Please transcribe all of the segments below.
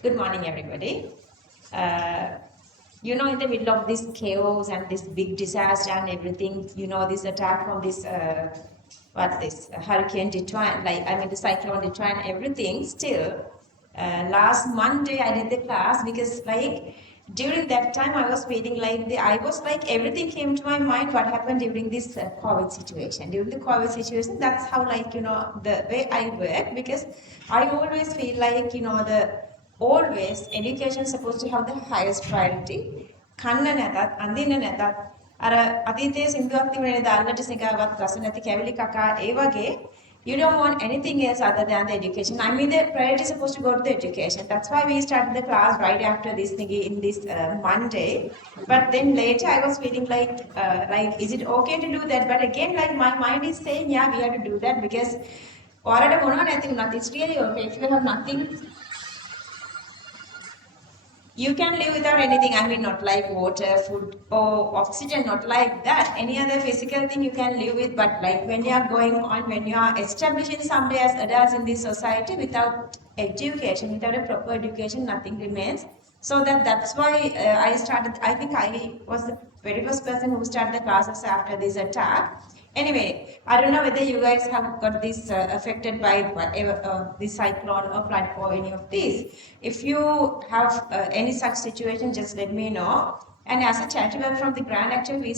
Good morning, everybody. Uh, in the middle of this chaos and this big disaster and everything, this attack from this, hurricane Detwan, the cyclone Detwan, everything, still, last Monday I did the class because, during that time I was feeling everything came to my mind what happened during this COVID situation. During the COVID situation, that's how, the way I work, because I always feel always education is supposed to have the highest priority. කන්න නැතත් අඳින්න නැතත් අර අතීතයේ සින්දුවක් තිබුණේ දාල්ලට සිඟාවත් රස නැති කැවිලි කකා ඒ වගේ you don't want anything else other than the education. I mean, the priority is supposed to go to the education. That's why we started the class right after this thingy in this Monday. But then later I was feeling is it okay to do that? But again, my mind is saying, yeah, we have to do that because ඔයාලට මොනව නැති වුණත් it's really okay if you have nothing. You can live without anything. I mean, not like water, food, or oxygen, not like that. Any other physical thing you can live with, but like when you are going on, when you are establishing someday as adults in this society, without education, without a proper education, nothing remains. So that's why I started. I think I was the very first person who started the classes after this attack. Anyway, I don't know whether you guys have got this affected by whatever this cyclone or flood or any of these. If you have any such situation, just let me know. And as a charity work from the grant, actually, we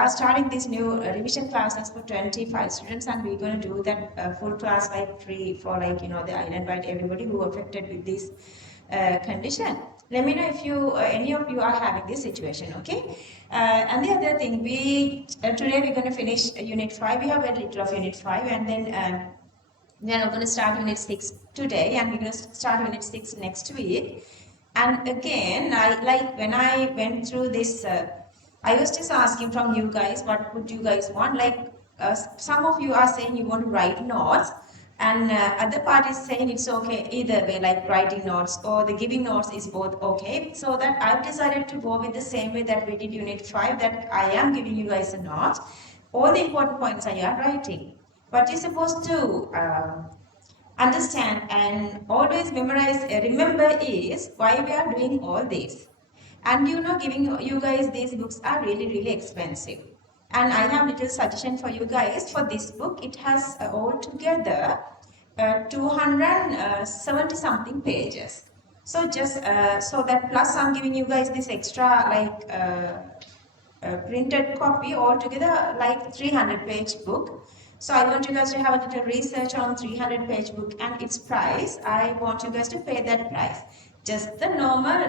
are starting these new revision classes for 25 students, and we're going to do that full class free for the island-wide everybody who affected with this condition. Let me know if any of you are having this situation, okay? And the other thing, today we're going to finish Unit 5. We have a little of Unit 5, and then we're going to start Unit 6 today, and we're going to start Unit 6 next week. And again, when I went through this, I was just asking from you guys, what would you guys want? Some of you are saying you want to write notes, and other part is saying it's okay either way, like writing notes or the giving notes is both okay. So that I've decided to go with the same way that we did Unit 5, that I am giving you guys a note. All the important points are writing. What you're supposed to understand and always memorize, remember is why we are doing all this. And giving you guys these books are really, really expensive. And I have a little suggestion for you guys. For this book, it has altogether 270 something pages. So just so that plus I'm giving you guys this extra printed copy, altogether 300 page book. So I want you guys to have a little research on 300 page book and its price. I want you guys to pay that price. Just the normal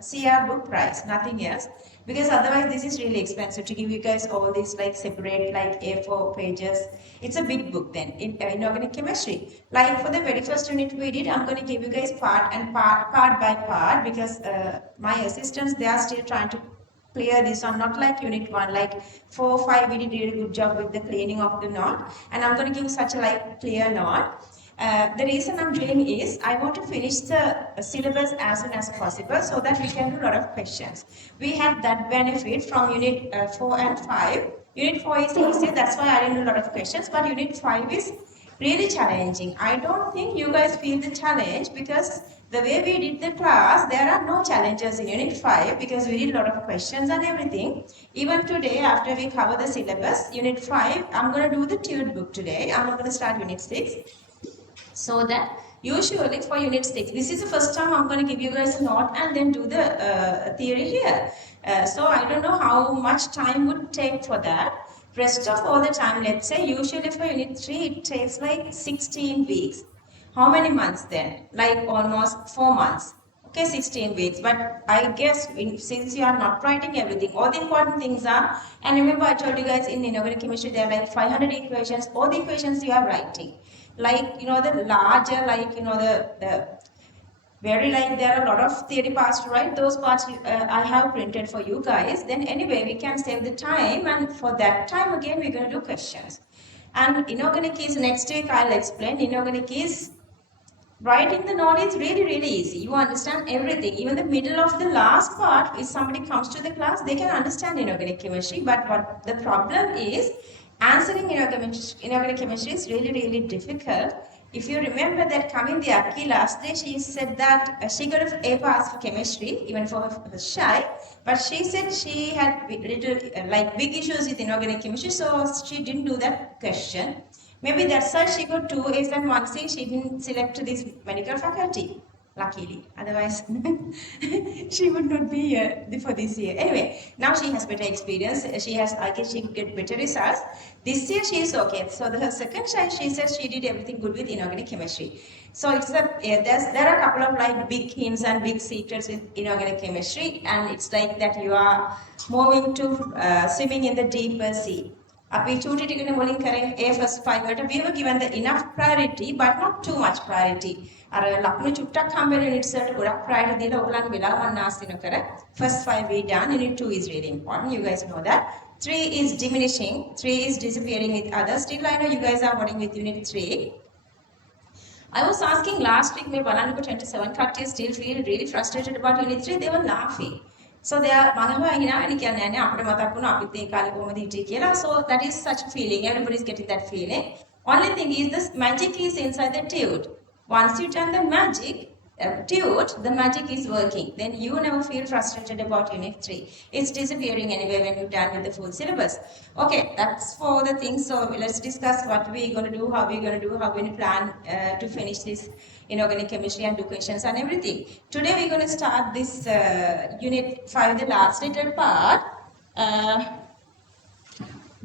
CR book price, nothing else. Because otherwise this is really expensive to give you guys all these separate A4 pages. It's a big book then in inorganic chemistry. For the very first unit we did, I'm going to give you guys part by part, because my assistants, they are still trying to clear this on, not like unit 1, 4 or 5 we did a really good job with the cleaning of the knot, and I'm going to give such a clear knot. The reason I'm doing is I want to finish the syllabus as soon as possible so that we can do a lot of questions. We had that benefit from Unit 4 and 5. Unit 4 is easy, that's why I didn't do a lot of questions, but Unit 5 is really challenging. I don't think you guys feel the challenge, because the way we did the class, there are no challenges in Unit 5 because we did a lot of questions and everything. Even today, after we cover the syllabus, Unit 5, I'm going to do the tuned book today. I'm not going to start Unit 6. So that usually for Unit 6, this is the first time I'm going to give you guys a note and then do the theory here. So I don't know how much time would take for that. Rest of all the time, let's say usually for Unit 3, it takes 16 weeks. How many months then? Almost 4 months. Okay, 16 weeks. But I guess since you are not writing everything, all the important things are, and remember I told you guys in inorganic chemistry there are 500 equations. All the equations you are writing. The larger, the very there are a lot of theory parts to write. Those parts I have printed for you guys. Then anyway, we can save the time, and for that time again we're going to do questions. And inorganic is next week I'll explain. Inorganic is writing the note is really, really easy. You understand everything. Even the middle of the last part, if somebody comes to the class, they can understand inorganic chemistry. But what the problem is, answering inorganic chemistry is really, really difficult. If you remember that coming the Aki last day, she said that she got an A pass for chemistry, even for her shy, but she said she had little like big issues with inorganic chemistry, so she didn't do that question. Maybe that's why she got 2 A's and 1 C. She didn't select this medical faculty, luckily. Otherwise, she would not be here for this year. Anyway, now she has better experience. She has, I guess she get better results. This year she is okay. So her second child, she says she did everything good with inorganic chemistry. So it's a, there are a couple of like big hints and big secrets with inorganic chemistry, and it's like that you are moving to swimming in the deeper sea. අපි චූටි ටිකනේ මුලින් කරේ A first 5 වලට we were given the enough priority but not too much priority. අර ලකුණු චුට්ටක් හම්බ වෙන units වලට ගොඩක් priority දීලා ඔයගොල්ලන්ගේ වෙලාව ගන්න ආස්ති නොකර first 5 we done. Unit 2 is really important. You guys know that. 3 is diminishing, 3 is disappearing with others. Still I know you guys are working with unit 3. I was asking last week, my 127 කට්ටිය still feel really frustrated about unit 3. They were laughing. So they are so that is such a feeling. Everybody is getting that feeling. Only thing is this magic is inside the tube. Once you turn the magic tube, the magic is working. Then you never feel frustrated about unit 3. It's disappearing anyway when you're done with the full syllabus. Okay, that's for the things. So let's discuss what we're going to do, how we're going to do, how we're going to plan to finish this inorganic chemistry and do questions and everything. Today we're going to start this unit 5, the last little part.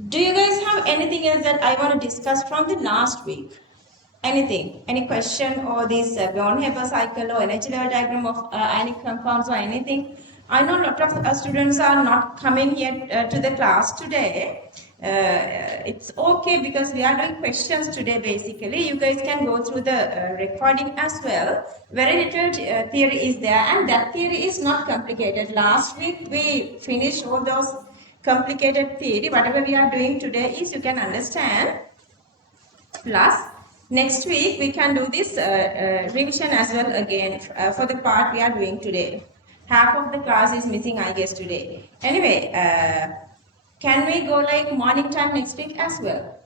Do you guys have anything else that I want to discuss from the last week? Anything? Any question or this Born-Haber cycle or energy level diagram of ionic compounds or anything? I know a lot of students are not coming here to the class today. It's okay because we are doing questions today basically. You guys can go through the recording as well. Very little theory is there, and that theory is not complicated. Last week we finished all those complicated theory. Whatever we are doing today is you can understand. Plus, next week we can do this revision as well again for the part we are doing today. Half of the class is missing, I guess, today. Anyway, can we go like morning time next week as well?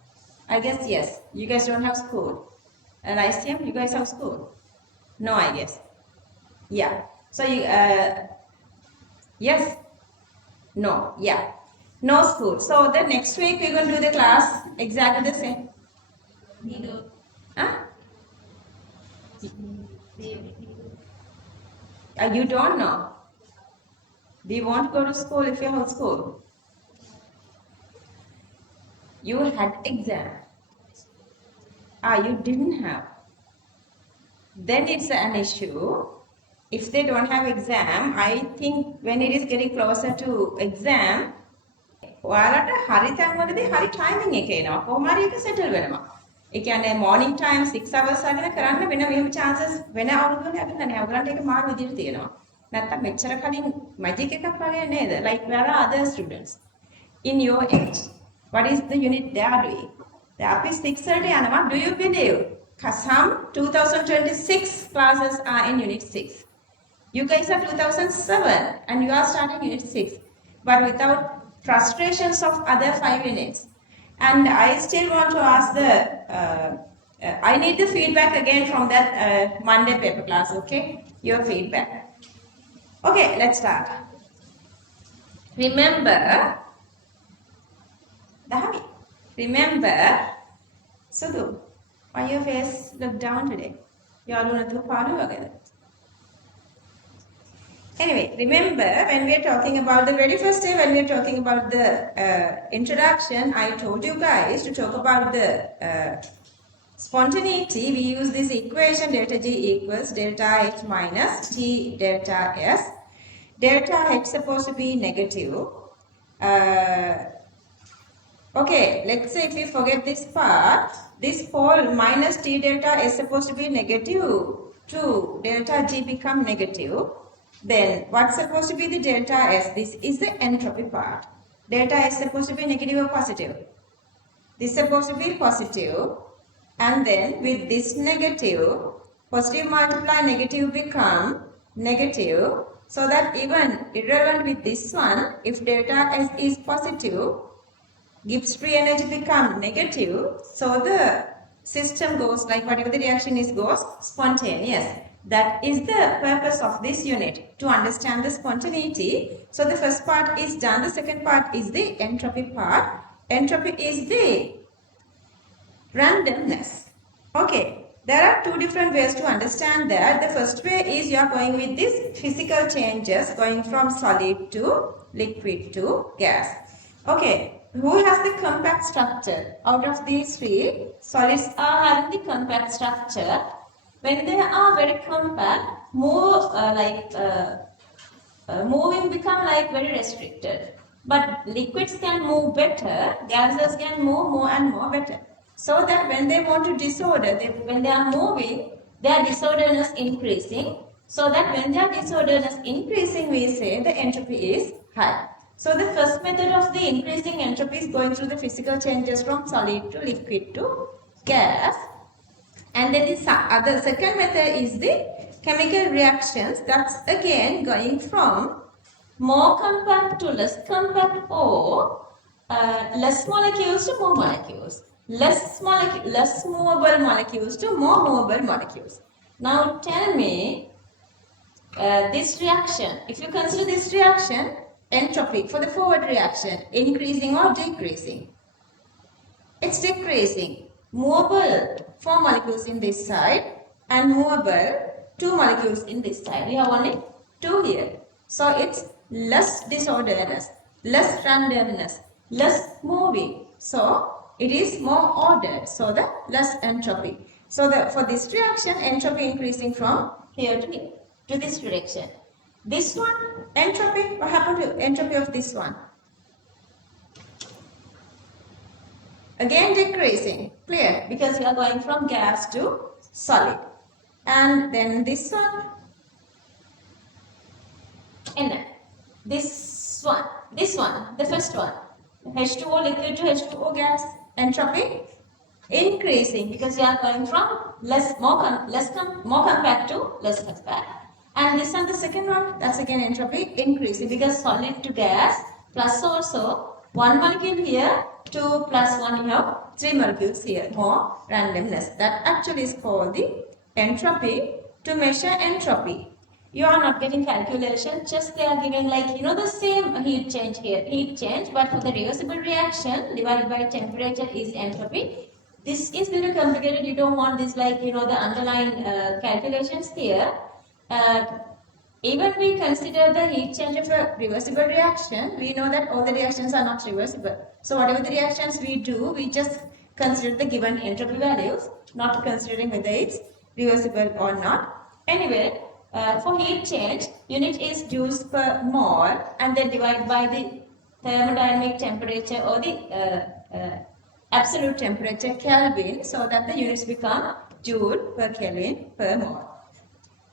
I guess yes. You guys don't have school. And I assume you guys have school. No, I guess. Yeah. So you, yes, no, yeah, no school. So the next week we're going to do the class exactly the same. Huh? You don't know. We won't go to school if you have school. You had exam. You didn't have. Then it's an issue. If they don't have exam, I think when it is getting closer to exam, ඔයාලට හරි තැන්වලදී හරි timing එක එනවා. කොහොම හරි එක settle වෙනවා. ඒ කියන්නේ morning time 6 hours වගේ කරන්න වෙන මෙහෙම chances වෙන අවුරුදු වල ලැබෙන්නේ නැහැ. ඔයගලන්ට ඒක මාරු විදිහට තියෙනවා. නැත්තම් මෙච්චර කලින් magic එකක් වගේ නේද? Like where are other students in your age? What is the unit they are doing? They are 6 වලට යනවා. Do you believe some 2026 classes are in unit 6? You guys are 2007 and you are starting unit 6, but without frustrations of other 5 units. And I still want to ask the, I need the feedback again from that Monday paper class, okay? Your feedback. Okay, let's start. Remember, Sudhu, why your face look down today? You are doing a part together. Anyway, remember when we are talking about the very first day, when we are talking about the introduction, I told you guys to talk about the spontaneity. We use this equation delta G equals delta H minus T delta S. Delta H supposed to be negative. Okay, let's say if we forget this part, this whole minus T delta S supposed to be negative 2. Delta G become negative. Then what's supposed to be the delta S? This is the entropy part. Delta S supposed to be negative or positive? This is supposed to be positive. And then with this negative, positive multiply negative become negative. So that even irrelevant with this one, if delta S is positive, Gibbs free energy become negative. So the system goes, like whatever the reaction is goes spontaneous. That is the purpose of this unit, to understand the spontaneity. So the first part is done. The second part is the entropy part. Entropy is the randomness. Okay, there are two different ways to understand that. The first way is you are going with these physical changes, going from solid to liquid to gas. Okay, who has the compact structure? Out of these three, solids are having the compact structure. When they are very compact, moving become like very restricted. But liquids can move better, gases can move more and more better. So that when they want to disorder, when they are moving, their disorderness increasing. So that when their disorderness increasing, we say the entropy is high. So the first method of the increasing entropy is going through the physical changes from solid to liquid to gas. And then the second method is the chemical reactions. That's again going from more compact to less compact, or less molecules to more molecules. Less movable molecules to more movable molecules. Now tell me this reaction. If you consider this reaction, entropy for the forward reaction, increasing or decreasing? It's decreasing. Movable 4 molecules in this side and movable 2 molecules in this side. We have only 2 here. So it's less disorderness, less randomness, less moving. So it is more ordered. So the less entropy. So for this reaction, entropy increasing from here to here, to this direction. This one, entropy, what happened to entropy of this one? Again decreasing, clear, because we are going from gas to solid. And then this one, and this one, the first one, H2O liquid to H2O gas, entropy increasing because we are going from more compact to less compact. And this one, the second one, that's again entropy increasing because solid to gas, plus also 1 molecule here, 2 plus 1, you have 3 molecules here, more randomness. That actually is called the entropy. To measure entropy, you are not getting calculation, just they are giving like, the same heat change here, but for the reversible reaction divided by temperature is entropy. This is little complicated, you don't want this like, the underlying calculations here. Even we consider the heat change of a reversible reaction, we know that all the reactions are not reversible. So whatever the reactions we do, we just consider the given entropy values, not considering whether it's reversible or not. Anyway, for heat change, unit is joules per mole and then divide by the thermodynamic temperature or the absolute temperature Kelvin, so that the units become joule per Kelvin per mole.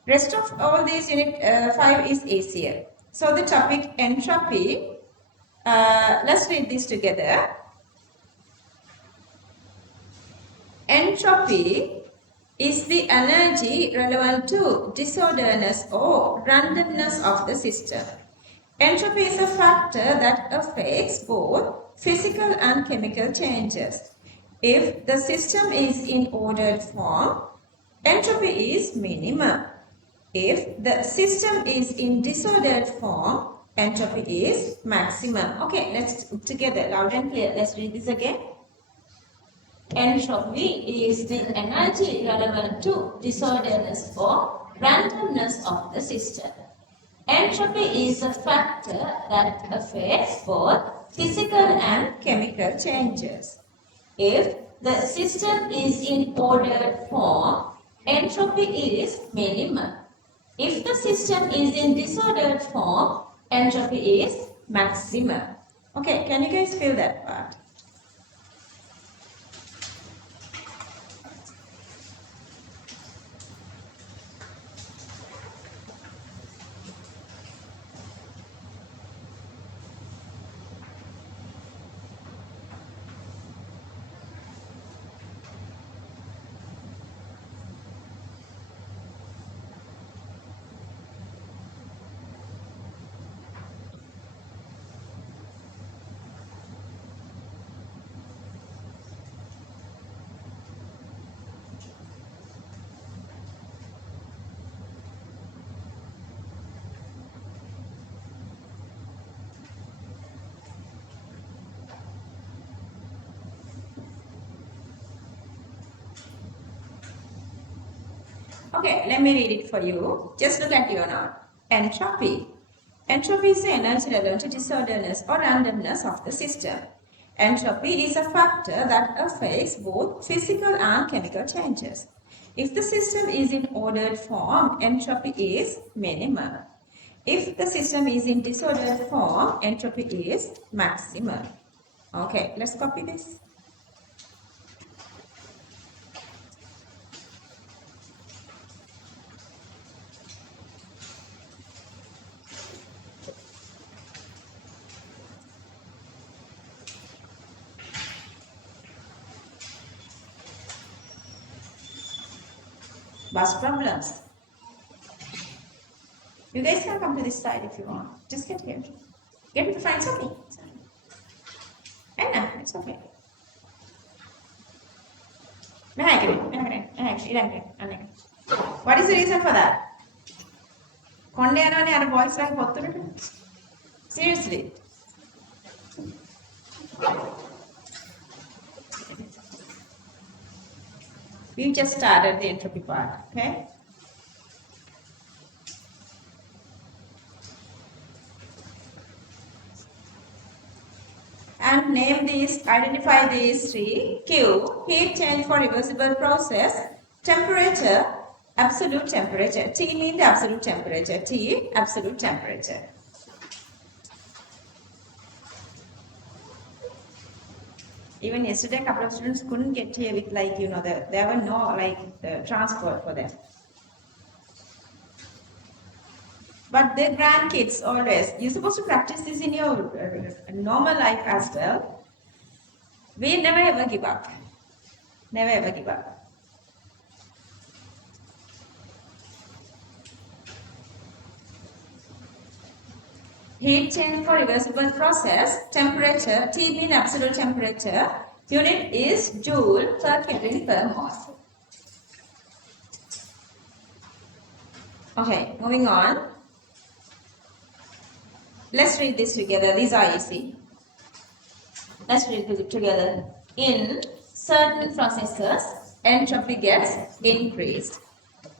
Rest of all these unit 5 is easier. So the topic entropy, let's read this together. Entropy is the energy relevant to disorderness or randomness of the system. Entropy is a factor that affects both physical and chemical changes. If the system is in ordered form, entropy is minimum. If the system is in disordered form, entropy is maximum. Okay, let's together, loud and clear. Let's read this again. Entropy is the energy relevant to disorderness or randomness of the system. Entropy is a factor that affects both physical and chemical changes. If the system is in ordered form, entropy is minimum. If the system is in disordered form, entropy is maximum. Okay, can you guys feel that part? Okay, let me read it for you. Just look at your note. Entropy. Entropy is the energy level to disorderness or randomness of the system. Entropy is a factor that affects both physical and chemical changes. If the system is in ordered form, entropy is minimum. If the system is in disordered form, entropy is maximum. Okay, let's copy this. Bus problems. You guys can come to this side if you want. Just get here. Get to find something. And it's okay. What is the reason for that? Voice like seriously. We just started the entropy part, okay? And name these, identify these three. Q, heat change for reversible process. Temperature, absolute temperature. T means absolute temperature. T, absolute temperature. Even yesterday, a couple of students couldn't get here with there were no transport for them. But the grandkids always, you're supposed to practice this in your normal life as well. We never ever give up. Never ever give up. Heat change for reversible process. Temperature, T means absolute temperature. Unit is joule per Kelvin per mole. Okay, moving on. Let's read this together. These are easy. Let's read it together. In certain processes, entropy gets increased.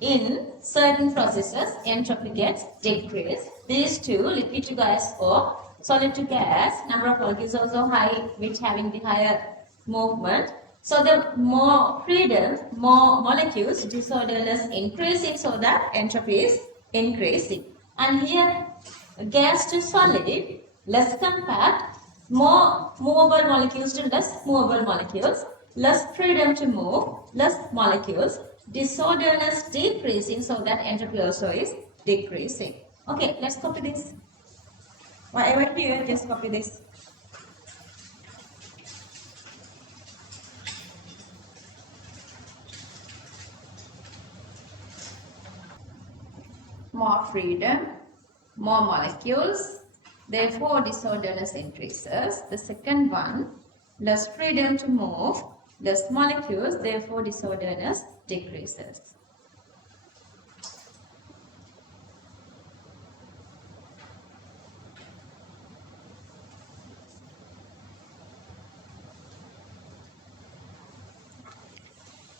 In certain processes, entropy gets decreased. These two, liquid to gas or solid to gas, number of molecules also high, which having the higher movement. So the more freedom, more molecules, disorderness increasing, so that entropy is increasing. And here, gas to solid, less compact, more movable molecules to less movable molecules, less freedom to move, less molecules, disorderness decreasing, so that entropy also is decreasing. Okay, let's copy this. Whatever here, just copy this. More freedom, more molecules, therefore disorderness increases. The second one, less freedom to move, less molecules, therefore disorderness decreases.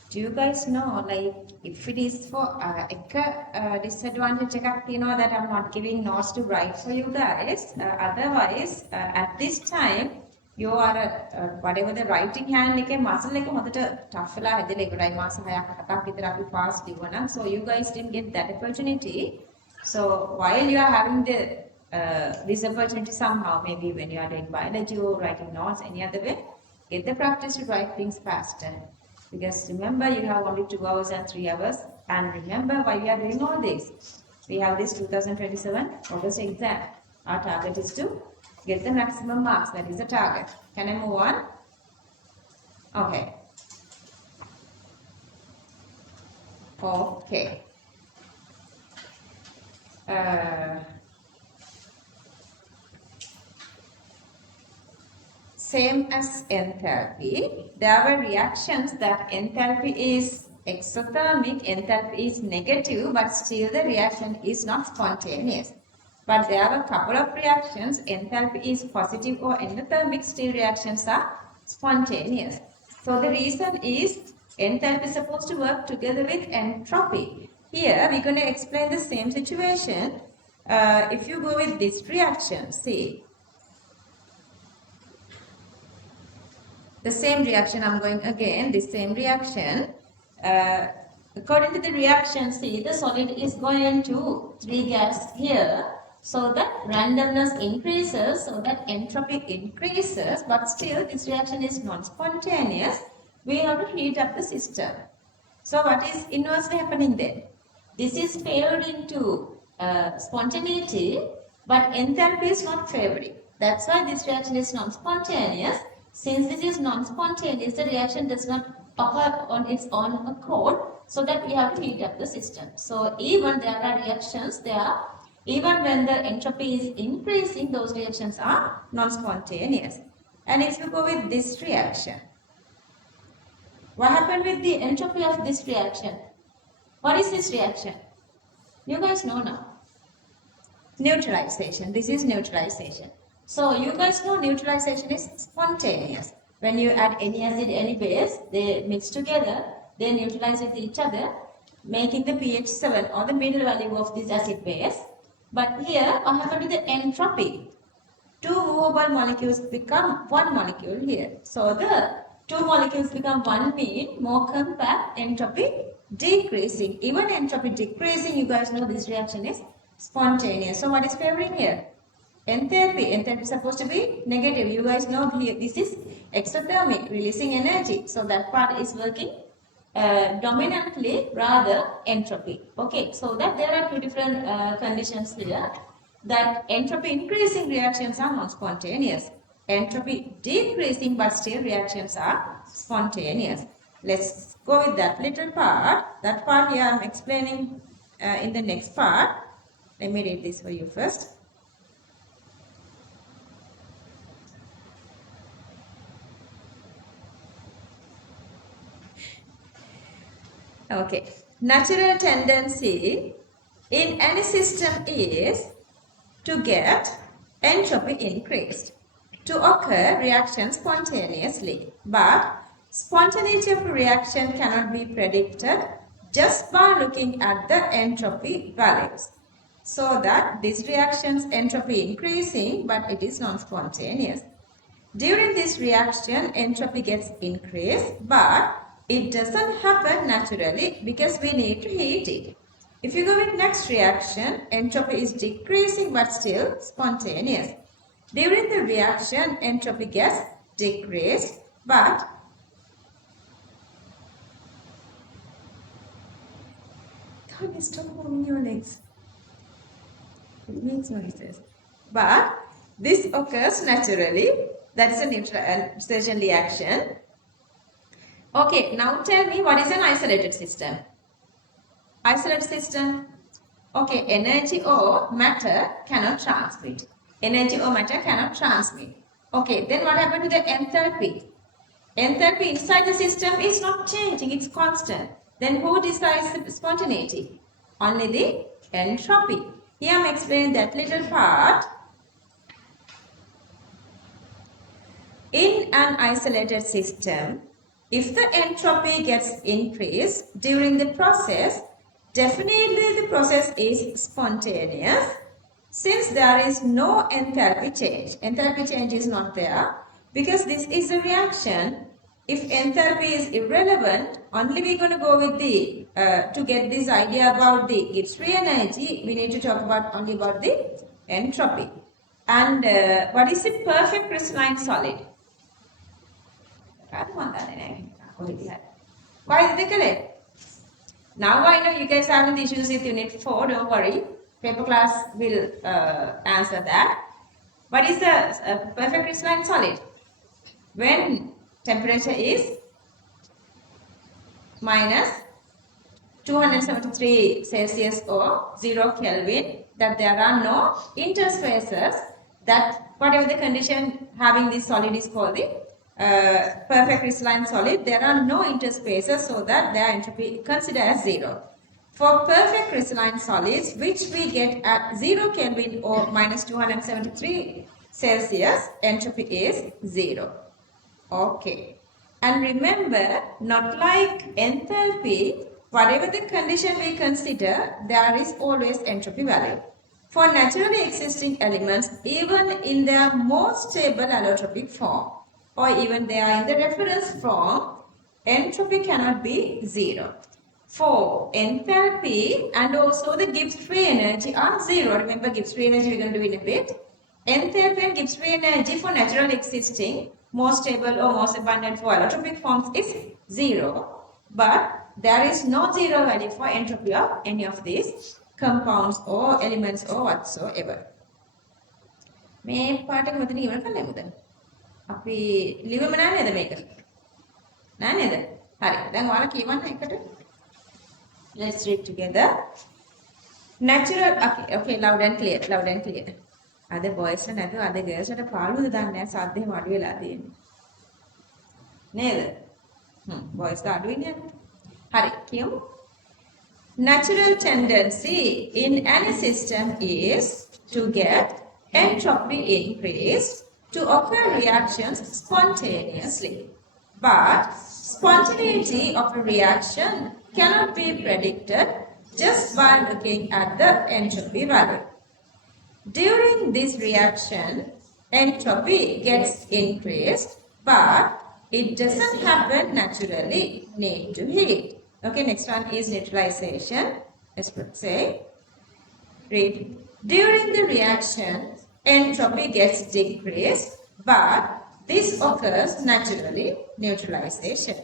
Do you guys know, if it is for disadvantage that I'm not giving notes to write for you guys, otherwise at this time you are whatever the writing hand muscle tough so you guys didn't get that opportunity. So while you are having the this opportunity somehow, maybe when you are doing biology or writing notes any other way, get the practice to write things faster. Because remember, you have only 2 hours and 3 hours. And remember why we are doing all this. We have this 2027 August exam. Our target is to get the maximum marks. That is the target. Can I move on? Okay. Okay. Same as enthalpy, there were reactions that enthalpy is exothermic, enthalpy is negative, but still the reaction is not spontaneous. But there are a couple of reactions, enthalpy is positive or endothermic, still reactions are spontaneous. So the reason is enthalpy is supposed to work together with entropy. here we're going to explain the same situation. If you go with this reaction, see, the same reaction, I'm going again, the same reaction. According to the reaction, see, the solid is going to 3 gas here. So that randomness increases, so that entropy increases, but still this reaction is non-spontaneous. We have to heat up the system. So what is inversely happening then? This is favored into spontaneity, but enthalpy is not favoring. That's why this reaction is non-spontaneous. Since this is non-spontaneous, the reaction does not occur on its own accord, so that we have to heat up the system. So even there are reactions there, even when the entropy is increasing, those reactions are non-spontaneous. And if you go with this reaction, what happened with the entropy of this reaction? What is this reaction? You guys know now. Neutralization. This is neutralization. So you guys know neutralization is spontaneous. When you add any acid, any base, they mix together, they neutralize with each other, making the pH 7 or the middle value of this acid base. But here, what happened to the entropy? 2 movable molecules become 1 molecule here. So the 2 molecules become 1 mean more compact, entropy decreasing. Even entropy decreasing, you guys know this reaction is spontaneous. So what is favoring here? Enthalpy. Enthalpy is supposed to be negative. You guys know here this is exothermic, releasing energy. So that part is working dominantly rather entropy. Okay, so that there are 2 different conditions here. That entropy increasing reactions are not spontaneous. Entropy decreasing but still reactions are spontaneous. Let's go with that little part. That part here I am explaining in the next part. Let me read this for you first. Okay, natural tendency in any system is to get entropy increased, to occur reaction spontaneously. But spontaneity of a reaction cannot be predicted just by looking at the entropy values. So that this reaction's entropy increasing, but it is non-spontaneous. During this reaction, entropy gets increased, but it doesn't happen naturally because we need to heat it. If you go with next reaction, entropy is decreasing but still spontaneous. During the reaction, entropy gets decreased, but Tommy, stop moving your legs. It makes noises. But this occurs naturally. That is a neutralization reaction. Okay, now tell me what is an isolated system? Isolated system. Okay, energy or matter cannot transmit. Energy or matter cannot transmit. Okay, then what happened to the enthalpy? Enthalpy inside the system is not changing, it's constant. Then who decides the spontaneity? Only the entropy. Here I am explaining that little part. In an isolated system, if the entropy gets increased during the process, definitely the process is spontaneous. Since there is no enthalpy change is not there because this is a reaction. If enthalpy is irrelevant, only we're going to go with the, to get this idea about the Gibbs free energy, we need to talk about only about the entropy. And what is a perfect crystalline solid? Why is it? Now I know you guys have the issues with unit 4, don't worry. Paper class will answer that. What is a perfect crystalline solid? When temperature is minus 273 Celsius or 0 Kelvin, that there are no interspaces, that whatever the condition having this solid is called the perfect crystalline solid, there are no interspaces, so that their entropy considered as 0. For perfect crystalline solids, which we get at 0 Kelvin or minus 273 Celsius, entropy is 0. Okay. And remember, not like enthalpy, whatever the condition we consider, there is always entropy value. For naturally existing elements, even in their most stable allotropic form, or even they are in the reference form, entropy cannot be zero. For enthalpy and also the Gibbs free energy are zero. Remember, Gibbs free energy we're going to do in a bit. Enthalpy and Gibbs free energy for naturally existing, most stable or most abundant for allotropic forms is zero. But there is no zero value for entropy of any of these compounds or elements or whatsoever. මේ පාට එක මෙතන ඉවර කරලා යමුද? අපි ලිවෙම නෑ නේද මේක? නෑ නේද? හරි. දැන් ඔයාලා කියවන්න එකට. Let's read together. Natural okay loud and clear. අද boys ලා නැතුව අද girls ලාට පාළුවද දන්නේ නැහැ සාද්දේ වඩු වෙලා තියෙන්නේ. නේද? boys ලා අඩුයි නේද? හරි කියමු. Natural tendency in any system is to get entropy increased to occur reactions spontaneously. But spontaneity of a reaction cannot be predicted just by looking at the entropy value. During this reaction, entropy gets increased, but it doesn't happen naturally. Need to heat. Okay, next one is neutralization. Let's say, read. During the reaction, entropy gets decreased, but this occurs naturally. Neutralization.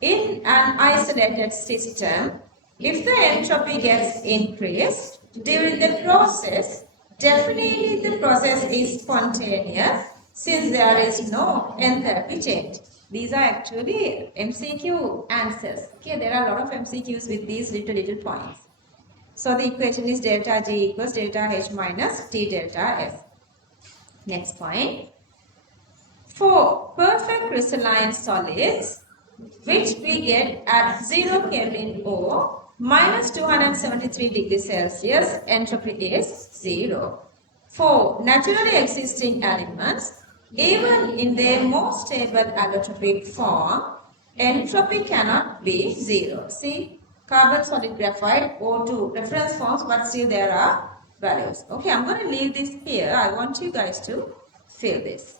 In an isolated system, if the entropy gets increased during the process, definitely the process is spontaneous since there is no enthalpy change. These are actually MCQ answers. Okay, there are a lot of MCQs with these little points. So the equation is delta G equals delta H minus T delta S. Next point. For perfect crystalline solids, which we get at 0 Kelvin or minus 273 degrees Celsius, entropy is 0. For naturally existing elements, even in their most stable allotropic form, entropy cannot be 0. See, carbon, solid, graphite, O2 reference forms, but still there are values. Okay, I'm going to leave this here. I want you guys to fill this.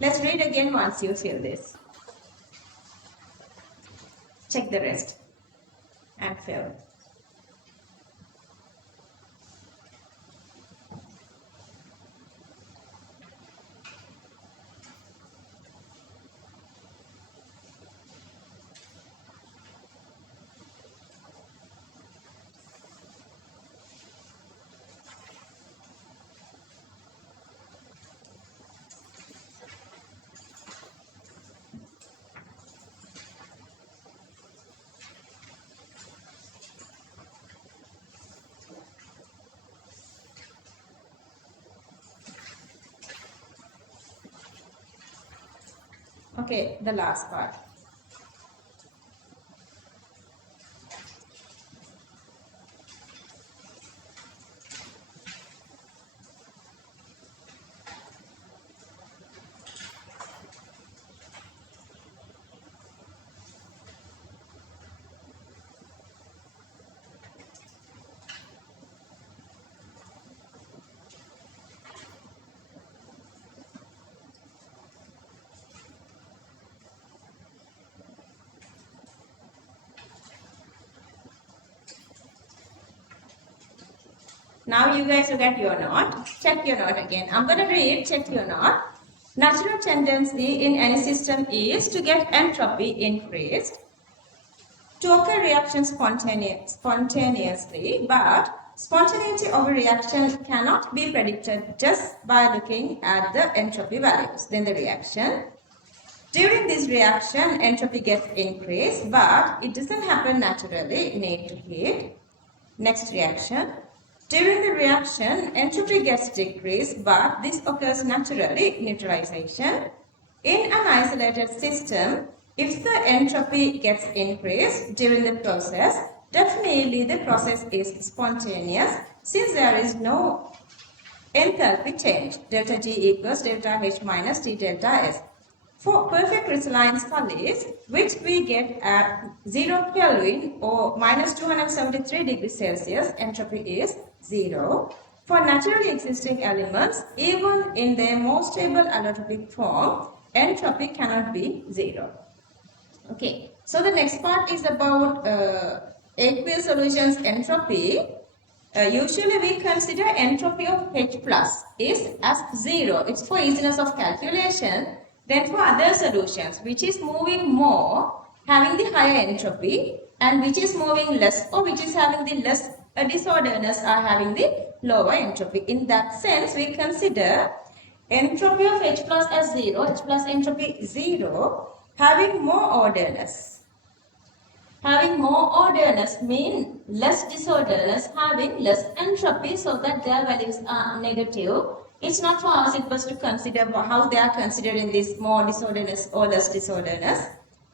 Let's read again once you fill this. Check the rest and fill. Okay, the last part. Now you guys look at your note. Check your note again. I'm going to read, check your note. Natural tendency in any system is to get entropy increased, to occur reaction spontaneously, but spontaneity of a reaction cannot be predicted just by looking at the entropy values. Then the reaction. During this reaction, entropy gets increased, but it doesn't happen naturally. Need to heat. Next reaction. During the reaction, entropy gets decreased, but this occurs naturally. Neutralization. In an isolated system, if the entropy gets increased during the process, definitely the process is spontaneous since there is no enthalpy change. Delta G equals delta H minus T delta S. For perfect crystalline solids, which we get at 0 Kelvin or minus 273 degrees Celsius, entropy is 0. For naturally existing elements, even in their most stable allotropic form, entropy cannot be 0. Okay, so the next part is about aqueous solutions entropy. Usually we consider entropy of H plus is as 0. It's for easiness of calculation. Then for other solutions, which is moving more, having the higher entropy, and which is moving less or which is having the less disorderness are having the lower entropy. In that sense, we consider entropy of H plus as 0, H plus entropy 0, having more orderness. Having more orderness means less disorderness, having less entropy so that their values are negative. It's not for us, it was to consider how they are considered in this more disorderness or less disorderness.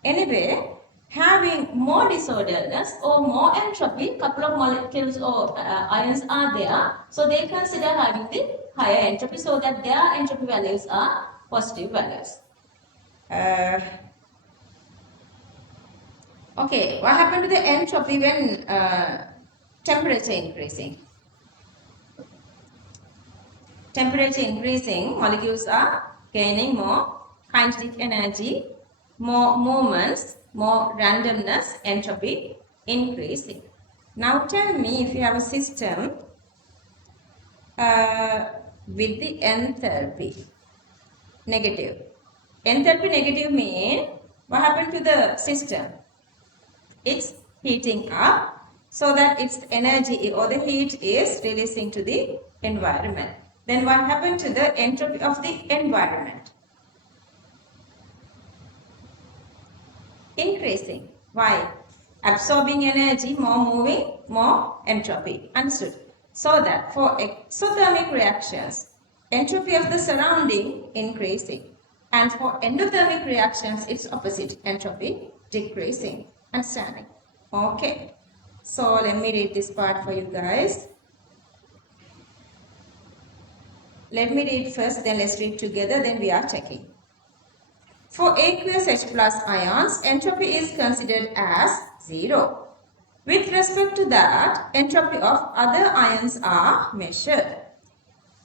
Anyway, having more disorderness or more entropy, couple of molecules or ions are there, so they consider having the higher entropy so that their entropy values are positive values. Okay, what happened to the entropy when temperature increasing? Temperature increasing, molecules are gaining more kinetic energy, more movements, more randomness, entropy increasing. Now tell me if you have a system with the enthalpy negative. Enthalpy negative means what happened to the system? It's heating up so that its energy or the heat is releasing to the environment. Then what happened to the entropy of the environment? Increasing. Why? Absorbing energy, more moving, more entropy. Understood? So that for exothermic reactions, entropy of the surrounding increasing. And for endothermic reactions, it's opposite, entropy decreasing. Understanding? Okay. So let me read this part for you guys. Let me read first, then let's read together, then we are checking. For aqueous H plus ions, entropy is considered as 0. With respect to that, entropy of other ions are measured.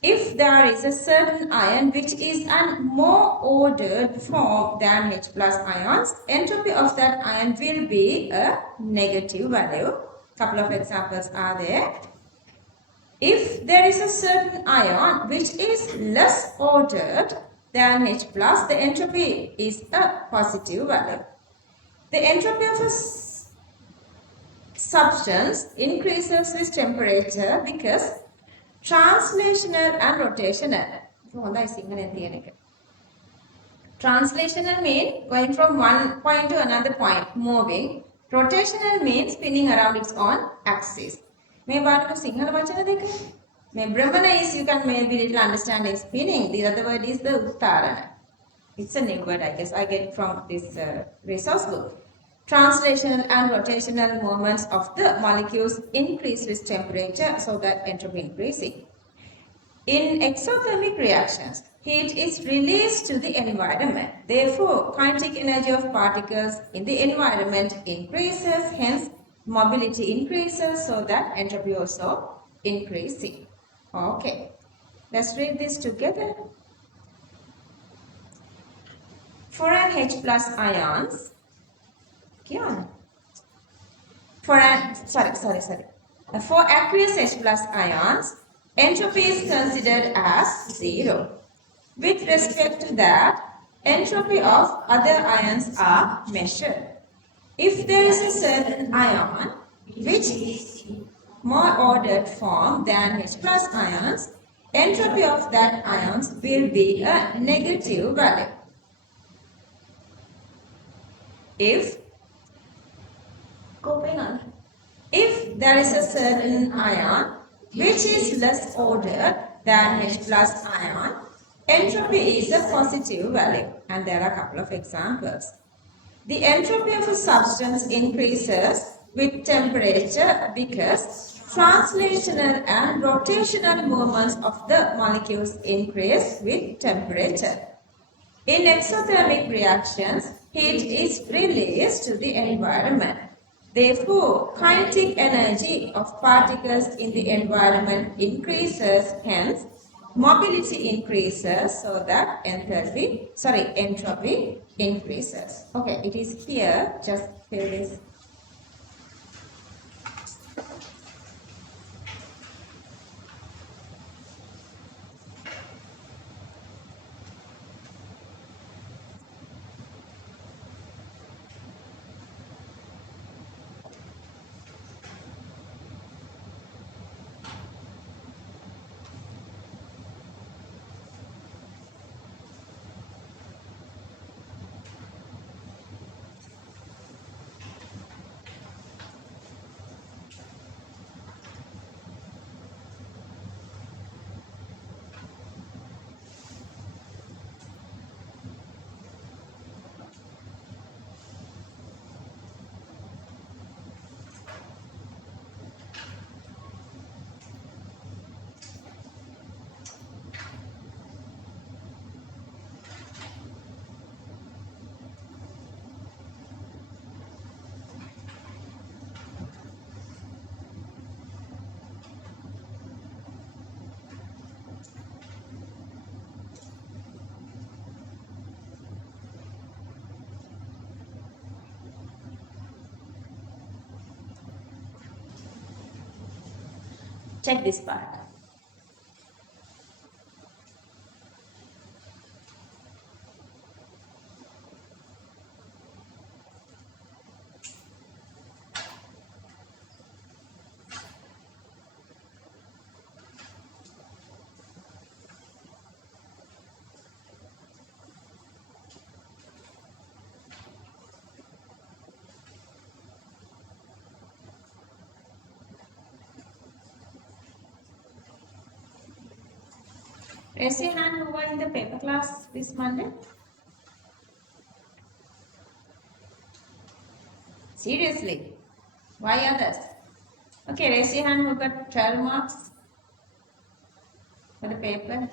If there is a certain ion which is a more ordered form than H plus ions, entropy of that ion will be a negative value. Couple of examples are there. If there is a certain ion which is less ordered than H plus, the entropy is a positive value. The entropy of a substance increases with temperature because translational and rotational. Translational means going from one point to another point, moving. Rotational means spinning around its own axis. May part of Sinhala vachana dekha. May Brahmana is, you can maybe little understand is spinning. The other word is the Uttarana. It's a new word, I guess. I get it from this resource book. Translational and rotational movements of the molecules increase with temperature, so that entropy increasing. In exothermic reactions, heat is released to the environment. Therefore, kinetic energy of particles in the environment increases, hence mobility increases, so that entropy also increasing. Okay, let's read this together. For an H plus ions, for aqueous H plus ions, entropy is considered as 0. With respect to that, entropy of other ions are measured. If there is a certain ion which is more ordered form than H plus ions, entropy of that ions will be a negative value. If there is a certain ion which is less ordered than H plus ion, entropy is a positive value, and there are a couple of examples. The entropy of a substance increases with temperature because translational and rotational movements of the molecules increase with temperature. In exothermic reactions, heat is released to the environment. Therefore, kinetic energy of particles in the environment increases, hence mobility increases, so that entropy increases. Okay, it is here, just fill this. Check this part. Raise your hand who were in the paper class this Monday. Seriously? Why others? Okay, raise your hand who got 12 marks for the paper.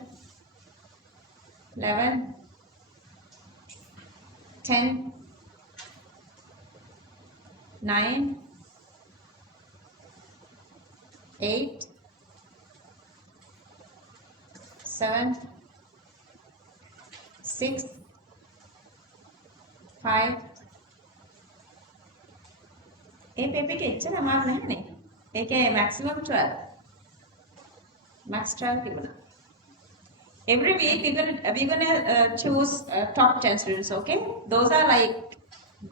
11, 10, 9, 8, 7, 6, 5. A paper ke එච්චර අමාරු නැහැනේ. ඒකේ maximum 12. Max 12 තිබුණා. Every week we're gonna choose top 10 students, okay? Those are like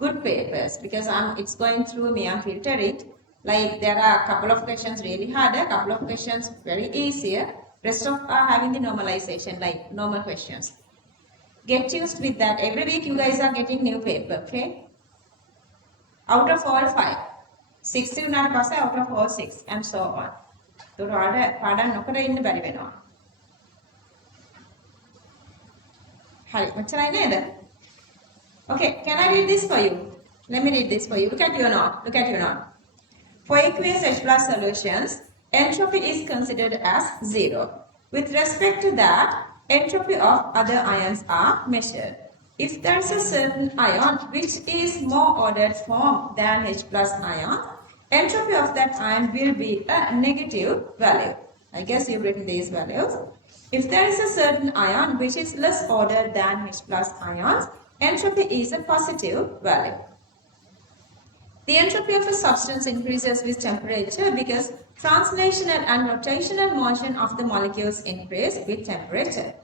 good papers because it's going through me, I'm filtering. Like there are a couple of questions really harder, a couple of questions very easier. Rest of are having the normalization, like normal questions. Get used with that. Every week you guys are getting new paper, okay? Out of all 5. 60 උනාට පස්සේ out of all 6 and so on. ඒතකොට ඔයාලට පාඩම් නොකර ඉන්න බැරි වෙනවා. හරි, මෙච්චරයි නේද? Okay, can I read this for you? Let me read this for you. Look at your note. Look at your note. For aqueous H plus solutions, entropy is considered as 0. With respect to that, entropy of other ions are measured. If there is a certain ion which is more ordered form than H plus ion, entropy of that ion will be a negative value. I guess you've written these values. If there is a certain ion which is less ordered than H plus ions, entropy is a positive value. The entropy of a substance increases with temperature because translational and rotational motion of the molecules increase with temperature.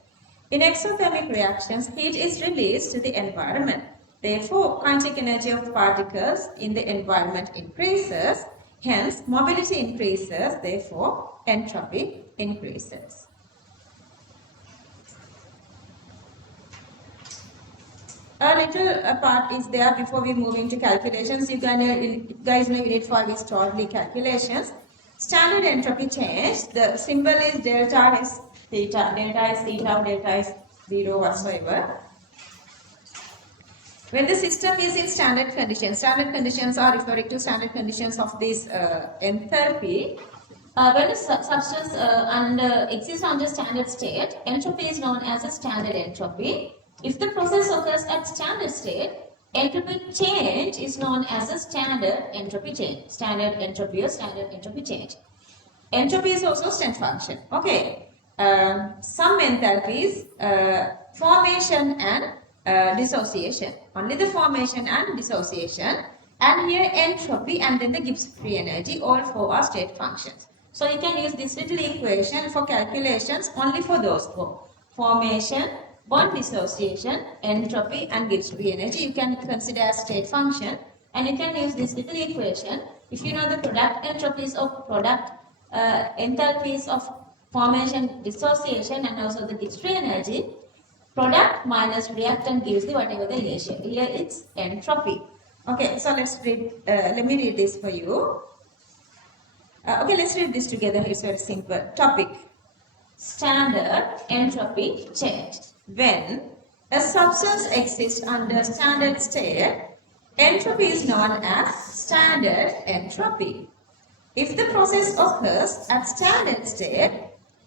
In exothermic reactions, heat is released to the environment. Therefore, kinetic energy of particles in the environment increases. Hence, mobility increases. Therefore, entropy increases. A little part is there before we move into calculations. You guys know unit 5 is totally calculations. Standard entropy change. The symbol is delta is theta. Delta is theta, delta is 0 whatsoever. When the system is in standard conditions are referring to standard conditions of this enthalpy. When a substance exists under standard state, entropy is known as a standard entropy. If the process occurs at standard state, entropy change is known as a standard entropy change. Standard entropy or standard entropy change. Entropy is also a state function. Okay. Some enthalpies, formation and dissociation. Only the formation and dissociation. And here entropy and then the Gibbs free energy, all four are state functions. So you can use this little equation for calculations only for those four. Formation, bond dissociation, entropy and Gibbs free energy. You can consider as state function. And you can use this little equation. If you know the product entropies of product enthalpies of formation, dissociation and also the Gibbs free energy, product minus reactant gives the whatever the ratio. Here it's entropy. Okay, so let's read, let me read this for you. Okay, let's read this together. It's very simple. Topic: standard entropy change. When a substance exists under standard state, entropy is known as standard entropy. If the process occurs at standard state,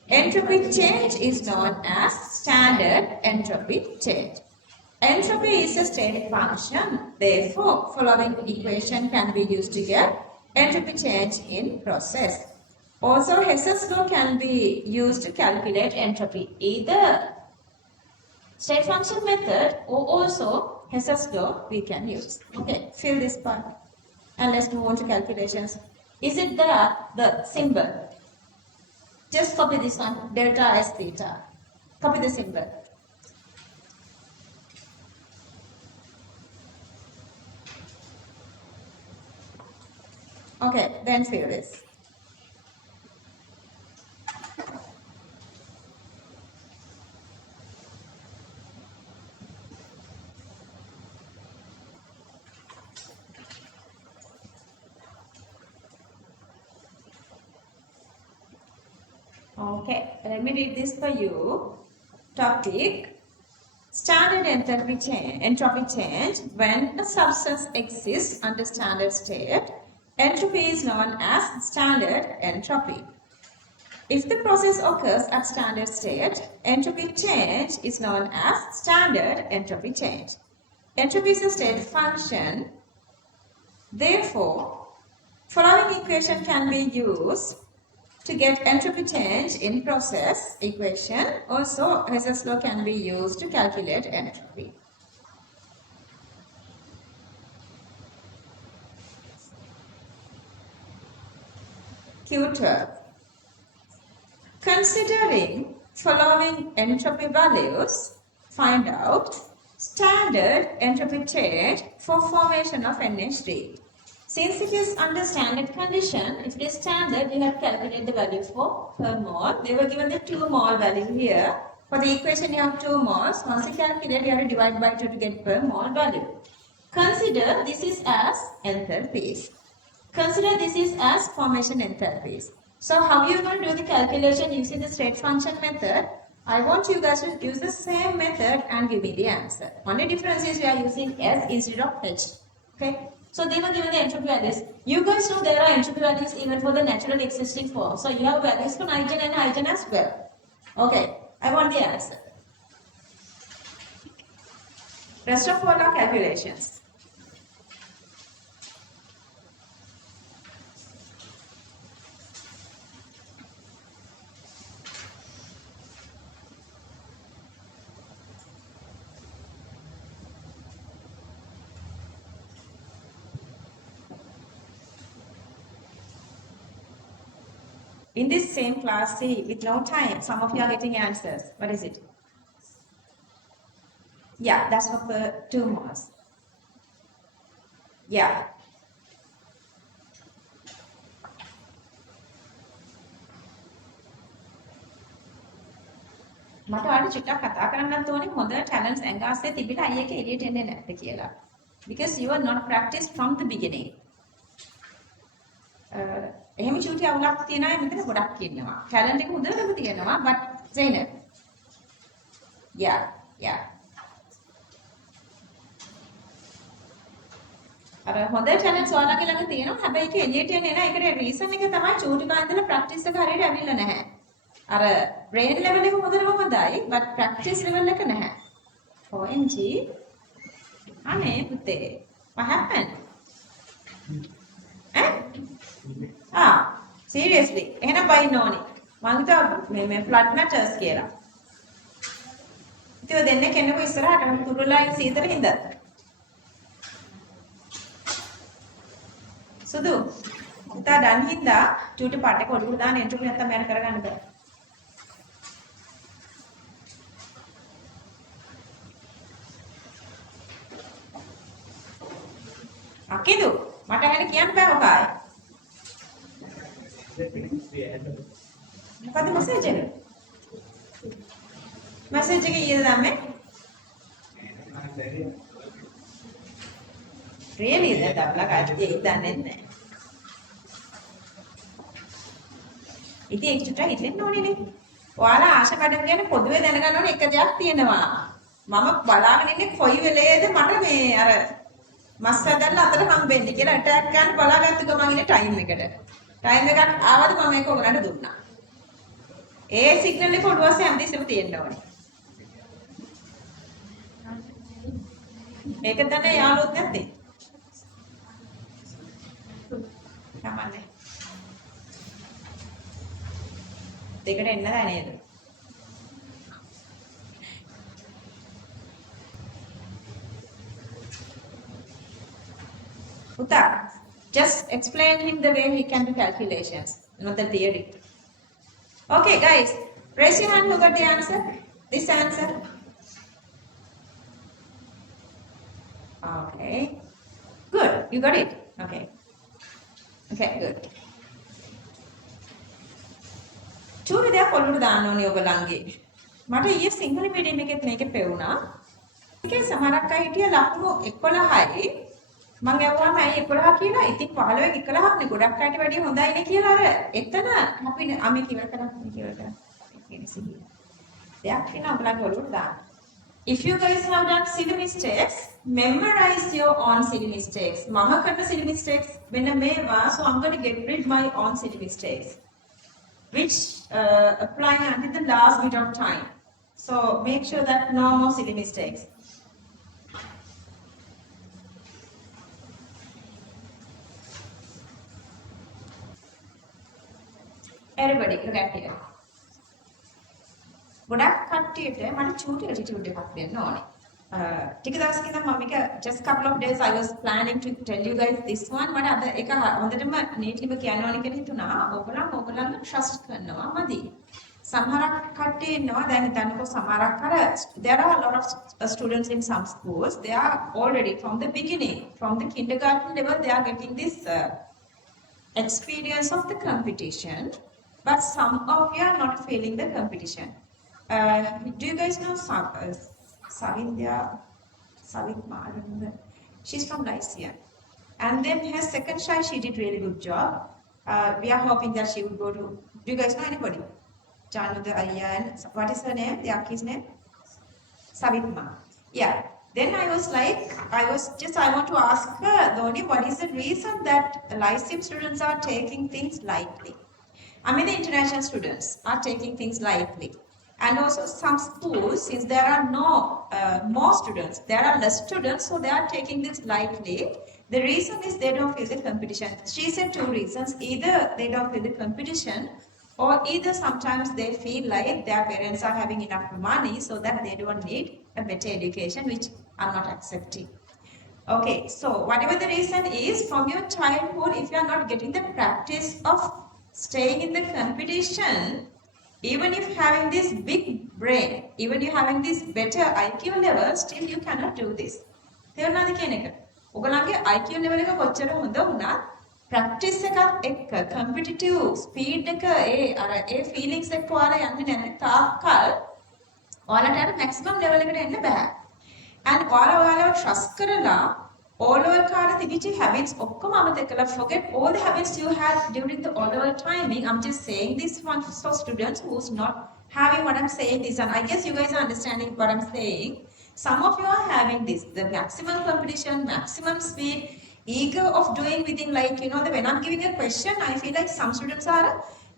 entropy change is known as standard entropy change. Entropy is a state function. Therefore, following equation can be used to get entropy change in process. Also, Hess's law can be used to calculate entropy, either state function method or also Hess's law we can use. Okay, fill this part and let's move on to calculations. Is it the symbol? Just copy this one, delta S theta. Copy the symbol. Okay, then fill this. Okay, let me read this for you. Topic: standard entropy change. When a substance exists under standard state, entropy is known as standard entropy. If the process occurs at standard state, entropy change is known as standard entropy change. Entropy is a state function. Therefore, following equation can be used to get entropy change in process equation. Also, Hess's law can be used to calculate entropy. Q12. Considering following entropy values, find out standard entropy change for formation of NH3. Since it is under standard condition, if it is standard, we have to calculate the value for per mole. They were given the 2 mole value here. For the equation, you have 2 moles. Once you calculate, you have to divide by 2 to get per mole value. Consider this is as enthalpies. Consider this is as formation enthalpies. So how you are going to do the calculation using the state function method? I want you guys to use the same method and give me the answer. Only difference is we are using S instead of H. Okay. So they were given the entropy values. You guys know there are entropy values even for the naturally existing form. So you have values for nitrogen and hydrogen as well. Okay, I want the answer. Rest of all are calculations. In this same class, see, with no time, some of you are getting answers. What is it? Yeah, that's for per 2 moles. Yeah. මට ඔයාලට චුට්ටක් කතා කරන්නත් ඕනේ හොඳ talents ඇඟාස්සේ තිබිලා අයියක එළියට එන්නේ නැද්ද කියලා. Because you are not practiced from the beginning. එහෙම චූටි අවුලක් තියෙන අය මෙතන ගොඩක් ඉන්නවා. ටැලන්ට් එක හොඳටම තියෙනවා but Zainab. Yeah. අර හොඳ ටැලන්ට්ස් ඔයාලගේ ළඟ තියෙනවා. හැබැයි ඒක එළියට එන්නේ නැහැ. ඒකට රීසන් එක තමයි චූටි කාන්දල ප්‍රැක්ටිස් එක හරියට ඇවිල්ලා නැහැ. අර brain level එක හොඳටම හොඳයි but practice level එක නැහැ. OMG. Ane putte. What happened? Eh? Ah, seriously. එහෙනම් බයින්න ඕනි. මං හිතුවා මේ flood matters කියලා. ඉතින් ඔය දෙන්නේ කෙනෙකු ඉස්සරහට තුරුලා ඉන්න සීතල හින්දා. සුදු. පුතා ඩන් හින්දා චූටි පාට එක ඔළුවට දාන්න එන්ට්‍රොපි නැත්තම් මම කරගන්න බෑ. අකිදු මට ඇහෙන කියන්න බෑ ඔකායි. මොකද මැසේජ් එක? මැසේජ් එක ඊයේද දැම්මේ? really දැන් අපලා කාටද ඒක දන්නේ නැහැ. ඉතින් ඒක චුට්ටක් හිතෙන්න ඕනේ නේ. ඔයාලා ආශා කඩම් ගැන පොදුවේ දැනගන්න ඕනේ එක දෙයක් තියෙනවා. මම බලාගෙන ඉන්නේ කොයි වෙලේද මට මේ අර මස් හදන්න අතට හම්බෙන්නේ කියලා ඇටැක් ගන්න බලාගත්ත ගමන් ඉන්නේ ටයිම් එකට. ටයිම් එකක් ආවද මම ඒක ඔයගලන්ට දුන්නා. ඒ සිග්නල් එක ඔළුවස්සේ හැමදේසෙම තියෙන්න ඕනේ. මේක දන්නේ යාළුවොත් නැත්තේ. කමන්නේ. දෙකට එන්න දැ නේද? Uta, just explain him the way he can do calculations, not the theory. Okay, guys, raise your hand who got the answer. This answer. Okay, good. You got it. Okay. Okay, good. චූටි දෙයක් ඔළුවට දාන්න ඕනේ ඔයගලන්ගේ. මට ඊයේ Sinhala medium එකෙත් මේක පෙවුනා. ඒකේ සමහරක් අය හිටිය ලකුණු 11යි. මම ඇහුවාම ඇයි 11 කියලා. ඉතින් 15 11ක් නේ ගොඩක් අයට වැඩිය හොඳයිනේ කියලා අර එතන අපි අපි කිවර කරා. දෙයක් තියෙනවා ඔයගලන්ගේ ඔළුවට දාන්න. If you guys have done silly mistakes, memorize your own silly mistakes. මම කරන silly mistakes මෙන්න මේවා. So I'm going to get rid my own silly mistakes, which apply until the last bit of time. So make sure that no more silly mistakes. Everybody, look at here. ගොඩක් කට්ටියට මට චූටි attitude එකක් දෙන්න ඕනේ. ටික දවසකින් ඉඳන් මම මේක just couple of days I was planning to tell you guys this one. මට අද එක හොඳටම neatlyම කියන්න ඕනේ කියලා හිතුණා. ඔයගොල්ලන්ව trust කරනවා මදි. සමහරක් කට්ටිය ඉන්නවා දැන් හිතන්නකෝ සමහරක් අර there are a lot of students in some schools. They are already from the beginning, from the kindergarten level, they are getting this experience of the competition. But some of you are not feeling the competition. Do you guys know Savindya? She's from Lycia. And then her second child, she did really good job. We are hoping that she would go to. Do you guys know anybody? Januda Ayyan. What is her name? The Aki's name? Savitma. Yeah. Then I was like, I want to ask her, Dhoni, what is the reason that Lyceum students are taking things lightly? I mean, the international students are taking things lightly. And also some schools, since there are no more students, there are less students, so they are taking this lightly. The reason is they don't feel the competition. She said two reasons. Either they don't feel the competition, or either sometimes they feel like their parents are having enough money so that they don't need a better education, which I'm not accepting. Okay, so whatever the reason is, from your childhood, if you are not getting the practice of staying in the competition, even if having this big brain, even you having this better IQ level, still you cannot do this. තේරුණාද කියන එක? ඔයගලගේ IQ level එක කොච්චර හොඳ වුණත් practice එකත් එක්ක competitive speed එක ඒ feelings එක්ක ඔයාලා යන්නේ නැති තාක්කල් ඔයාලට අර maximum level එකට එන්න බෑ. And ඔයාලව trust කරලා all-level කාලේ තිබිච්ච habits ඔක්කොම අමතක කරලා forget all the habits you had during the all-level timing. I'm just saying this one for students who's not having what I'm saying this, and I guess you guys are understanding what I'm saying. Some of you are having this, the maximum competition, maximum speed, eager of doing within, like, you know, when I'm giving a question, I feel like some students are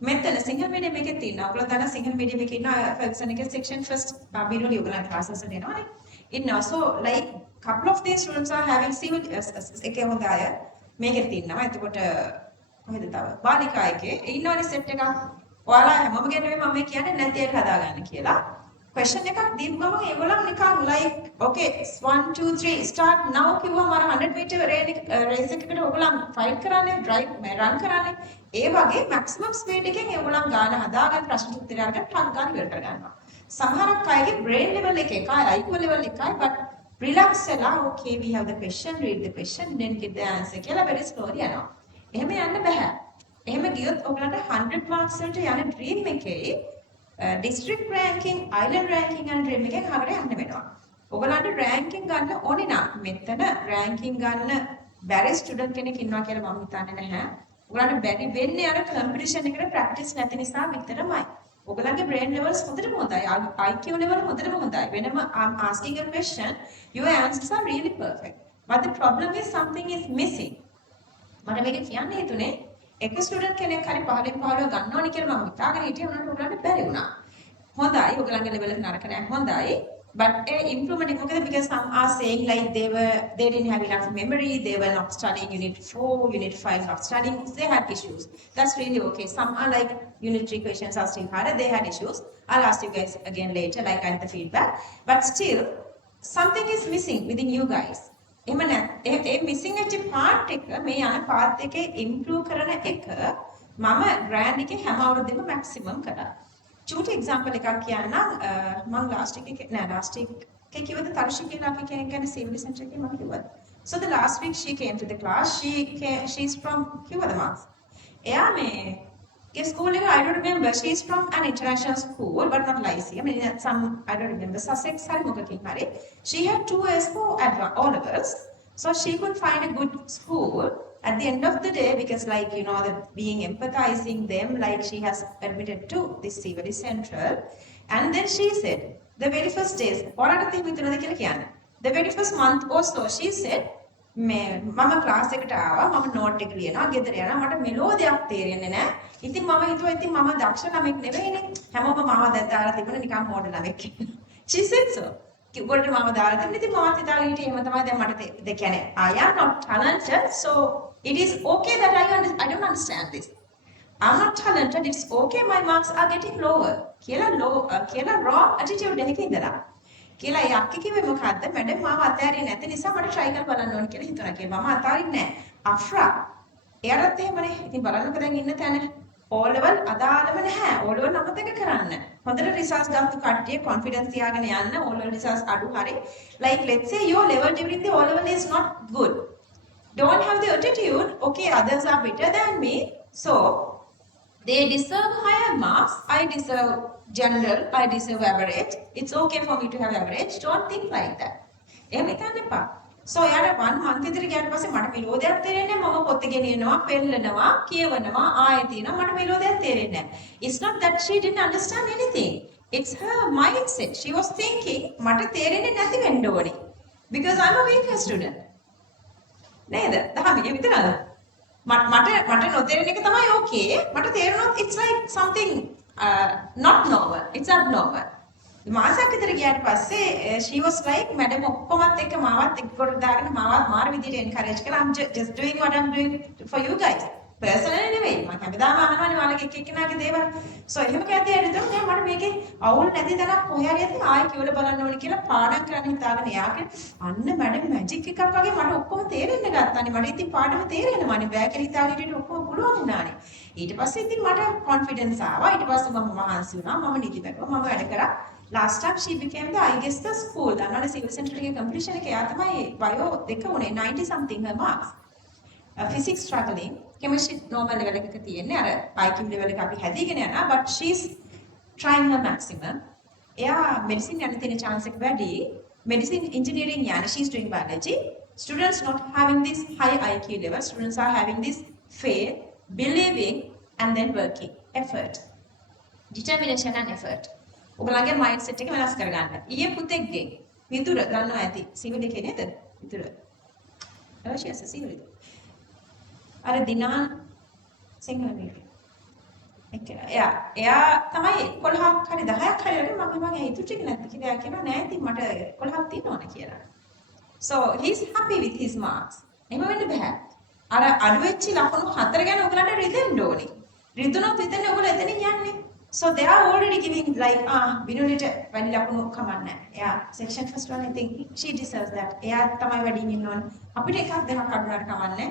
මෙතන Sinhala medium එකේ තියෙනවා. ඔයගොල්ලෝ දන්න Sinhala medium එකේ ඉන්න Ferguson එකේ section first බිරුවල ඔයගොල්ලන් classes වල එනවනේ. ඉන්නවා. So like couple of these students are having civil එකේ හොඳ අය මේකෙත් ඉන්නවා. එතකොට කොහෙද තව? බාලිකා එකේ ඉන්නවනේ සෙට් එකක්. ඔයාලා හැමෝම ගැන මම මේ කියන්නේ නැති අයට හදාගන්න කියලා. question එකක් දීපුවම ඒගොල්ලෝ නිකන් like okay 1 2 3 start now කිව්වම අර 100 meter race එකකට ඔයගොල්ලෝ fight කරන්නේ drive run කරන්නේ ඒ වගේ maximum speed එකෙන් ඒගොල්ලෝ ගාන හදාගෙන ප්‍රශ්න උත්තර අරගෙන ටක් ගාන ඉවර කර ගන්නවා. සමහරක් අයගේ brain level එක එකයි IQ level එකයි but relax වෙලා okay we have the question read the question then get the answer කියලා very slowly යනවා. එහෙම යන්න බෑ. එහෙම ගියොත් ඔයගලන්ට 100 marks වලට යන dream එකේ district ranking, island ranking and dream එකෙන් හරියට යන්න වෙනවා. ඔයගලන්ට ranking ගන්න ඕනේ නම් මෙතන ranking ගන්න බැරි student කෙනෙක් ඉන්නවා කියලා මම හිතන්නේ නැහැ. ඔයගලන්ට බැරි වෙන්නේ අර competition එකට practice නැති නිසා විතරමයි. ඔයගලන්ගේ brain levels හොඳටම හොඳයි. IQ level හොඳටම හොඳයි. Whenever I'm asking a question, your answers are really perfect. But the problem is something is missing. මට මේක කියන්න හිතුනේ එක ස්ටුඩන්ට් කෙනෙක් හරි 15 15 ගන්න ඕනි කියලා මම හිතාගෙන හිටියේ උනට ඔයගලන්ට බැරි වුණා. හොඳයි ඔයගලන්ගේ ලෙවල් එක නරක නෑ හොඳයි. But improvement එක මොකද because some are saying like they didn't have enough memory, they were not studying unit 4, unit 5 not studying, they had issues. That's really okay. Some are like unit 3 questions are still harder, they had issues. I'll ask you guys again later like I had the feedback. But still something is missing within you guys. එහෙම ඒ මිසිං වෙච්ච part එක මේ යන පාත් එකේ improve කරන එක මම grand එකේ හැම අවුරුද්දෙම මැක්සිමම් කරා. චූටි එක්සැම්පල් එකක් කියන්නම් මම ලාස්ට් එකේ කිව්වද තරුෂි කියලා අපි කෙනෙක් ගැන සිවිල් සෙන්ටර් එකේ මම කිව්වද. So the last week she came to the class. She's from කිව්වද මාස්. එයා මේ Yes, school, I don't remember. She's from an international school, but not Lyceum. I mean, I don't remember. Sussex, Hari. She had 2 years for O levels, so she could find a good school. At the end of the day, because like, you know, the being empathizing them, like she has admitted to this very central. And then she said, the very first days, the very first month or so, she said, මම class එකට ආවා මම note එක ලියනවා ගෙදර යනවා මට මෙලෝදියක් තේරෙන්නේ නැහැ ඉතින් මම හිතුවා ඉතින් මම දක්ෂ ළමෙක් නෙවෙයිනේ හැමෝම මාව දාලා තිබුණේ නිකන් මෝඩ ළමෙක් she said so කිව්වට මාව දාලා තිබුණේ ඉතින් මමත් හිතාගෙන හිටියේ එහෙම තමයි දැන් මට ඒ කියන්නේ I am not talented so it is okay that I don't understand this I'm not talented it's okay my marks are getting lower කියලා raw attitude එකකින් ඉඳලා කියලා ඒ අක්කේ කිව්වේ මොකද්ද මැඩම් මාව අතෑරියේ නැති නිසා මට try කරලා බලන්න ඕන කියලා හිතුණා කියලා මම අතාරින්නේ නැහැ අෆ්රා එයාටත් එහෙමනේ ඉතින් බලන්නකෝ දැන් ඉන්න තැන O level අදාළම නැහැ O level අමතක කරන්න හොඳට රිසර්ච් ගන්න කට්ටිය confidence තියාගෙන යන්න O level රිසර්ච් අඩු හරි like let's say your level during the O level is not good don't have the attitude okay others are better than me so they deserve higher marks I deserve general I deserve average it's okay for me to have average don't think like that එහෙම හිතන්න එපා so යාර 1 month විතර ගියාට පස්සේ මට මෙලෝදියක් තේරෙන්නේ මම පොත් ගෙනියනවා පෙන්නනවා කියවනවා ආයෙ තියෙනවා මට මෙලෝදියක් තේරෙන්නේ නැහැ it's not that she didn't understand anything it's her mindset she was thinking මට තේරෙන්නේ නැති වෙන්න ඕනේ because I'm a weaker student නේද දහමිය විතරද මට නොතේරෙන එක තමයි okay මට තේරුණොත් it's like something not normal it's abnormal මාසයක් විතර ගියාට පස්සේ she was like madam ඔක්කොමත් එක්ක මාවත් එක්ක කොට දාගෙන මාවත් මාර විදිහට encourage කරලා I'm just doing what I'm doing for you guys personally නෙවෙයි මම හැමදාම අහනවානේ ඔයාලගේ එක එක්කෙනාගේ දේවල් so එහෙම කැදී හිටියොත් නෑ මට මේකේ අවුල් නැති තරම් කොහේ හරි ඇති ආයෙ කියලා බලන්න ඕනේ කියලා පාඩම් කරන්න හිතාගෙන යාගේ අන්න මැඩම් මැජික් එකක් වගේ මට ඔක්කොම තේරෙන්න ගත්තානේ මට ඉතින් පාඩම තේරෙනවානේ බෑ කියලා හිතාගෙන හිටියට ඔක්කොම පුළුවන් වුණානේ ඊට පස්සේ ඉතින් මට confidence ආවා ඊට පස්සේ මම මහන්සි වුණා මම නිදි බැලුවා මම වැඩ කරා last time she became the I guess the school දන්නවනේ civil center එකේ competition එකේ යා තමයි bio දෙක උනේ 90 something her marks physics struggling chemistry normal level එකක තියෙන්නේ අර IQ level එක අපි හැදීගෙන යනවා but she's trying her maximum එයා medicine යන තියෙන chance එක වැඩි medicine engineering යන්නේ she's doing biology students not having this high IQ level students are having this faith believing and then working effort determination and effort ඔයගලගේ mindset එක වෙනස් කරගන්න ඊයේ පුතෙක්ගේ විදුර ගන්නවා ඇති සිවිල් එකේ නේද විදුර අවශ්‍යස සිවිල් අර දිනාන් සිංහල මේක එයා තමයි 11ක් හරි 10ක් හරි වගේ මම ඉතුරු ටික නැද්ද කියලා එයා කියනවා නෑ ඉතින් මට 11ක් තියෙනවනේ කියලා. So he's happy with his marks. එහෙම වෙන්න බෑ. අර අඩු වෙච්ච ලකුණු 4 ගැන ඔයගලන්ට රිදෙන්න ඕනේ. රිදුනොත් හිතන්නේ ඔයගොල්ලෝ එතනින් යන්නේ. So they are already giving like බිනුලිට වැඩි ලකුණු කමන්නේ. එයා section first one I think she deserves that. එයා තමයි වැඩිම ඉන්න ඕනේ. අපිට එකක් දෙකක් අඩුනාට කමන්නේ.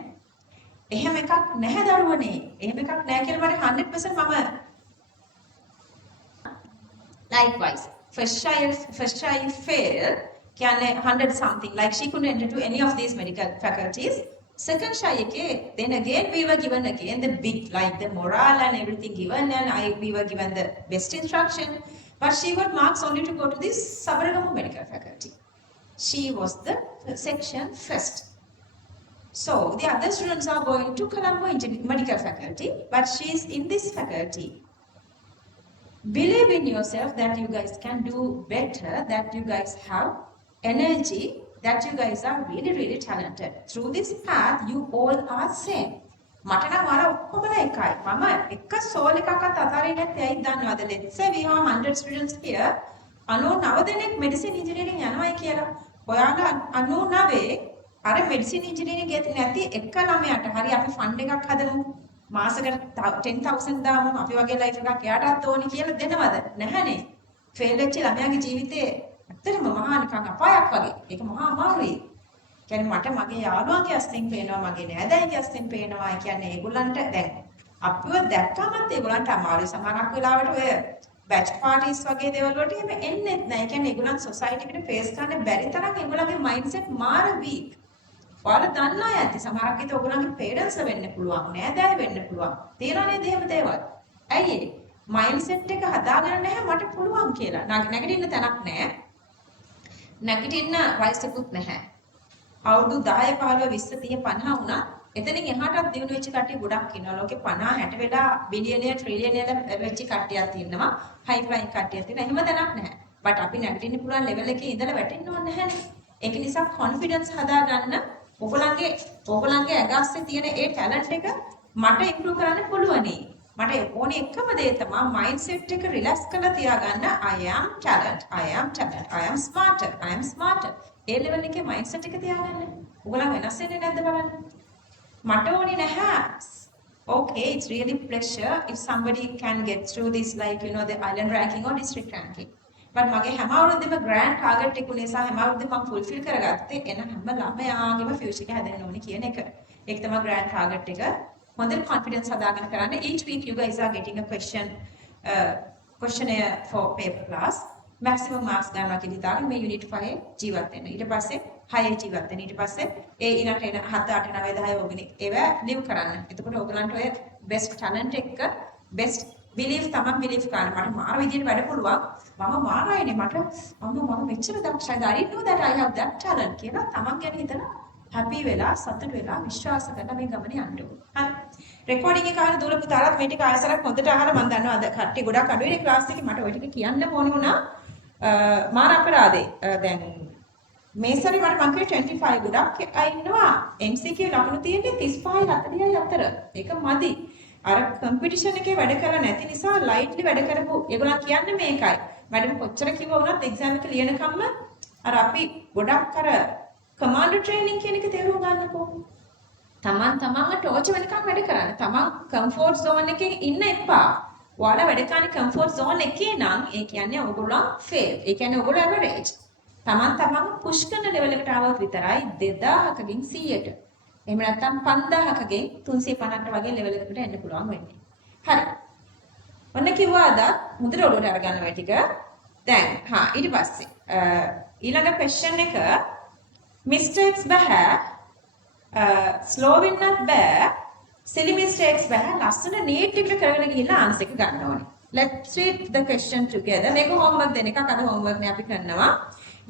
එහෙම එකක් නැහැ දරුවනේ. එහෙම එකක් නැහැ කියලා මට 100% මම likewise first try fail කියන්නේ 100 something like she couldn't enter to any of these medical faculties. Second try එකේ then again we were given again the big like the morale and everything given and we were given the best instruction but she got marks only to go to this Sabaragamu medical faculty. She was the section first. So the other students are going to Colombo medical faculty but she is in this faculty. Believe in yourself that you guys can do better, that you guys have energy, that you guys are really talented. Through this path, you all are same. මට නම් අර ඔක්කොමලා එකයි. මම එක soul එකක්වත් අතාරින්නේ නැත්නම් ඇයි දන්නවද? Let's say we have 100 students here. 99 දෙනෙක් medicine engineering යනවායි කියලා. ඔයාලා 99 අර medicine engineering ගියේ නැති එක ළමයාට හරි අපි ෆන්ඩ් එකක් හදමු. මාසෙකට 10000 දාමු අපි වගේ ලයිෆ් එකක් එයාටත් ඕනි කියලා දෙනවද? නැහනේ. ෆේල් වෙච්ච ළමයාගේ ජීවිතේ ඇත්තටම මහා නිකන් අපායක් වගේ. ඒක මහා අමාරුයි. කියන්නේ මට මගේ යාළුවාගේ අස්තින් පේනවා, මගේ නෑදෑයගේ අස්තින් පේනවා. ඒ කියන්නේ ඒගොල්ලන්ට දැන් අපිව දැක්කමත් ඒගොල්ලන්ට අමාරුයි. සමහරක් වෙලාවට ඔය බැච් පාටිස් වගේ දේවල් වලට එහෙම එන්නේත් නෑ. ඒ කියන්නේ ඒගොල්ලන් සොසයිටි එකට ෆේස් කරන්න බැරි තරම් ඒගොල්ලන්ගේ මයින්ඩ්සෙට් මාර වීක්. ඔයාලා දන්නවා ඇති සමහරක් විට ඔයගොල්ලන්ගේ පේරන්ට්ස් වෙන්න පුළුවන්, නෑදෑයෝ වෙන්න පුළුවන්. තේරෙනවා නේද එහෙම දේවල්? ඇයි ඒ? මයින්ඩ්සෙට් එක හදාගන්න නැහැ මට පුළුවන් කියලා. නැගිටින්න තැනක් නෑ. නැගිටින්න වයසකුත් නැහැ. අවුරුදු 10 15 20 30 50 වුණා. එතනින් එහාටත් දිනු වෙච්ච කට්ටිය ගොඩක් ඉන්නවා. ලෝකේ 50 60 වෙලා බිලියනියර් ට්‍රිලියනියර් වෙච්ච කට්ටියක් ඉන්නවා. හයි ෆ්ලයින් කට්ටියක් ඉන්නවා. එහෙම තැනක් නැහැ. බට් අපි නැගිටින්න පුළුවන් ලෙවල් එකේ ඉඳලා වැටෙන්න ඕනේ නැහැනේ. ඒක නිසා කොන්ෆිඩන්ස් හදාගන්න ඔයගොල්ලන්ගේ ඇගස්සේ තියෙන ඒ ටැලන්ට් එක මට ඉම්ප්‍රූව් කරන්න පුළුවනි. මට ඕනේ එකම දේ තමයි මයින්ඩ්සෙට් එක රිලැක්ස් කරලා තියාගන්න. I am talent. I am smarter. A level එකේ මයින්ඩ්සෙට් එක තියාගන්න. ඔයගොල්ලන් වෙනස් වෙන්නේ නැද්ද බලන්න. මට ඕනේ නැහැ. Okay, it's really pleasure if somebody can get through this like you know the island ranking or district ranking. but මගේ හැම අවුරුද්දෙම grand target එක නිසා හැම අවුරුද්දෙම මම fulfill කරගත්තේ එන හැම ළමයාගේම future එක හැදෙන්න ඕනේ කියන එක. ඒක තමයි grand target එක. හොඳට confidence හදාගෙන කරන්න. Each week you guys are getting a questionnaire for paper class. maximum marks ගන්නවා කියලා හිතාගෙන මේ unit 5 ජීවත් වෙන්න. ඊට පස්සේ 6 ජීවත් වෙන්න. ඊට පස්සේ ඒ ඊනට එන 7 8 9 10 ඔගනේ ඒවා live කරන්න. එතකොට ඔයගලන්ට ඔය best talent එක best belief තමන් belief ගන්න. මට මාර විදියට වැඩ පුළුවන්. මම මාරයිනේ මට මම මෙච්චර දක්ෂයි. I didn't know that I have that talent කියලා තමන් ගැන හිතලා happy වෙලා සතුට වෙලා විශ්වාස කරලා මේ ගමනේ යන්න ඕනේ. හරි. රෙකෝඩින් එක අහන දුර පුතාලත් මේ ටික ආයසරක් හොඳට අහලා මම දන්නවා අද කට්ටිය ගොඩක් අඩුයිනේ ක්ලාස් එකේ මට ওই ටික කියන්න ඕනේ වුණා. මාර අපරාධේ. දැන් මේ සැරේ මට මං කිව්වේ 25 ගොඩක් ඉන්නවා. MCQ ලකුණු තියෙන්නේ 35 40යි අතර. ඒක මදි. අර කම්පිටිෂන් එකේ වැඩ කරලා නැති නිසා ලයිට්ලි වැඩ කරපු ඒගොල්ලන් කියන්නේ මේකයි. මඩම කොච්චර කිව්වා වුණත් එක්සෑම් එක ලියනකම්ම අර අපි ගොඩක් අර කමාන්ඩර් ට්‍රේනින් කියන එක තේරුම් ගන්නකෝ. තමන්ම ටෝච් වෙනකම් වැඩ කරන්න. තමන් කම්ෆර්ට් සෝන් එකේ ඉන්න එපා. ඔයාලා වැඩ කරන්නේ කම්ෆර්ට් සෝන් එකේ නම් ඒ කියන්නේ ඔයගොල්ලෝ ෆේල්. ඒ කියන්නේ ඔයගොල්ලෝ ඇවරේජ්. තමන් පුෂ් කරන ලෙවල් එකට ආවොත් විතරයි 2000කකින් 100ට. එහෙම නැත්නම් 5000කකින් 350ට වගේ ලෙවල් එකකට එන්න පුළුවන් වෙන්නේ. හරි. ඔන්න කිව්වා අද මුදල ඔළුවට අරගන්න ඔය ටික. දැන් ඊට පස්සේ ඊළඟ ක්වෙස්චන් එක mistakes බෑ slow වෙන්නත් බෑ silly mistakes බෑ ලස්සන neat එකට කරගෙන ගිහිල්ලා ආන්සර් එක ගන්න ඕනේ. Let's read the question together. මේක homework දෙන එකක් අද homework නේ අපි කරනවා.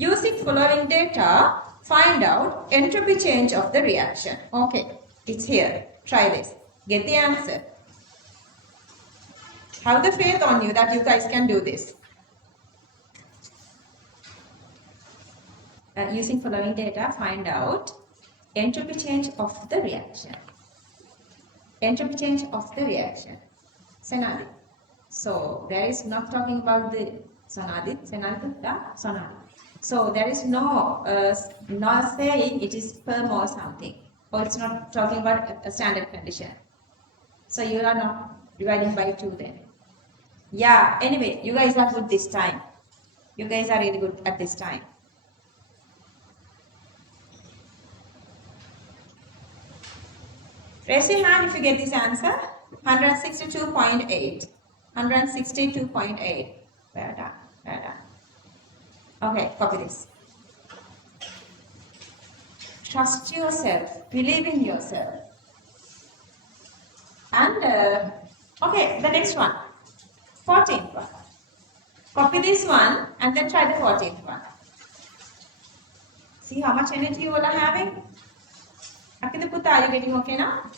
Using following data find out entropy change of the reaction. Okay, it's here. Try this. Get the answer. Have the faith on you that you guys can do this. Using following data, find out entropy change of the reaction. Entropy change of the reaction. Senadi. So there is not talking about the sonadi. So there is no not saying it is perm or something, or it's not talking about a standard condition. So you are not dividing by 2 then. Yeah, anyway, you guys are good this time. You guys are really good at this time. Raise your hand if you get this answer. 162.8. 162.8. Well done. Well done. Okay, copy this. Trust yourself. Believe in yourself. And, okay, the next one. 14th one. Copy this one and then try the 14th one. See how much energy you all are having? Akita Putta, are you getting okay now?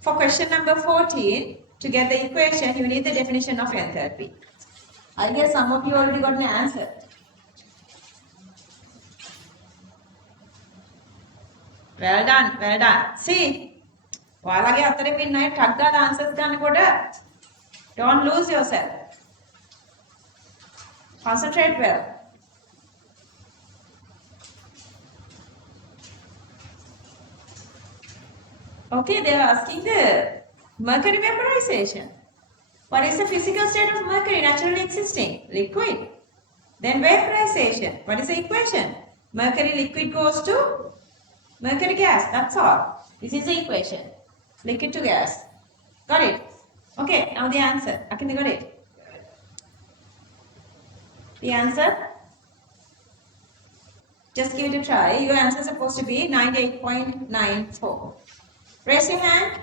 For question number 14, to get the equation, you need the definition of enthalpy. I guess some of you already got an answer. Well done, well done. See, ඔයාලගේ අතරේ ඉන්න අය ටක් ගාලා answers ගන්නකොට don't lose yourself. Concentrate well. Okay, they are asking the mercury vaporization. What is the physical state of mercury naturally existing? Liquid. Then vaporization. What is the equation? Mercury liquid goes to mercury gas. That's all. This is the equation. Liquid to gas. Got it? Okay, now the answer. Akin, got it? The answer? Just give it a try. Your answer is supposed to be 98.94. Raise your hand.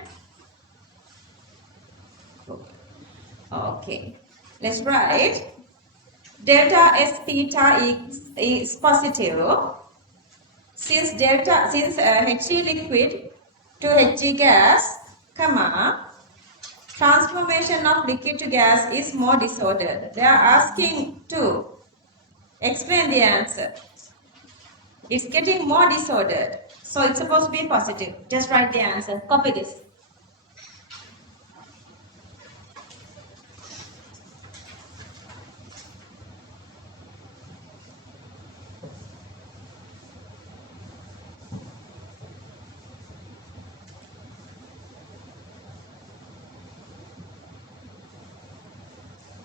Okay. Let's write. Delta S theta is positive. Since He liquid to He gas, comma, transformation of liquid to gas is more disordered. They are asking to explain the answer. It's getting more disordered. So it's supposed to be positive. Just write the answer. Copy this.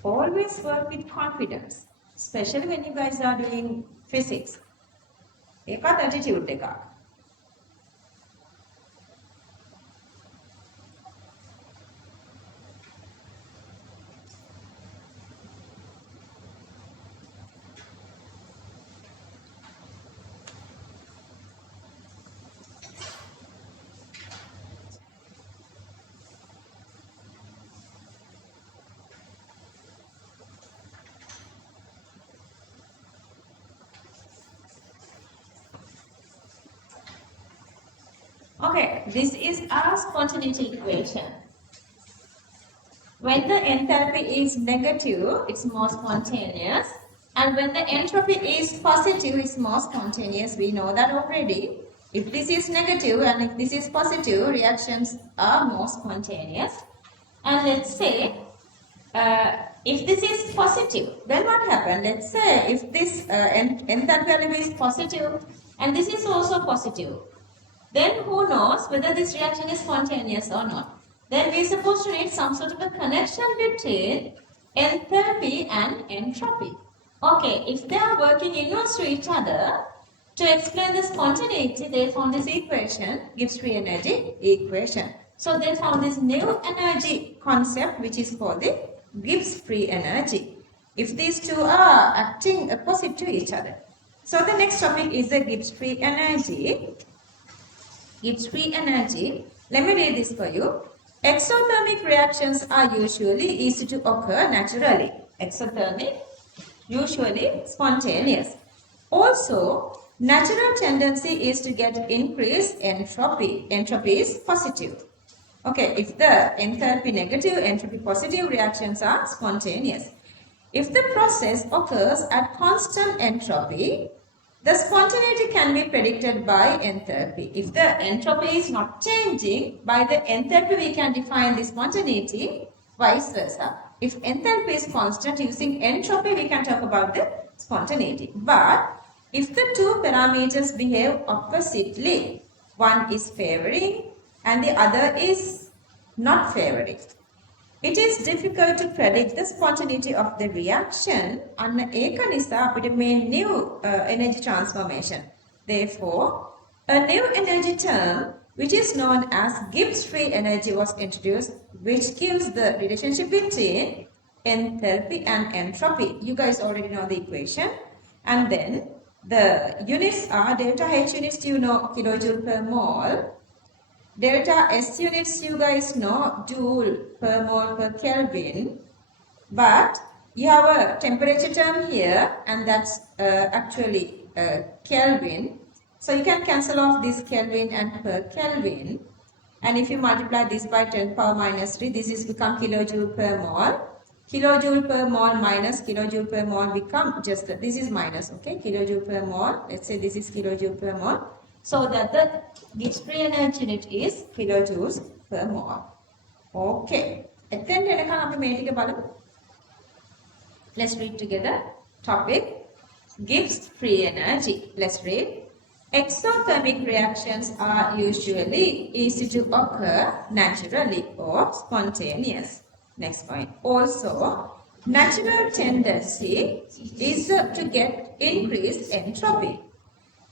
Always work with confidence, especially when you guys are doing physics. ඒකත් attitude එකක්. Okay, this is our spontaneity equation. When the enthalpy is negative, it's more spontaneous. And when the entropy is positive, it's more spontaneous. We know that already. If this is negative and if this is positive, reactions are more spontaneous. And let's say, if this is positive, then what happened? Let's say if this enthalpy value is positive and this is also positive, then who knows whether this reaction is spontaneous or not. Then we're supposed to need some sort of a connection between enthalpy and entropy. Okay, if they are working inwards to each other, to explain the spontaneity, they found this equation, Gibbs free energy equation. So they found this new energy concept which is called the Gibbs free energy. If these two are acting opposite to each other. So the next topic is the Gibbs free energy. Gibbs free energy. Let me read this for you. Exothermic reactions are usually easy to occur naturally. Exothermic, usually spontaneous. Also, natural tendency is to get increased entropy. Entropy is positive. Okay, if the enthalpy negative, entropy positive reactions are spontaneous. If the process occurs at constant entropy, The spontaneity can be predicted by enthalpy. If the entropy is not changing, by the enthalpy we can define the spontaneity, vice versa. If enthalpy is constant, using entropy we can talk about the spontaneity. But if the two parameters behave oppositely, one is favoring and the other is not favoring, it is difficult to predict the spontaneity of the reaction. අන්න ඒක නිසා අපිට මේ new energy transformation. Therefore, a new energy term which is known as Gibbs free energy was introduced, which gives the relationship between enthalpy and entropy. You guys already know the equation. And then the units are delta H units, you know, kilojoule per mole. Delta S units, you guys know, joule per mole per Kelvin. But you have a temperature term here, and that's actually Kelvin. So you can cancel off this Kelvin and per Kelvin. And if you multiply this by 10 power minus 3, this is become kilojoule per mole. Kilojoule per mole minus kilojoule per mole become just, this is minus, okay? Kilojoule per mole, let's say this is kilojoule per mole. So that the Gibbs free energy unit is kilojoules per mole. Okay. Let's read together. Topic: Gibbs free energy. Let's read. Exothermic reactions are usually easy to occur naturally or spontaneous. Next point. Also, natural tendency is to get increased entropy.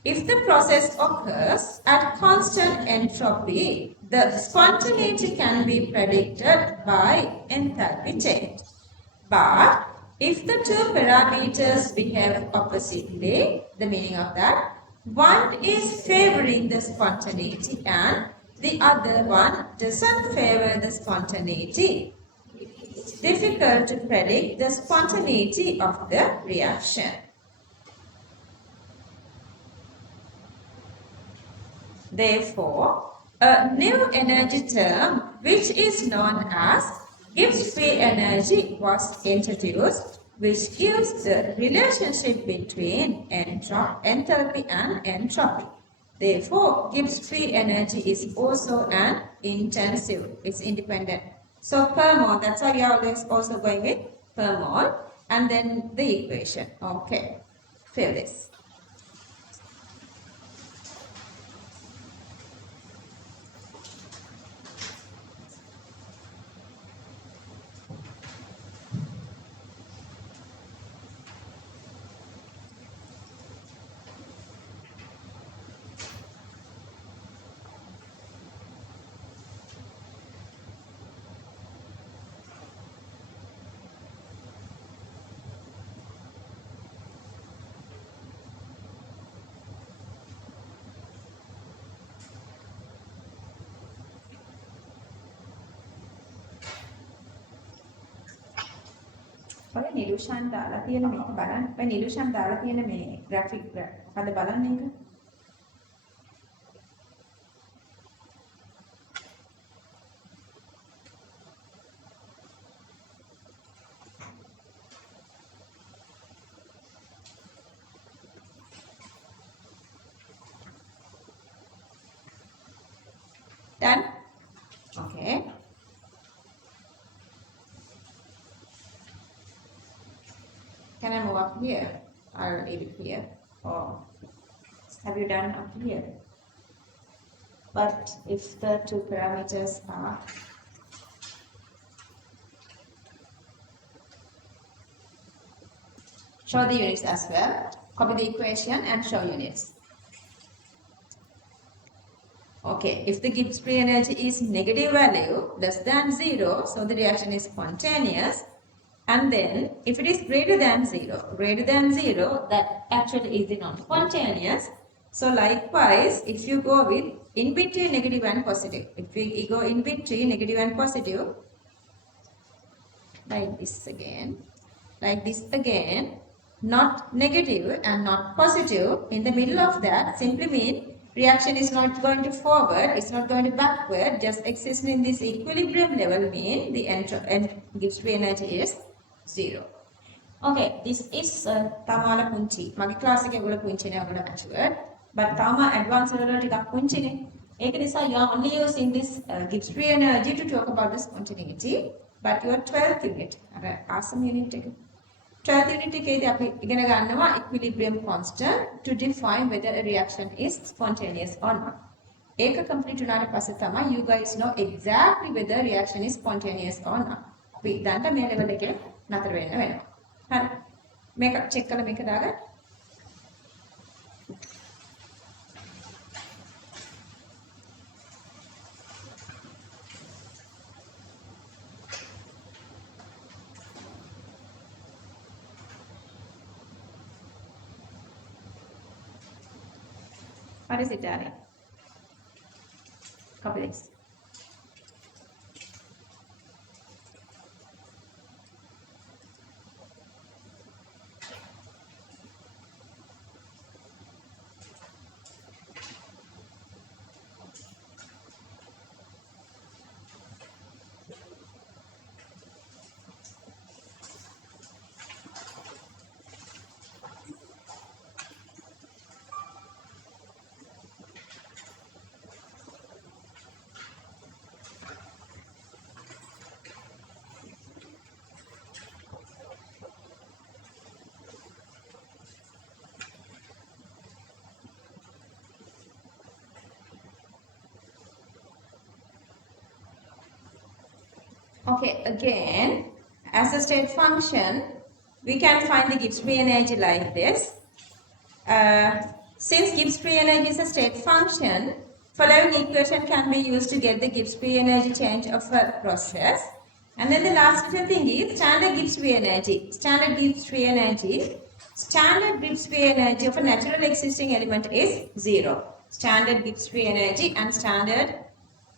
If the process occurs at constant entropy, the spontaneity can be predicted by enthalpy change. But if the two parameters behave oppositely, the meaning of that, one is favoring the spontaneity and the other one doesn't favor the spontaneity, it's difficult to predict the spontaneity of the reaction. Therefore, a new energy term which is known as Gibbs free energy was introduced, which gives the relationship between enthalpy and entropy. Therefore, Gibbs free energy is also an intensive, it's independent. So per mole, that's why we are always also going with per mole, and then the equation. Okay, fill this. ඔය නිලුෂන් දාලා තියෙන මේක බලන්න. ඔය නිලුෂන් දාලා තියෙන මේ graphic මොකද බලන්න එක. Done? Okay. Can I move up here? I'll leave it here. Or have you done up here? But if the two parameters are show the units as well. Copy the equation and show units. Okay, if the Gibbs free energy is negative value less than 0, so the reaction is spontaneous. And then if it is greater than 0, that actually is non-spontaneous. So likewise, if you go with in between negative and positive, if we go in between negative and positive, like this again, not negative and not positive, in the middle of that simply mean reaction is not going to forward, it's not going to backward, just existing in this equilibrium level mean the Gibbs free energy is 0. Okay, this is Tamala punchi. Magi class එක ඒගොල්ලෝ පුංචි නේ ඔයගොල්ලෝ matured. But තාම advanced level වල ටිකක් පුංචි නේ. ඒක නිසා you are only using this gives free energy to talk about the spontaneity. But your 12th unit අර awesome unit එක. 12th unit එකේදී අපි ඉගෙන ගන්නවා equilibrium constant to define whether a reaction is spontaneous or not. ඒක complete වුණාට පස්සේ තමයි you guys know exactly whether reaction is spontaneous or not. අපි දැන්ට මේ level එකේ නතර වෙන්න වෙනවා. හරි. මේක check කරලා මේක දාගන්න. What is it, darling? Copy this. Okay, again, as a state function, we can find the Gibbs free energy like this. Since Gibbs free energy is a state function, following equation can be used to get the Gibbs free energy change of a process. And then the last little thing is standard Gibbs free energy. Standard Gibbs free energy of a natural existing element is 0. Standard Gibbs free energy and standard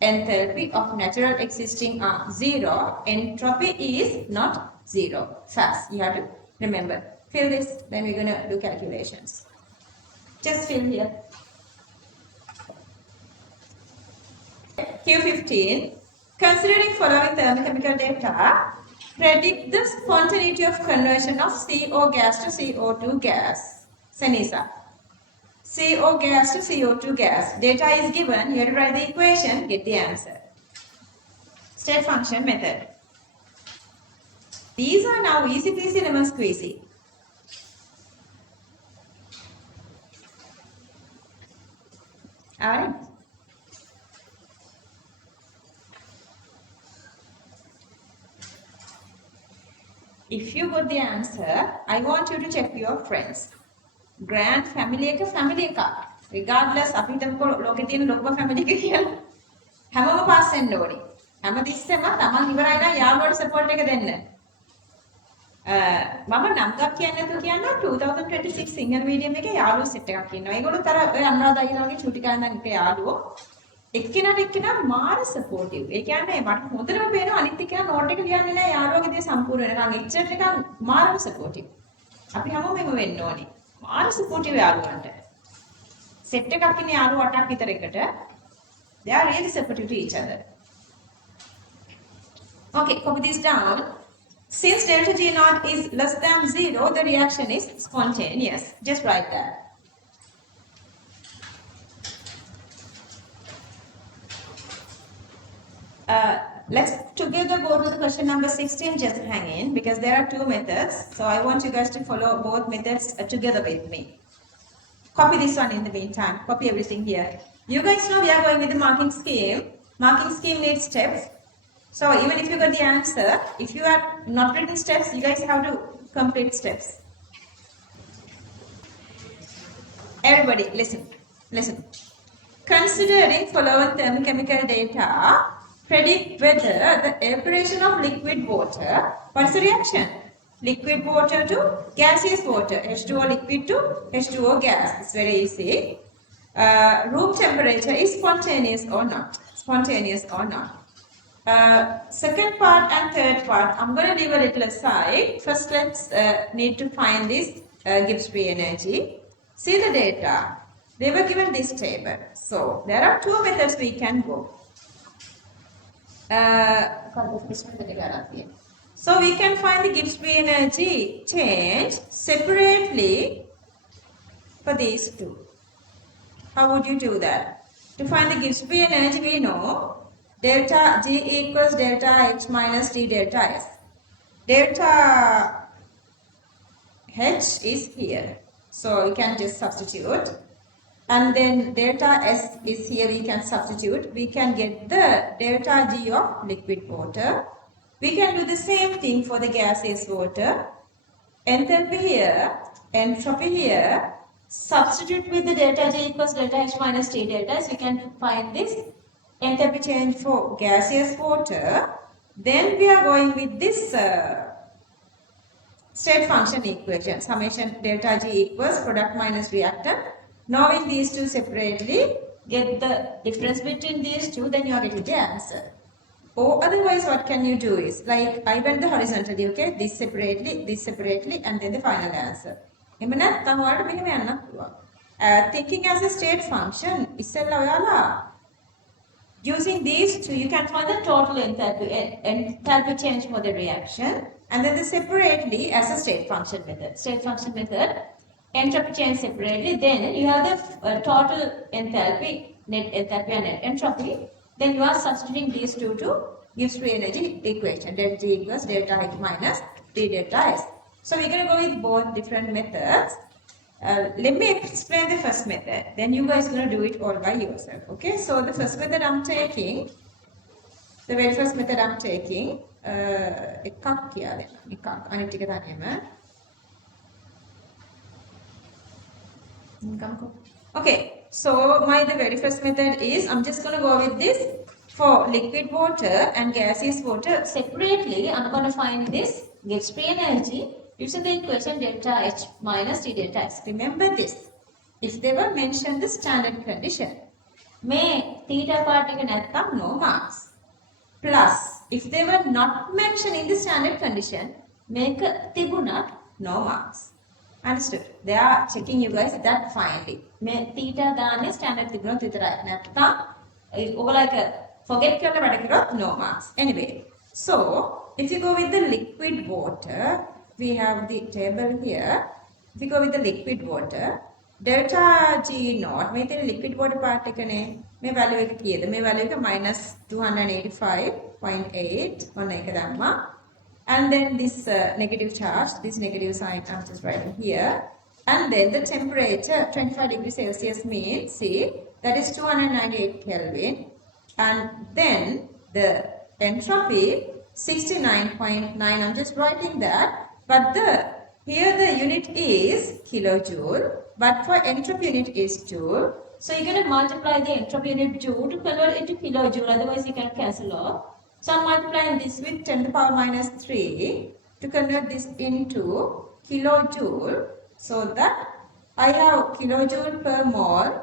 enthalpy of natural existing are 0. Entropy is not 0. Fast. You have to remember. Fill this. Then we're going to do calculations. Just fill here. Q15. Considering following thermochemical data, predict the spontaneity of conversion of CO gas to CO2 gas. Senisa. CO gas to CO2 gas. Data is given. You have to write the equation, get the answer. State function method. These are now easy peasy lemon squeezy. Alright. If you got the answer, I want you to check your friends. Grand family එක family එකක්. Regardless අපි හිතමුකෝ ලෝකේ තියෙන ලොකුම family එක කියලා. හැමෝම පාස් වෙන්න ඕනේ. හැමතිස්සෙම තමන් ඉවරයි නම් යාළුවට support එක දෙන්න. මම නම් ගක් කියන්නේ නැතුව කියනවා 2026 සිංහල මීඩියම් එකේ යාළුවෝ set එකක් ඉන්නවා. ඒගොල්ලෝ තර ඔය අනුරාධ අයියලා වගේ චූටි කාන්දන් එක යාළුවෝ. එක්කෙනාට එක්කෙනා මාර supportive. ඒ කියන්නේ මට හොඳටම පේනවා අනිත් එක්කෙනා note එක ලියන්නේ නැහැ යාළුවගේ දේ සම්පූර්ණ වෙනකන්. එච්චර නිකන් මාරම supportive. අපි හැමෝම එහෙම වෙන්න ඕනේ. මාර supportive යාළුවන්ට. set එකක් ඉන්නේ යාළුවෝ 8ක් විතර එකට. They are really supportive to each other. Okay, copy this down. Since delta G naught is less than 0, the reaction is spontaneous. Just write that. Let's together go to the question number 16. Just hang in because there are two methods. So I want you guys to follow both methods together with me. Copy this one in the meantime. Copy everything here. You guys know we are going with the marking scheme. Marking scheme needs steps. So even if you got the answer, if you are not written steps, you guys have to complete steps. Everybody, listen. Considering following thermochemical data, predict whether the evaporation of liquid water, what's the reaction? Liquid water to gaseous water, H2O liquid to H2O gas. It's very easy. Room temperature is spontaneous or not? Second part and third part, I'm going to leave a little aside. First, let's need to find this Gibbs free energy. See the data. They were given this table. So, there are two methods we can go. So we can find the Gibbs free energy change separately for these two. How would you do that? To find the Gibbs free energy, we know delta G equals delta H minus D delta S. Delta H is here. So we can just substitute. And then delta S is here, we can substitute. We can get the delta G of liquid water. We can do the same thing for the gaseous water. Enthalpy here, entropy here. Substitute with the delta G equals delta H minus T delta S. We can find this enthalpy change for gaseous water. Then we are going with this state function equation. Summation delta G equals product minus reactant. Knowing these two separately, get the difference between these two, then you are getting the answer. Or otherwise, what can you do is, like I went the horizontally, okay, this separately, and then the final answer. Thinking as a state function, using these two, you can find the total enthalpy change for the reaction, and then the separately as a state function method. State function method, entropy change separately, then you have the total enthalpy, net enthalpy and net entropy. Then you are substituting these two to Gibbs free energy equation, delta G equals delta H minus D delta S. So we're going to go with both different methods. Let me explain the first method. Then you guys are going to do it all by yourself. Okay, so the first method I'm taking, the very first method I'm taking, okay, so the very first method is, I'm just going to go with this for liquid water and gaseous water separately. I'm going to find this Gibbs free energy using the equation delta H minus T delta S. Remember this. If they were mentioned the standard condition, may theta part එක no marks. Plus, if they were not mentioned in the standard condition, make තිබුණත් no marks. Understood? They are checking you guys that finally. මේ theta දාන්නේ standard තිබුණොත් විතරයි. නැත්නම් ඔයගොල්ලෝ forget කරලා වැඩ කරොත් no marks. Anyway, so if you go with the liquid water, we have the table here. If you go with the liquid water, delta G naught, මේ තියෙන liquid water part එකනේ. මේ value එක කීයද? මේ value එක minus 285.8 ඔන්න ඒක දැම්මා. And then this negative charge, this negative sign I'm just writing here. And then the temperature 25 degrees Celsius means, see, that is 298 Kelvin. And then the entropy 69.9, I'm just writing that. But here the unit is kilojoule, but for entropy unit is joule. So you're going to multiply the entropy unit joule to convert into kilojoule, otherwise you can cancel off. So I'm multiplying this with 10 to the power minus 3 to convert this into kilojoule, so that I have kilojoule per mole.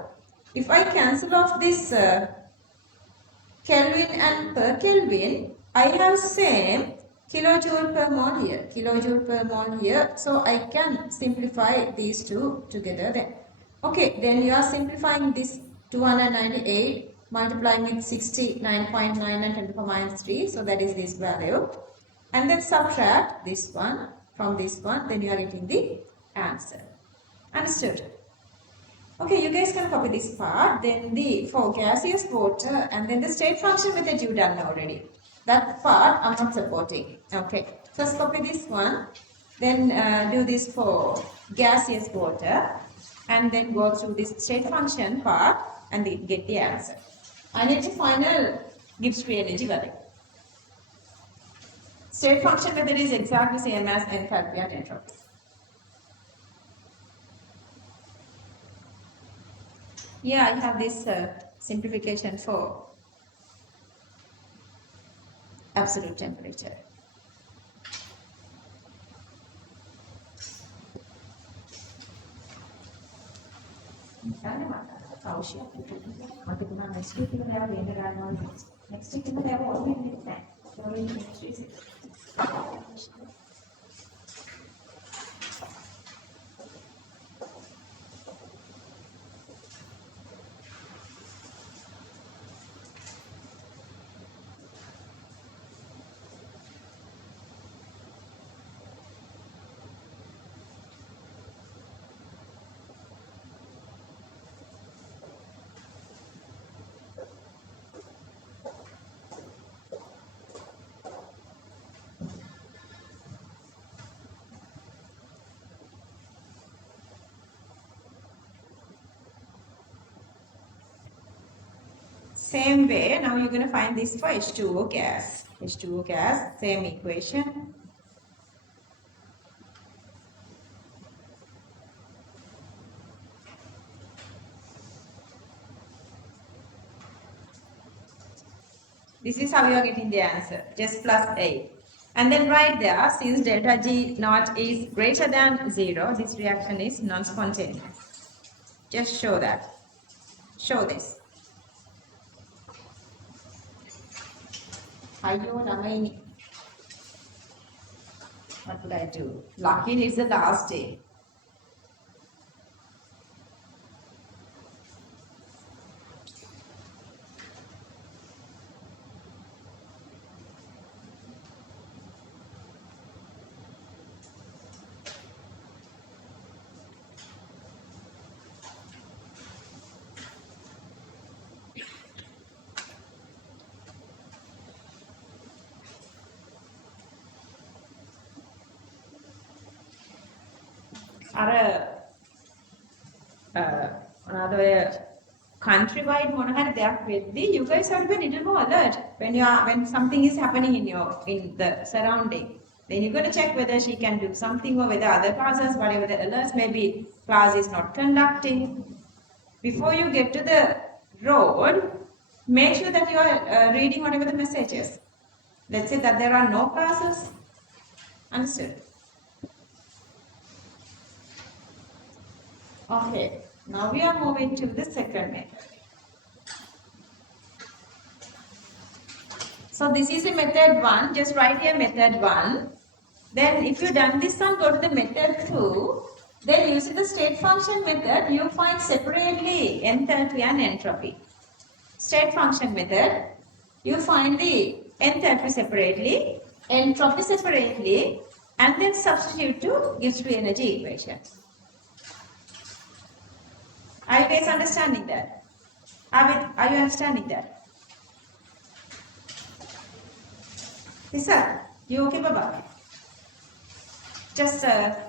If I cancel off this Kelvin and per Kelvin, I have same kilojoule per mole here, kilojoule per mole here. So I can simplify these two together then. Okay, then you are simplifying this 298 multiplying with 69.9 and 10 to the power minus 3. So that is this value. And then subtract this one from this one. Then you are getting the answer. Understood? Okay, you guys can copy this part. Then for gaseous water and then the state function method you done already. That part I'm not supporting. Okay, first copy this one. Then do this for gaseous water. And then go through this state function part and then get the answer. And it's the final Gibbs free energy value. State function method is exactly same as enthalpy and entropy. Yeah, I have this simplification for absolute temperature. Next week we have all been Same way, now you're going to find this for H2O gas. H2O gas, same equation. This is how you are getting the answer, just plus 8. And then right there, since delta G naught is greater than 0, this reaction is non-spontaneous. Just show that. Show this. Ayyo Ramaini. What would I do? Lucky it's the last day. Another countrywide මොනහරි දෙයක් වෙද්දී you guys have to be a little more alert when something is happening in the surrounding. Then you're going to check whether she can do something or whether other classes, whatever the alerts may be, class is not conducting. Before you get to the road, make sure that you are reading whatever the message is. Let's say that there are no classes. Understood? Okay, now we are moving to the second method. So this is a method 1, just write here method 1. Then if you done this one, go to the method 2. Then using the state function method, you find separately enthalpy and entropy. State function method, you find the enthalpy separately, entropy separately, and then substitute to gives free energy equation. Are you guys understanding that? Are you understanding that? Lisa, you okay, Baba? Just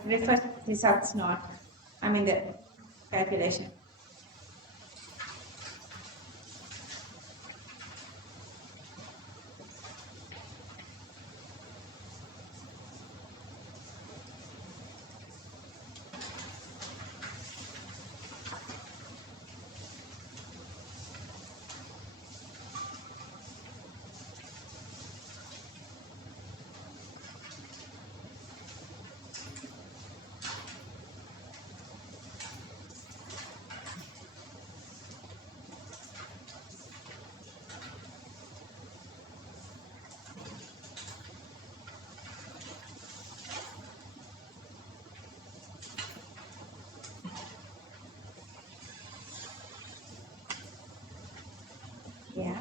refer to results note. The calculation. Yeah.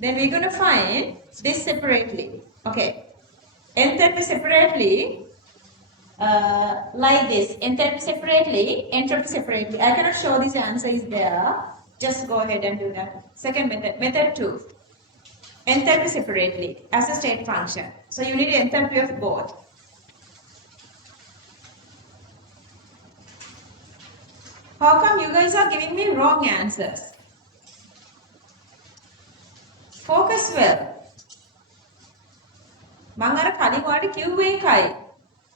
Then we're going to find this separately. Okay. Enthalpy separately, like this. Enthalpy separately, entropy separately. I cannot show this answer is there. Just go ahead and do that. Second method. Method 2. Enthalpy separately as a state function. So you need enthalpy of both. How come you guys are giving me wrong answers? Focus well. මම අර කලින් ඔයාලට කිව්වේ එකයි.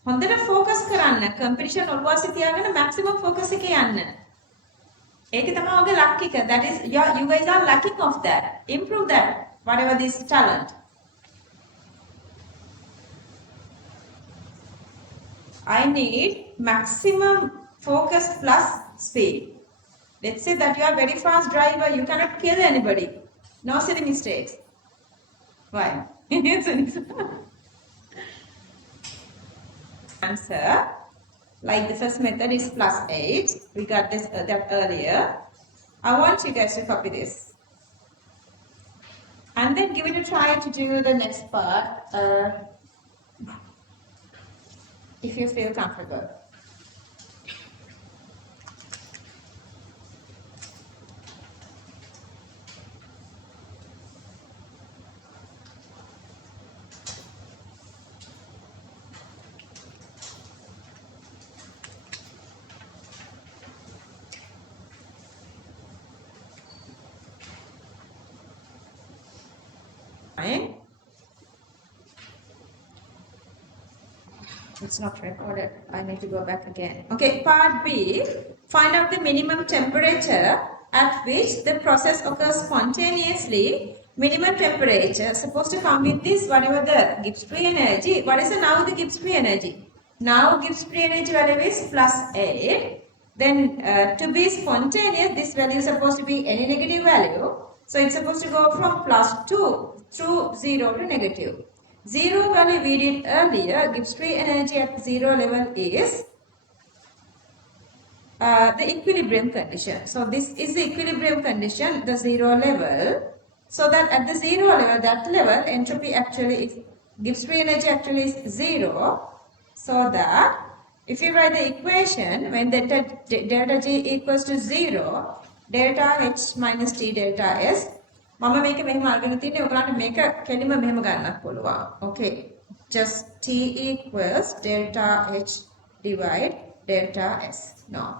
හොඳට focus කරන්න. Competition ඔළුවාසේ තියාගෙන maximum focus එකේ යන්න. ඒක තමයි ඔයගේ luck එක. That is you guys are lacking of that. Improve that. Whatever this talent. I need maximum focus plus speed. Let's say that you are very fast driver. You cannot kill anybody. No silly mistakes. Why? Answer, like the first method is plus 8. We got this that earlier. I want you guys to copy this. And then give it a try to do the next part if you feel comfortable. Fine. It's not recorded. I need to go back again. Okay, part B. Find out the minimum temperature at which the process occurs spontaneously. Minimum temperature supposed to come with this, whatever the Gibbs free energy. What is the now the Gibbs free energy? Now Gibbs free energy value is plus 8. Then to be spontaneous, this value is supposed to be any negative value. So it's supposed to go from plus 2 through 0 to negative. 0 value we did earlier, Gibbs free energy at 0 level is the equilibrium condition. So this is the equilibrium condition, the 0 level. So that at the 0 level, that level, entropy actually is, Gibbs free energy actually is 0. So that if you write the equation, when delta G equals to 0, delta H minus T delta S, මම මේක මෙහෙම අරගෙන තින්නේ ඔයගලන්ට මේක කෙලිම මෙහෙම ගන්නත් පුළුවන්. Okay. Just T equals delta H divide delta S. No.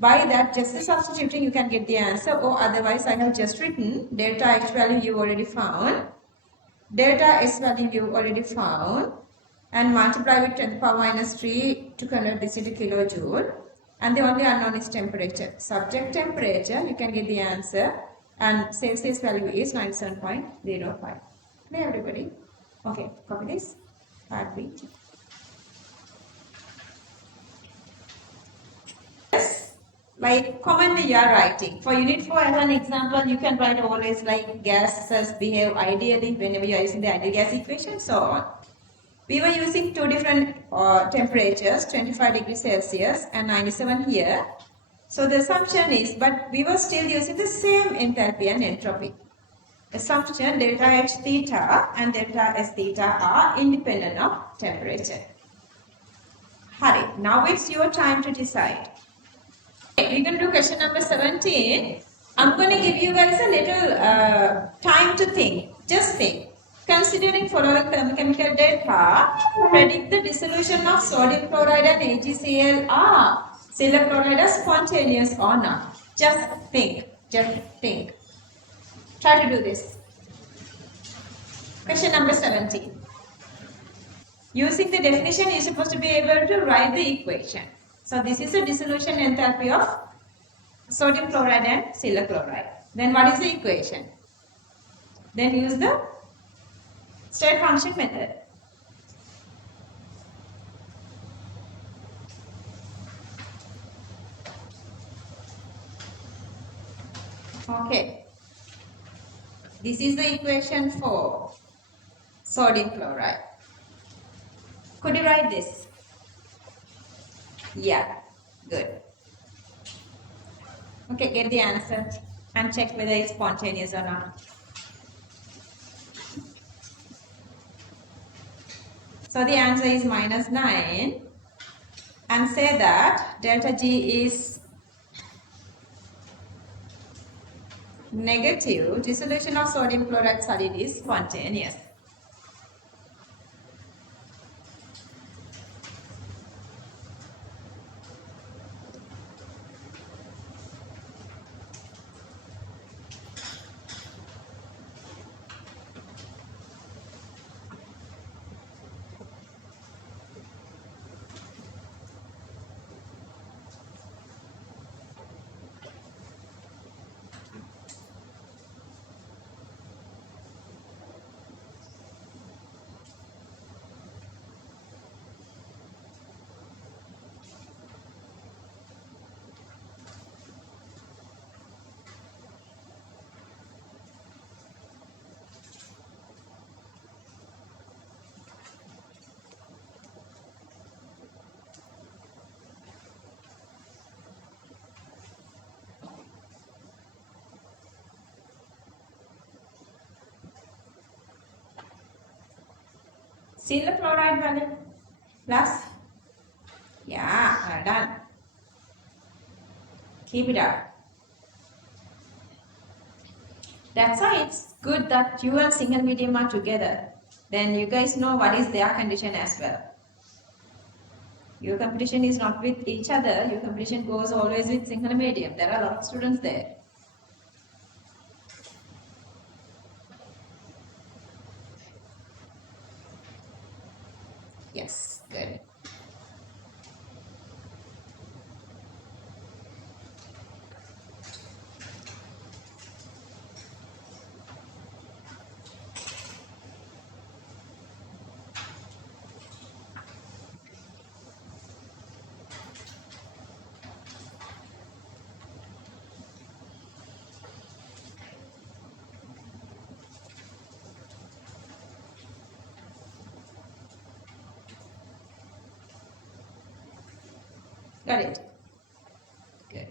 By that, just substituting, you can get the answer, or otherwise I have just written delta H value you already found, delta S value you already found, and multiply with 10 to the power minus 3 to convert this into kilojoule. And the only unknown is temperature. Subject temperature, you can get the answer. And Celsius value is 97.05. Clear everybody? Okay, copy this. Part B. Yes, like commonly you are writing. For unit 4 as an example, you can write always like gases behave ideally whenever you are using the ideal gas equation, so on. We were using two different temperatures, 25 degrees Celsius and 97 here. So the assumption is, but we were still using the same enthalpy and entropy. Assumption delta H theta and delta S theta are independent of temperature. Hurry, now it's your time to decide. Okay, we're going to do question number 17. I'm going to give you guys a little time to think. Just think. Considering following thermochemical data, predict the dissolution of sodium chloride and AgCl are silver chloride are spontaneous or not. Just think. Just think. Try to do this. Question number 17. Using the definition, you're supposed to be able to write the equation. So this is the dissolution enthalpy of sodium chloride and silver chloride. Then what is the equation? Then use the state function method. Okay. This is the equation for sodium chloride. Could you write this? Yeah, good. Okay, get the answer and check whether it's spontaneous or not. So the answer is -9, and say that delta G is negative. Dissolution of sodium chloride solid is spontaneous. Silver chloride value plus. Yeah, done. Keep it up. That's why it's good that you and Sinhala medium are together. Then you guys know what is their condition as well. Your competition is not with each other. Your competition goes always with Sinhala medium. There are a lot of students there. Yes, good. Got it. Good.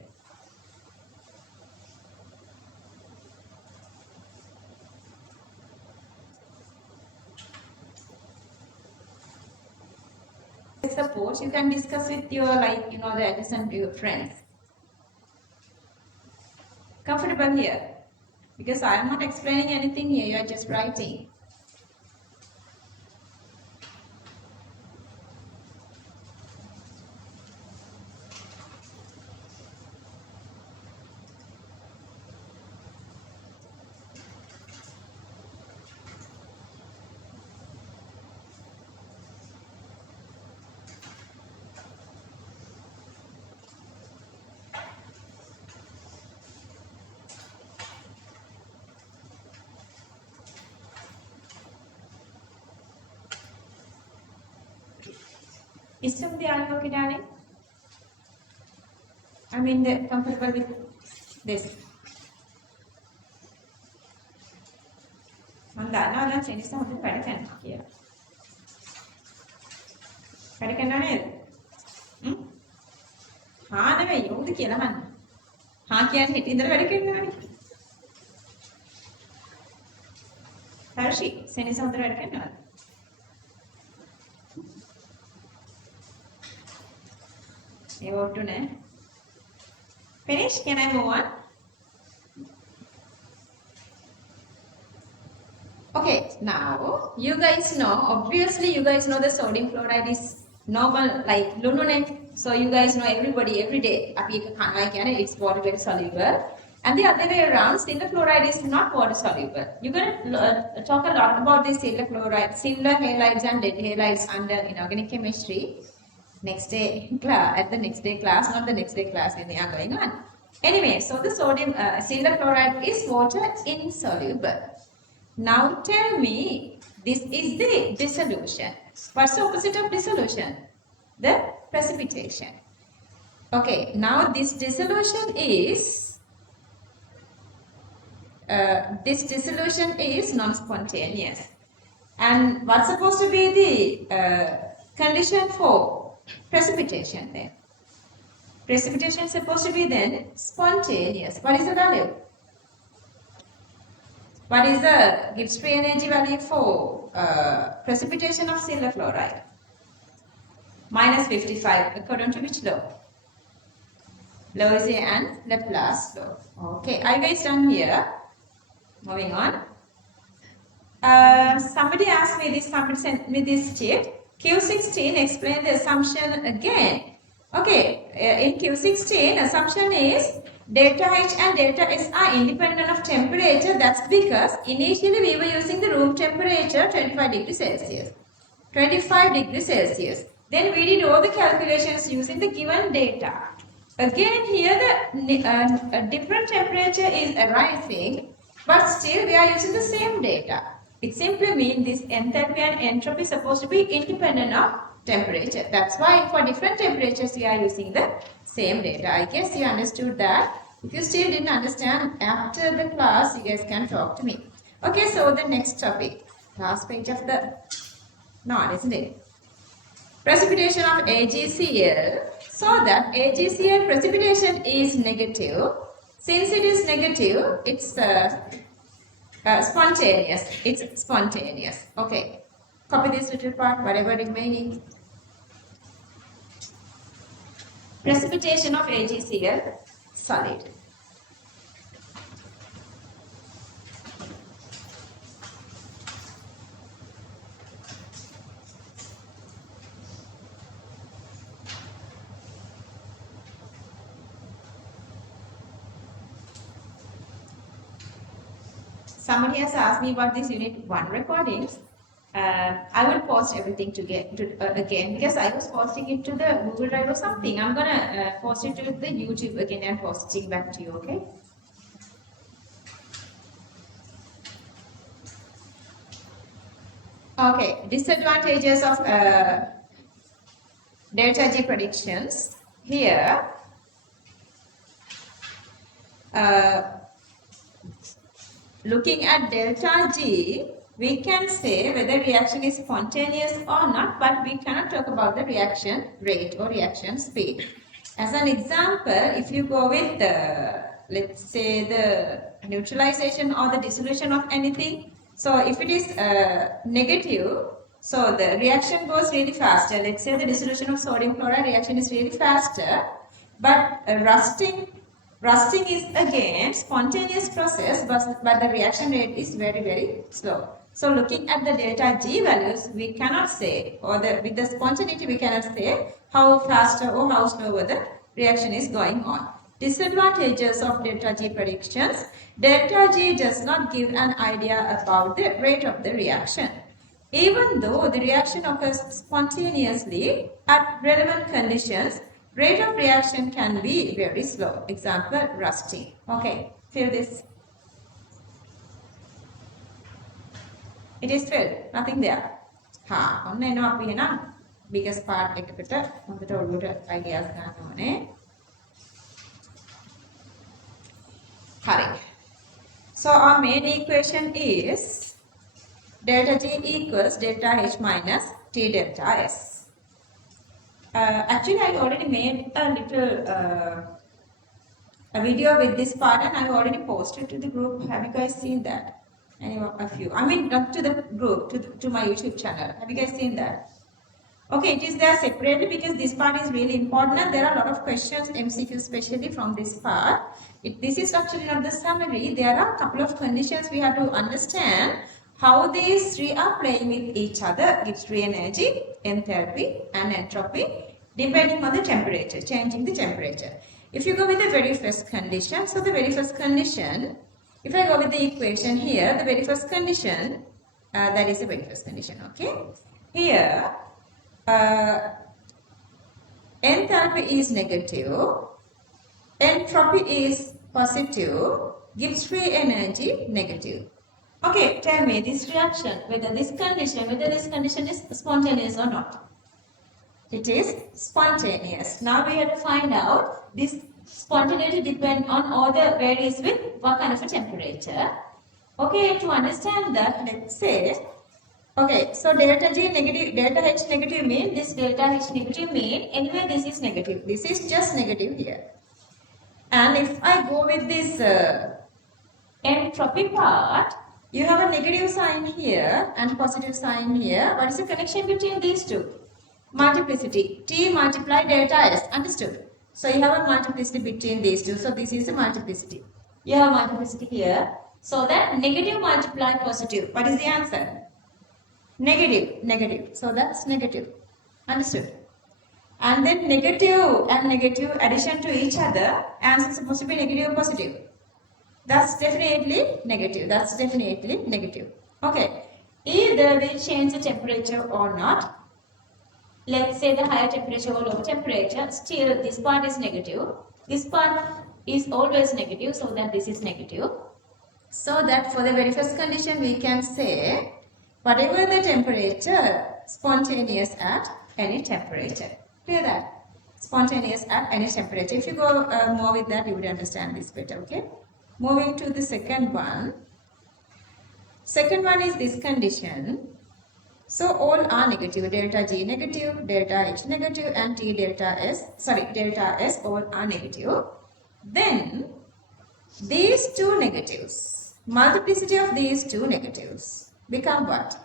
Suppose you can discuss with your, like, you know, the adjacent your friends. Comfortable here? Because I am not explaining anything here, you are just writing. Is somebody okay, darling? I mean, comfortable with this. මම දන්නවා දැන් සෙනිස්ස හොඳට වැඩ කරනවා කියලා. වැඩ කරනව නේද? හා නෙවෙයි යෝද කියලා මන්න. හා කියන්නේ හිත ඉඳලා වැඩ කරනවනේ. හර්ෂි සෙනිස්ස හොඳට වැඩ කරනවද? ඒ වොට්ටු නෑ. Finish? Can I move on? Okay, now you guys know, obviously you guys know the sodium fluoride is normal like luminant. So you guys know everybody every day it's water very soluble. And the other way around, silver fluoride is not water soluble. You're going to talk a lot about this silver fluoride, silver halides and dead halides under inorganic chemistry. Next day class, at the next day class, not the next day class when they are going on. Anyway, so the sodium silver fluoride is water insoluble. Now tell me, this is the dissolution. What's the opposite of dissolution? The precipitation. Okay, now this dissolution is non-spontaneous. And what's supposed to be the condition for precipitation then? Precipitation is supposed to be then spontaneous. What is the value? What is the Gibbs free energy value for precipitation of silver fluoride? Minus 55 according to which law? Lavoisier and Laplace law. Okay, are you guys done here? Moving on. Somebody asked me this, somebody sent me this sheet. Q16, explain the assumption again. Okay, in Q16, assumption is delta H and delta S are independent of temperature. That's because initially we were using the room temperature 25 degrees Celsius. 25 degrees Celsius. Then we did all the calculations using the given data. Again here the different temperature is arising, but still we are using the same data. It simply means this enthalpy and entropy is supposed to be independent of temperature. That's why for different temperatures we are using the same data. I guess you understood that. If you still didn't understand, after the class you guys can talk to me. Okay, so the next topic. Last page of the not, isn't it? Precipitation of AgCl. So that AgCl precipitation is negative. Since it is negative, it's spontaneous. It's spontaneous. Okay. Copy this little part, whatever remaining. Precipitation of AgCl solid. Somebody has asked me about this unit 1 recordings. I will post everything again because I was posting it to the Google Drive or something. I'm gonna post it to the YouTube again and posting back to you. Okay. Okay. Disadvantages of delta G predictions. Here, looking at delta G, we can say whether reaction is spontaneous or not, but we cannot talk about the reaction rate or reaction speed. As an example, if you go with the, let's say, the neutralization or the dissolution of anything, so if it is negative, so the reaction goes really faster. Let's say the dissolution of sodium chloride reaction is really faster, but rusting is again spontaneous process, but the reaction rate is very slow. So looking at the delta G values, we cannot say, or with the spontaneity we cannot say how faster or how slower the reaction is going on. Disadvantages of delta G predictions. Delta G does not give an idea about the rate of the reaction. Even though the reaction occurs spontaneously at relevant conditions, rate of reaction can be very slow. Example, rusting. Okay, feel this. It is filled, nothing there. ඔන්න එනවා අපි එහෙනම් biggest part එකකට හොඳට ඔළුවට ideas ගන්න ඕනේ. හරි. So our main equation is delta G equals delta H minus T delta S. Actually, I already made a little a video with this part and I already posted to the group. Have you guys seen that? Anyone of you? I mean, not to the group, to my YouTube channel. Have you guys seen that? Okay, it is there separated because this part is really important and there are a lot of questions, MCQ especially from this part. This is actually not the summary. There are a couple of conditions we have to understand how these three are playing with each other. Gives free energy, enthalpy and entropy depending on the temperature, changing the temperature. If you go with the very first condition, so the very first condition, if I go with the equation here, the very first condition, that is the very first condition, okay? Here, enthalpy is negative, entropy is positive, gives free energy negative. Okay, tell me this reaction, whether this condition is spontaneous or not. It is spontaneous. Now we have to find out this spontaneity depends on all the varies with what kind of a temperature. Okay, to understand that, let's say, okay, so delta G negative, delta H negative mean, this delta H negative mean, anyway this is negative. This is just negative here. And if I go with this entropy part, you have a negative sign here and positive sign here. What is the connection between these two? Multiplicity. T multiply delta S. Understood? So you have a multiplicity between these two. So this is a multiplicity. You have multiplicity here. So that negative multiply positive. What is the answer? Negative. Negative. So that's negative. Understood? And then negative and negative addition to each other. Answer is supposed to be negative or positive. That's definitely negative. That's definitely negative. Okay. Either we change the temperature or not. Let's say the higher temperature or lower temperature, still this part is negative. This part is always negative, so that this is negative. So that for the very first condition we can say whatever the temperature, spontaneous at any temperature. Clear that? Spontaneous at any temperature. If you go more with that, you would understand this better, okay? Moving to the second one. Second one is this condition. So all are negative. Delta G negative, delta H negative and T delta S, delta S all are negative. Then these two negatives, multiplicity of these two negatives become what?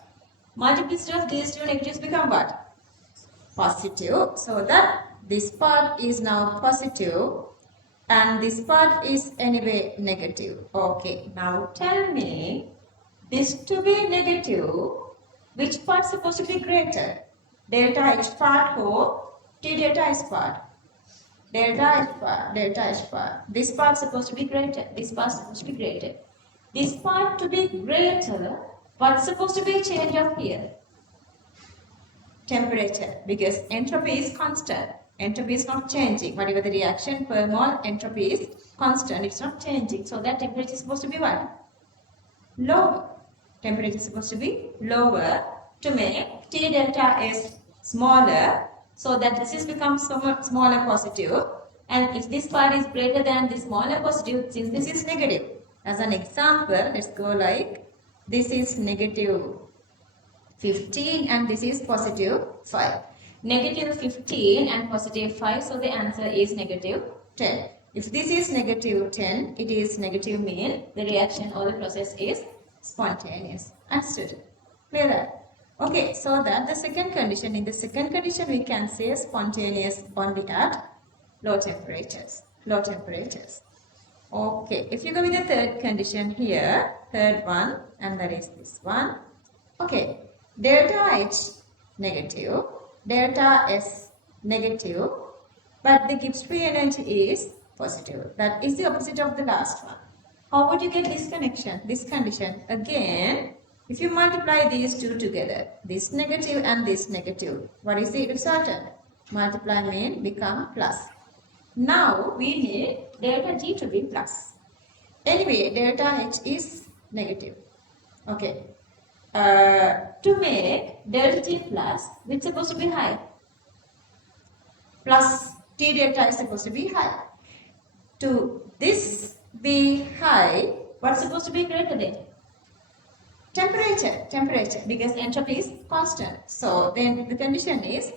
Multiplicity of these two negatives become what? Positive. So that this part is now positive and this part is anyway negative. Okay, now tell me, this to be negative, which part is supposed to be greater? Delta H part or T delta S part? Delta H part, delta H part. This part is supposed to be greater. This part is supposed to be greater. This part to be greater, What's supposed to be change of here? Temperature, because entropy is constant. Entropy is not changing. Whatever the reaction per mole, entropy is constant. It's not changing. So that temperature is supposed to be what? Lower. Temperature is supposed to be lower to make T delta S smaller, so that this is becomes smaller positive. And if this part is greater than the smaller positive, since this is negative. As an example, let's go like this is negative 15 and this is positive 5. Negative 15 and positive 5, so the answer is negative 10. If this is negative 10, it is negative mean the reaction or the process is spontaneous. Understood? Clear that? Okay, so that the second condition. In the second condition, we can say spontaneous only at low temperatures. Low temperatures. Okay, if you go with the third condition here, third one, and that is this one. Okay, delta H negative, delta S negative, but the Gibbs free energy is positive. That is the opposite of the last one. How would you get this connection, this condition? Again, if you multiply these two together, this negative and this negative, what is the resultant? Multiply mean become plus. Now we need delta G to be plus. Anyway, delta H is negative. Okay. To make delta T plus, which is supposed to be high. Plus T delta is supposed to be high. To this be high, what's supposed to be greater than? Temperature, because entropy is constant. So then the condition is,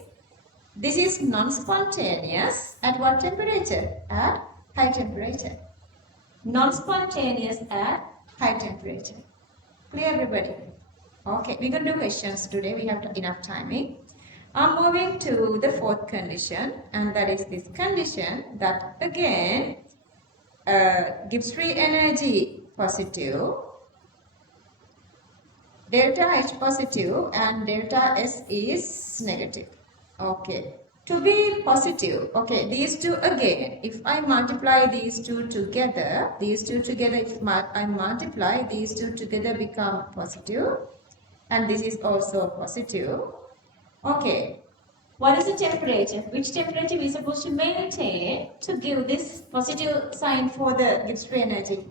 this is non-spontaneous at what temperature? At high temperature. Non-spontaneous at high temperature. Clear everybody? Okay, we're going to do questions today. We have enough timing. I'm moving to the fourth condition, and that is this condition that again gives free energy positive, delta H positive and delta S is negative. Okay, to be positive, okay, these two again, if I multiply these two together, if I multiply these two together become positive, and this is also positive. Okay, what is the temperature? Which temperature we are supposed to maintain to give this positive sign for the Gibbs free energy?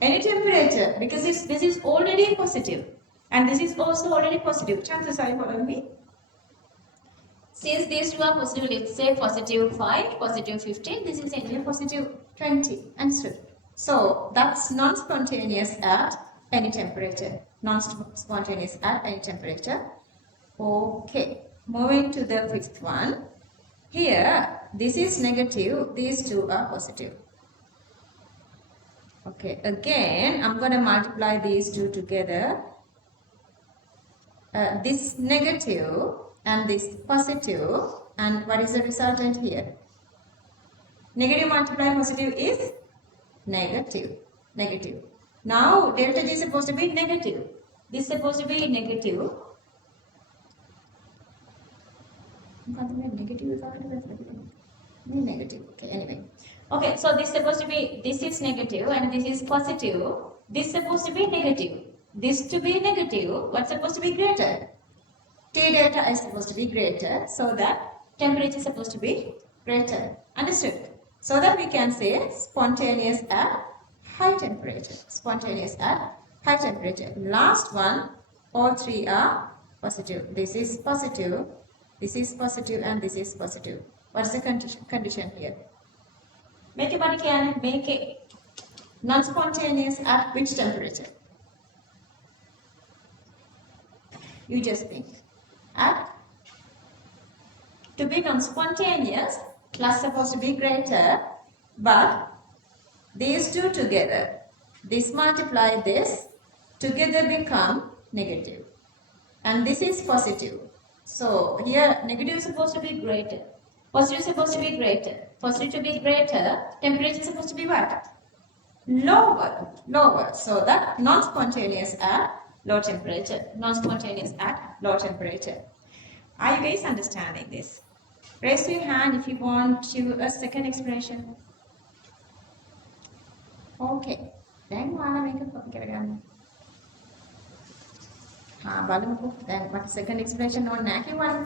Any temperature, because this is already positive and this is also already positive. Chances are you following me? Since these two are positive, let's say positive 5, positive 15, this is anyway positive 20. Understood? So that's non-spontaneous at any temperature. Non-spontaneous at any temperature. Okay, moving to the fifth one. Here, this is negative, these two are positive. Okay, again, I'm going to multiply these two together. This negative and this positive, and what is the resultant here? Negative multiplied positive is negative. Negative. Now, delta G is supposed to be negative. This is supposed to be negative. Negative. Okay, anyway. Okay, so this is supposed to be, this is negative and this is positive. This is supposed to be negative. This to be negative, what's supposed to be greater? T delta is supposed to be greater, so that temperature is supposed to be greater. Understood? So that we can say spontaneous at high temperature. Spontaneous at high temperature. Last one, all three are positive. This is positive, this is positive, and this is positive. What's the condition here? Make it non-spontaneous at which temperature? You just think. At, to be non-spontaneous, plus supposed to be greater, but these two together, this multiply this, together become negative. And this is positive. So here negative is supposed to be greater. Positive is supposed to be greater. Positive to be greater, temperature is supposed to be what? Lower. Lower. So that non-spontaneous at low temperature. Non-spontaneous at low temperature. Are you guys understanding this? Raise your hand if you want to a second explanation. Okay. Then make a බලමුකෝ. දැන් මට second expression ඕනේ නැහැ කිව්වනේ.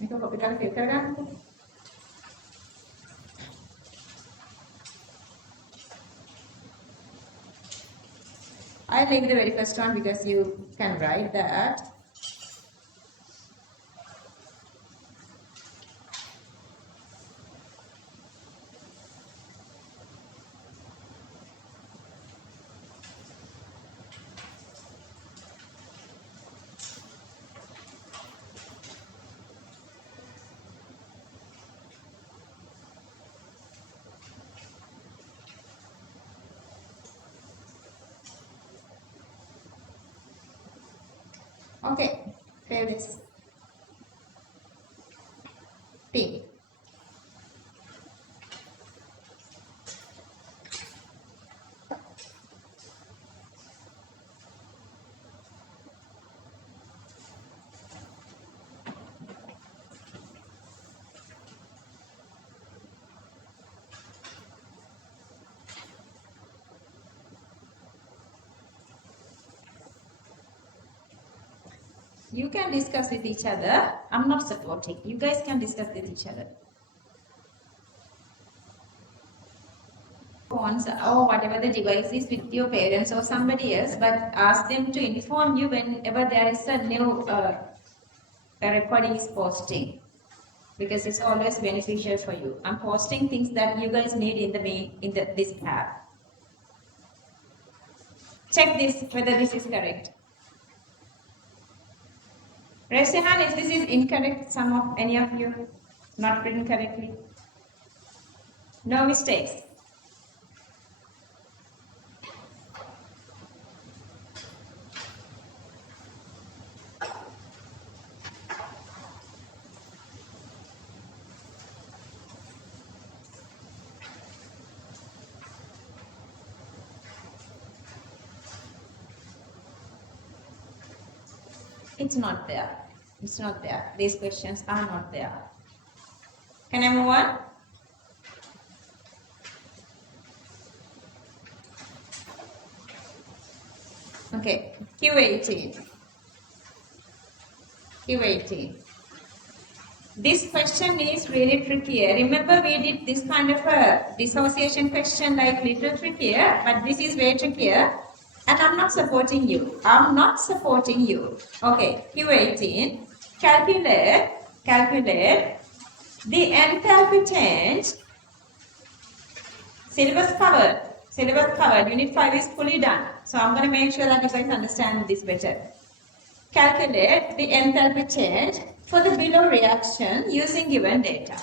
මේක copy කරලා fill කරගන්නකෝ. I'll leave the very first one because you can write that. Okay, fill this. Pink. You can discuss with each other. I'm not supporting. You guys can discuss with each other. Phones or whatever the device is with your parents or somebody else, but ask them to inform you whenever there is a new recording is posting, because it's always beneficial for you. I'm posting things that you guys need in this tab. Check this whether this is correct. Raise your hand if this is incorrect, any of you not written correctly. No mistakes. It's not there. It's not there. These questions are not there. Can I move on? Okay, Q18. Q18. This question is really trickier. Remember we did this kind of a dissociation question like little trickier, but this is way trickier. And I'm not supporting you. I'm not supporting you. Okay, Q18. Calculate the enthalpy change. Syllabus covered. Unit 5 is fully done. So I'm going to make sure that you guys understand this better. Calculate the enthalpy change for the below reaction using given data.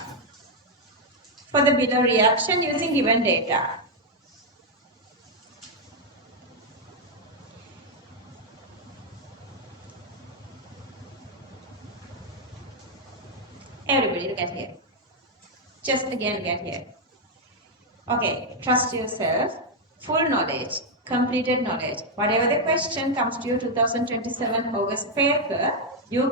For the below reaction using given data. Everybody look at here. Just again get here. Okay, trust yourself. Full knowledge, completed knowledge. Whatever the question comes to your 2027 August paper, you're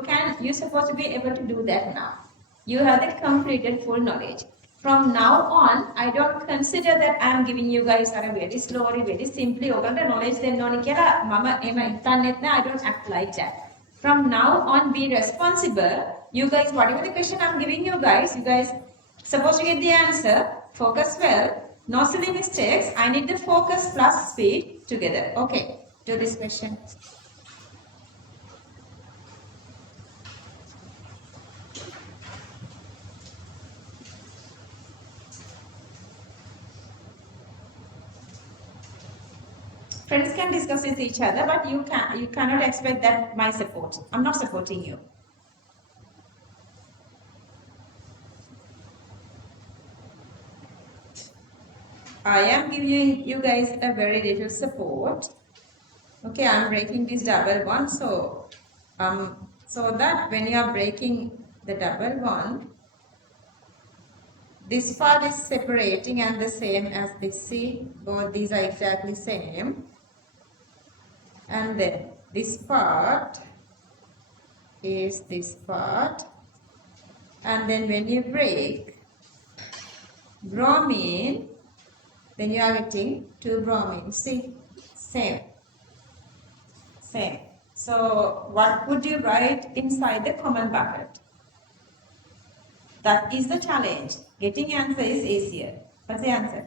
supposed to be able to do that now. You have the completed full knowledge. From now on, I don't consider that I am giving you guys very slowly, very simply. Knowledge then I don't act like that. From now on, be responsible. You guys, whatever the question I'm giving you guys supposed to get the answer. Focus well. No silly mistakes. I need the focus plus speed together. Okay, do this question. Friends can discuss with each other, but you cannot expect that my support. I'm not supporting you. I am giving you guys a very little support. Okay, I'm breaking this double one, so that when you are breaking the double one, this part is separating and the same as this. See, both these are exactly same. And then this part is this part. And then when you break bromine, then you are getting two bromines. See, same. Same. So what would you write inside the common bucket? That is the challenge. Getting answer is easier. What's the answer?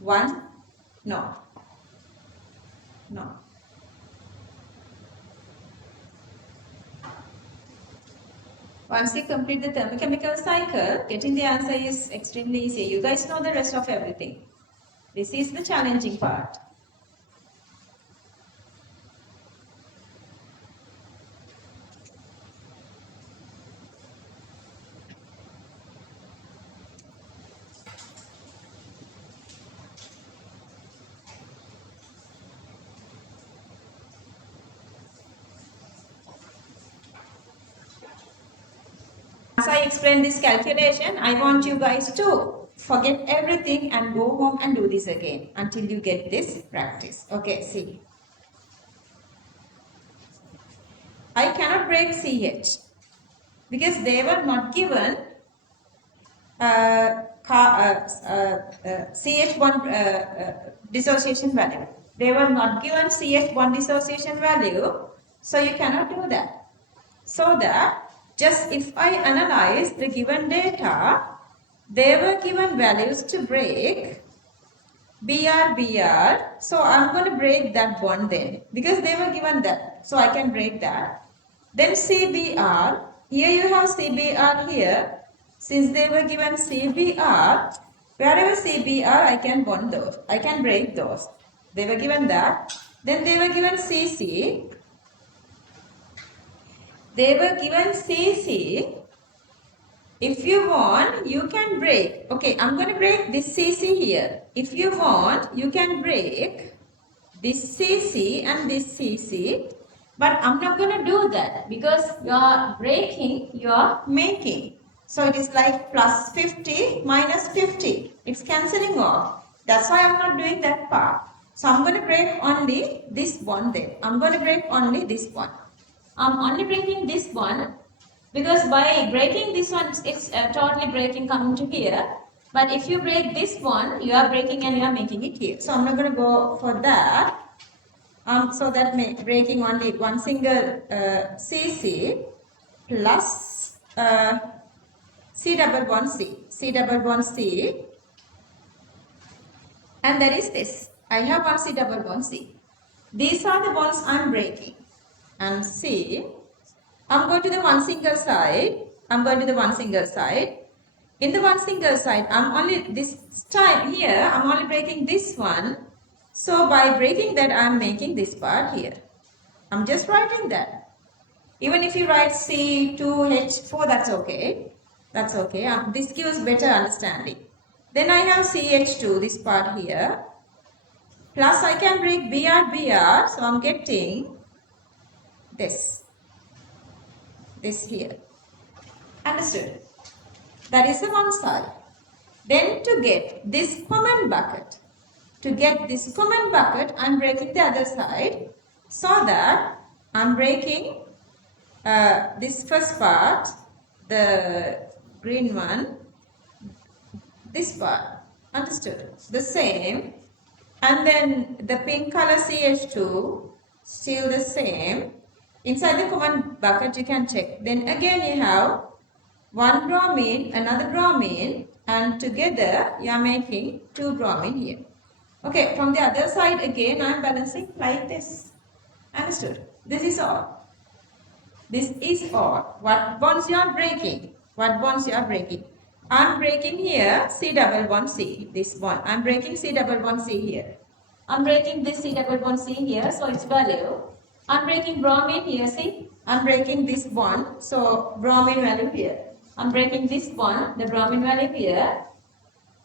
One? No. No. Once you complete the thermochemical cycle, getting the answer is extremely easy. You guys know the rest of everything. This is the challenging part. As I explain this calculation, I want you guys to forget everything and go home and do this again until you get this practice. Okay, see. I cannot break CH because they were not given CH1 dissociation value. They were not given CH1 dissociation value, so you cannot do that. So that just if I analyze the given data, they were given values to break BR, so I'm going to break that one then because they were given that, so I can break that. Then CBR, here you have CBR here, since they were given CBR, wherever CBR I can bond those, I can break those. They were given that. Then they were given CC. They were given CC. If you want, you can break. Okay, I'm going to break this CC here. If you want, you can break this CC and this CC. But I'm not going to do that because you are breaking, you are making. So it is like plus 50 minus 50. It's cancelling off. That's why I'm not doing that part. So I'm going to break only this one there. I'm going to break only this one. I'm only breaking this one because by breaking this one, it's totally breaking coming to here. But if you break this one, you are breaking and you are making it here. So I'm not going to go for that. So that breaking only one single CC plus C double bond C, and that is this. I have one C double bond C. These are the bonds I'm breaking. And C, I'm going to the one single side. In the one single side, I'm only this time here, I'm only breaking this one. So by breaking that, I'm making this part here. I'm just writing that. Even if you write C2H4, that's okay. That's okay. This gives better understanding. Then I have CH2, this part here. Plus I can break BR, so I'm getting this here. Understood? That is the one side. Then to get this common bucket, I'm breaking the other side so that I'm breaking this first part, the green one, this part. Understood? The same. And then the pink color CH2, still the same. Inside the common bucket you can check. Then again you have one bromine, another bromine, and together you are making two bromine here. Okay, from the other side again I am balancing like this. Understood? This is all. This is all. What bonds you are breaking? I'm breaking here C double bond C, this bond. I'm breaking C double bond C here. I'm breaking this C double bond C here, so its value. I'm breaking bromine here, see? I'm breaking this bond, so bromine value here. I'm breaking this bond, the bromine value here.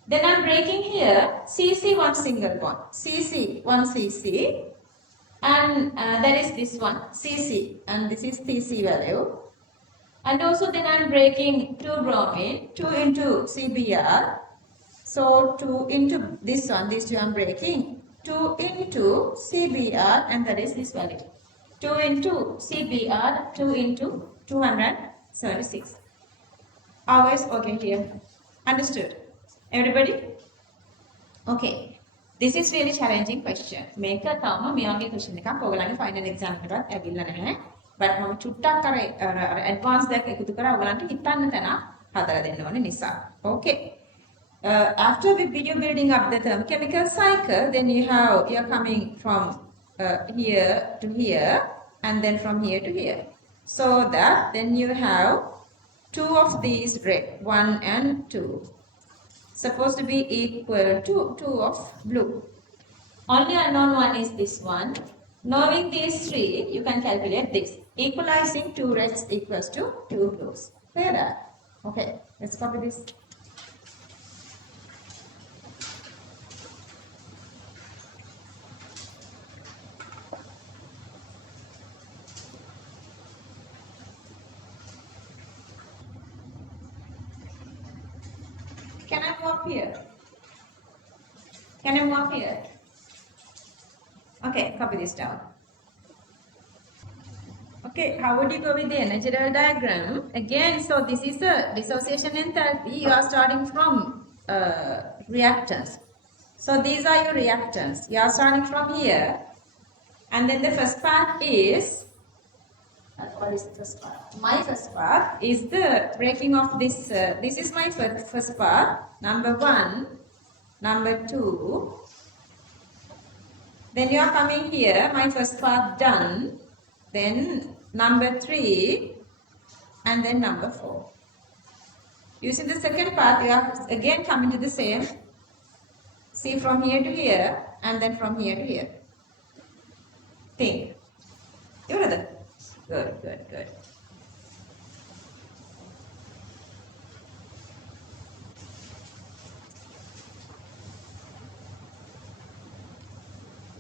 Then I'm breaking here CC one single bond, CC one CC, and that is this one CC, and this is CC value. And also then I'm breaking 2 bromine, 2 into CBr. So 2 into this one, these two I'm breaking. 2 into CBr, and that is this value. 2 into CBr, 2 into 276. Hours, okay here. Understood? Everybody? Okay. This is really challenging question. මේක තවම මේ වගේ question එකක් ඔයගලගේ final exam එකටවත් ඇවිල්ලා නැහැ. but මම චුට්ටක් අර advance දෙයක් එකතු කරලා ඔයගලන්ට හිතන්න තැනක් හදලා දෙන්න ඕනේ නිසා. Okay. After the video building up the chemical cycle, then you're coming from here to here and then from here to here. So that then you have two of these red, 1 and 2. Supposed to be equal to 2 of blue. Only unknown one is this one. Knowing these three, you can calculate this. Equalizing 2 reds equals to 2 blues. Clear that? Okay, let's copy this. Can I move here? Can I move here? Okay, copy this down. Okay, how would you go with the energy level diagram? Again, so this is the dissociation enthalpy. You are starting from reactants. So these are your reactants. You are starting from here. And then the first part is, what is the first part? My first part is the breaking of this. This is my first part. Number 1, number 2. Then you are coming here. My first part done. Then number 3 and then number 4. Using the second part, you are again coming to the same. See from here to here and then from here to here. Think. You know that? Good, good, good.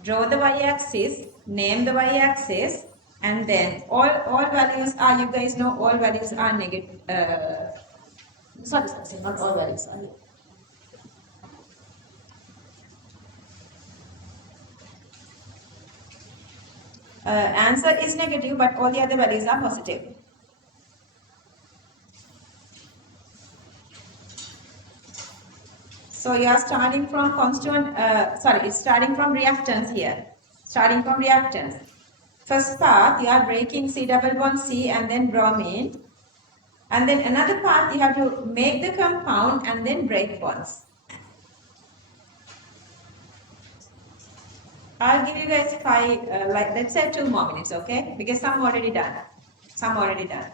Draw the y-axis, name the y-axis, and then all values are, you guys know all values are negative. Sorry, not all values are. Answer is negative, but all the other values are positive. So you are starting from constituent, it's starting from reactants here. Starting from reactants. First part, you are breaking C double bond C and then bromine. And then another part, you have to make the compound and then break bonds. I'll give you guys 5, let's say 2 more minutes, okay? Because some already done. Some already done.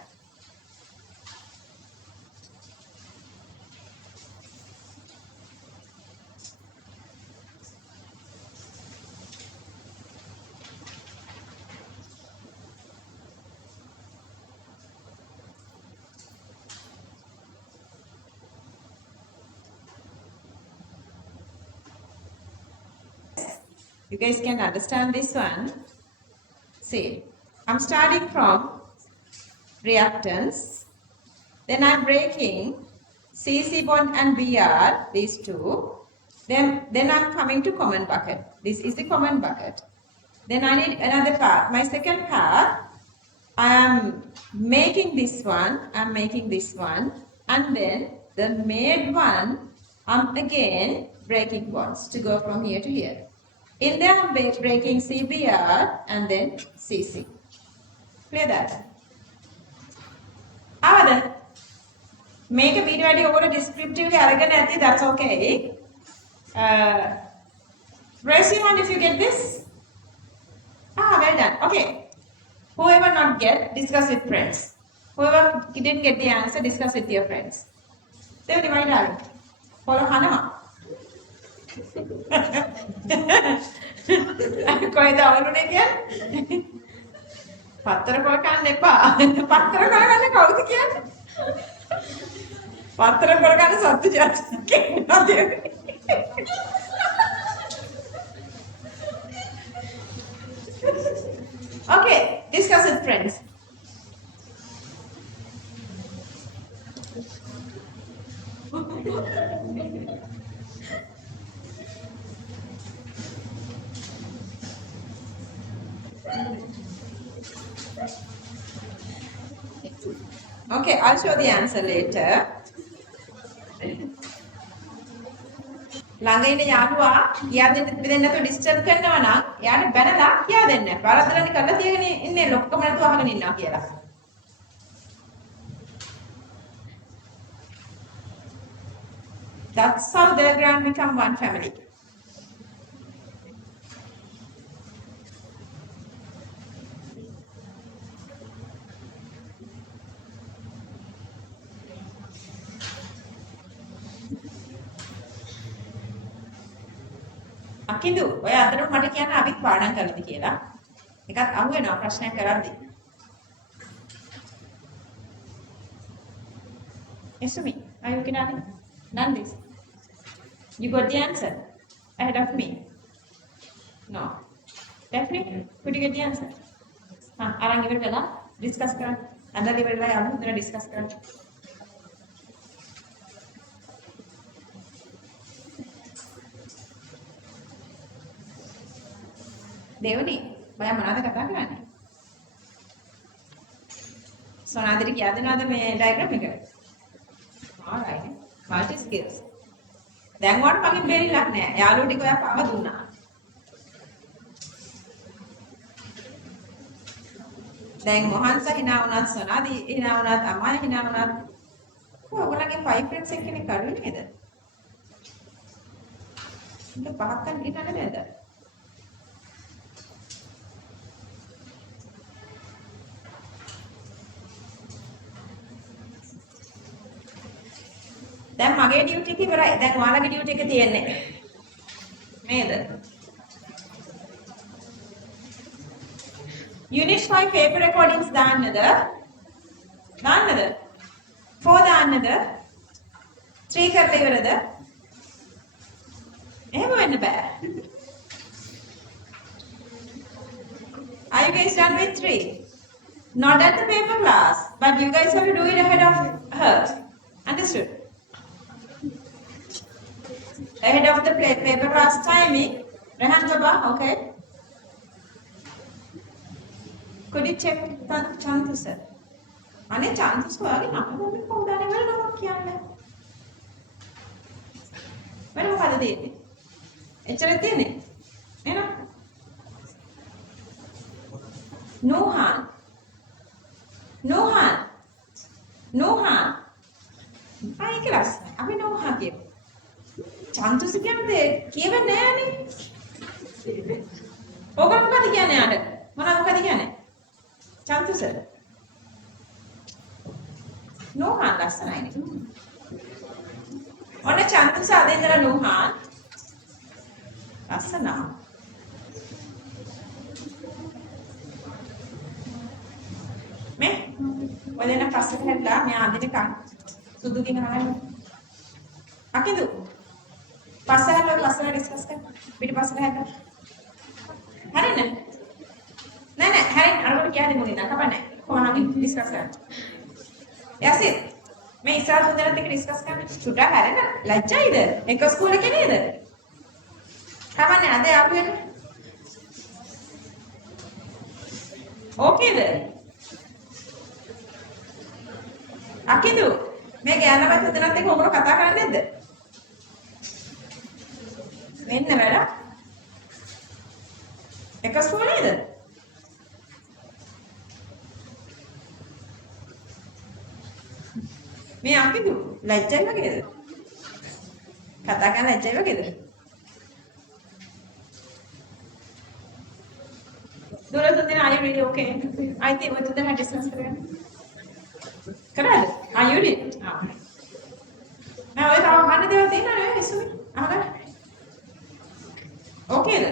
You guys can understand this one. See, I'm starting from reactants. Then I'm breaking CC bond and Br, these two. Then I'm coming to common bucket. This is the common bucket. Then I need another part. My second part, I am making this one. I'm making this one. And then the made one, I'm again breaking bonds to go from here to here. In there, I'm breaking CBr and then CC. Clear that? Avada. Make a video idea over descriptively arrogant at that's okay. Raise your hand if you get this. Well done. Okay. Whoever not get, discuss with friends. Whoever didn't get the answer, discuss with your friends. They will divide out. Follow Hanama. කොයිද අවුරුනේ කියන්නේ? පත්තර කොල කන්න එපා. පත්තර කොල කන්නේ කවුද කියන්නේ? පත්තර කොල කන්න සත්තු ජාතිය කියනවා. Okay, discuss with friends. Okay, I'll show the answer later. ළඟ ඉන්න යාළුවා කියා දෙන්නත් ඩිස්ටර්බ් කරනවා නම් එයාට බැනලා කියා දෙන්න. වරද්දලානේ කරලා තියගෙන ඉන්නේ ලොක්කම නැතුව අහගෙන ඉන්නවා කියලා. That's how the grand become one family. අකිදු ඔය අතරම මට කියන්න අවිත් පාඩම් කළාද කියලා. එකක් අහු වෙනවා ප්‍රශ්නයක් කරද්දී. Esumi, are you looking at it? None this. You got the answer ahead of me? No. Definitely? Could you get the answer? අරන් ඉවර වෙලා ඩිස්කස් කරන්න. අnder ඉවරලා යමු ඉතන ඩිස්කස් කරන්න. දෙවනි ඔයා මොනවද කතා කරන්නේ? සෝනාදිට කියා දෙනවද මේ ඩයග්‍රෑම් එක? alright. multi skills. දැන් වට මගෙන් බැරිලක් නෑ. යාළුවෝ ටික ඔයා පාව දුන්නා. දැන් මොහන්ස hina වුණත් සෝනාදි hina වුණත් අමාය hina වුණත් ඔයගොල්ලන්ගේ 5 friends එක්කනේ කරුවේ නේද? ඉන්න පහක්කන් ගිනන්නේ නේද? දැන් මගේ ඩියුටි එක ඉවරයි. දැන් ඔයාලගේ ඩියුටි එක තියෙන්නේ. නේද? Unit 5 paper recordings දාන්නද? දාන්නද? 4 දාන්නද? 3 කරලා ඉවරද? එහෙම වෙන්න බෑ. Are you guys done with 3? Not at the paper class, but you guys have to do it ahead of her. Understood? Ahead of the paper class timing. Rehan Baba, okay? Could you check the chances, sir? Ane chances ko age namu momme kodane wala namak kiyanne. Wala මොකද දෙන්නේ? එච්චර තියෙන්නේ. නේද? Nuhan. Nuhan. Nuhan. ආයි class. අපි Nuhan කියමු. චන්තුස කියන්නේ කියවෙන්නේ නෑනේ. ඕක මොකද කියන්නේ ආට? මොකද කියන්නේ? චන්තුස. නෝහන් ලස්සනයිනේ. ඔන්න චන්තුස අද ඉඳලා නෝහන්. ලස්සනා. මේ ඔය දෙන පස්සට හැදලා මෙයා අදිනකන් සුදුකින් අහන්න. අකිදු පස්සට ලස්සන ඩිස්කස් කරමු. පිටිපස්සට හැදලා. හරිනේ? නෑ හැරෙන්න අරකට කියන්නේ මොකද? කපන්නේ. කොහොමද ඩිස්කස් කරන්නේ? යසිත් මේ ඉස්සර තුන්දෙනාත් එක්ක ඩිස්කස් කරන්න. චුට්ටක් හැරෙන්න ලැජ්ජයිද? එක ස්කූල් එකේ නේද? කමන්නේ අද ආපු වෙන්නේ. ඕකේද? අකිදු මේ ගෑනවත් තුන්දෙනාත් එක්ක ඔබට කතා කරන්නේ නැද්ද? මෙන්න වැඩ. එක ස්කූල් නේද? මේ අකිදු ලැජ්ජයි වගේද? කතා කරන්න ලැජ්ජයි වගේද? දොරට දෙන are you really okay? I think what did I discuss කරන්නේ? කරාද? Are you ready? මම ඔය තව අහන්න දේවල් තියෙනවද නේ ඉස්සුමි? අහගන්න. ඕකේද?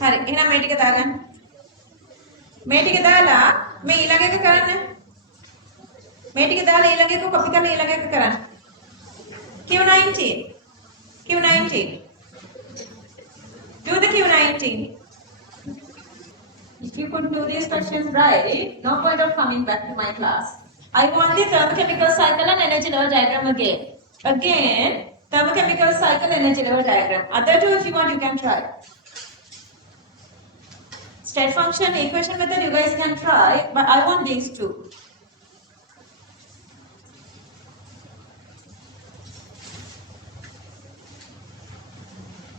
හරි එහෙනම් මේ ටික දාගන්න. මේ ටික දාලා මේ ඊළඟ එක කරන්න. මේ ටික දාලා ඊළඟ එක කොපි කරලා ඊළඟ එක කරන්න. Q19. Q19. Do the Q19. If you could do these questions right, no point of coming back to my class. I want the thermochemical cycle and energy level diagram again. Again, thermochemical cycle energy level diagram. Other two, if you want, you can try. State function, equation method, you guys can try, but I want these two.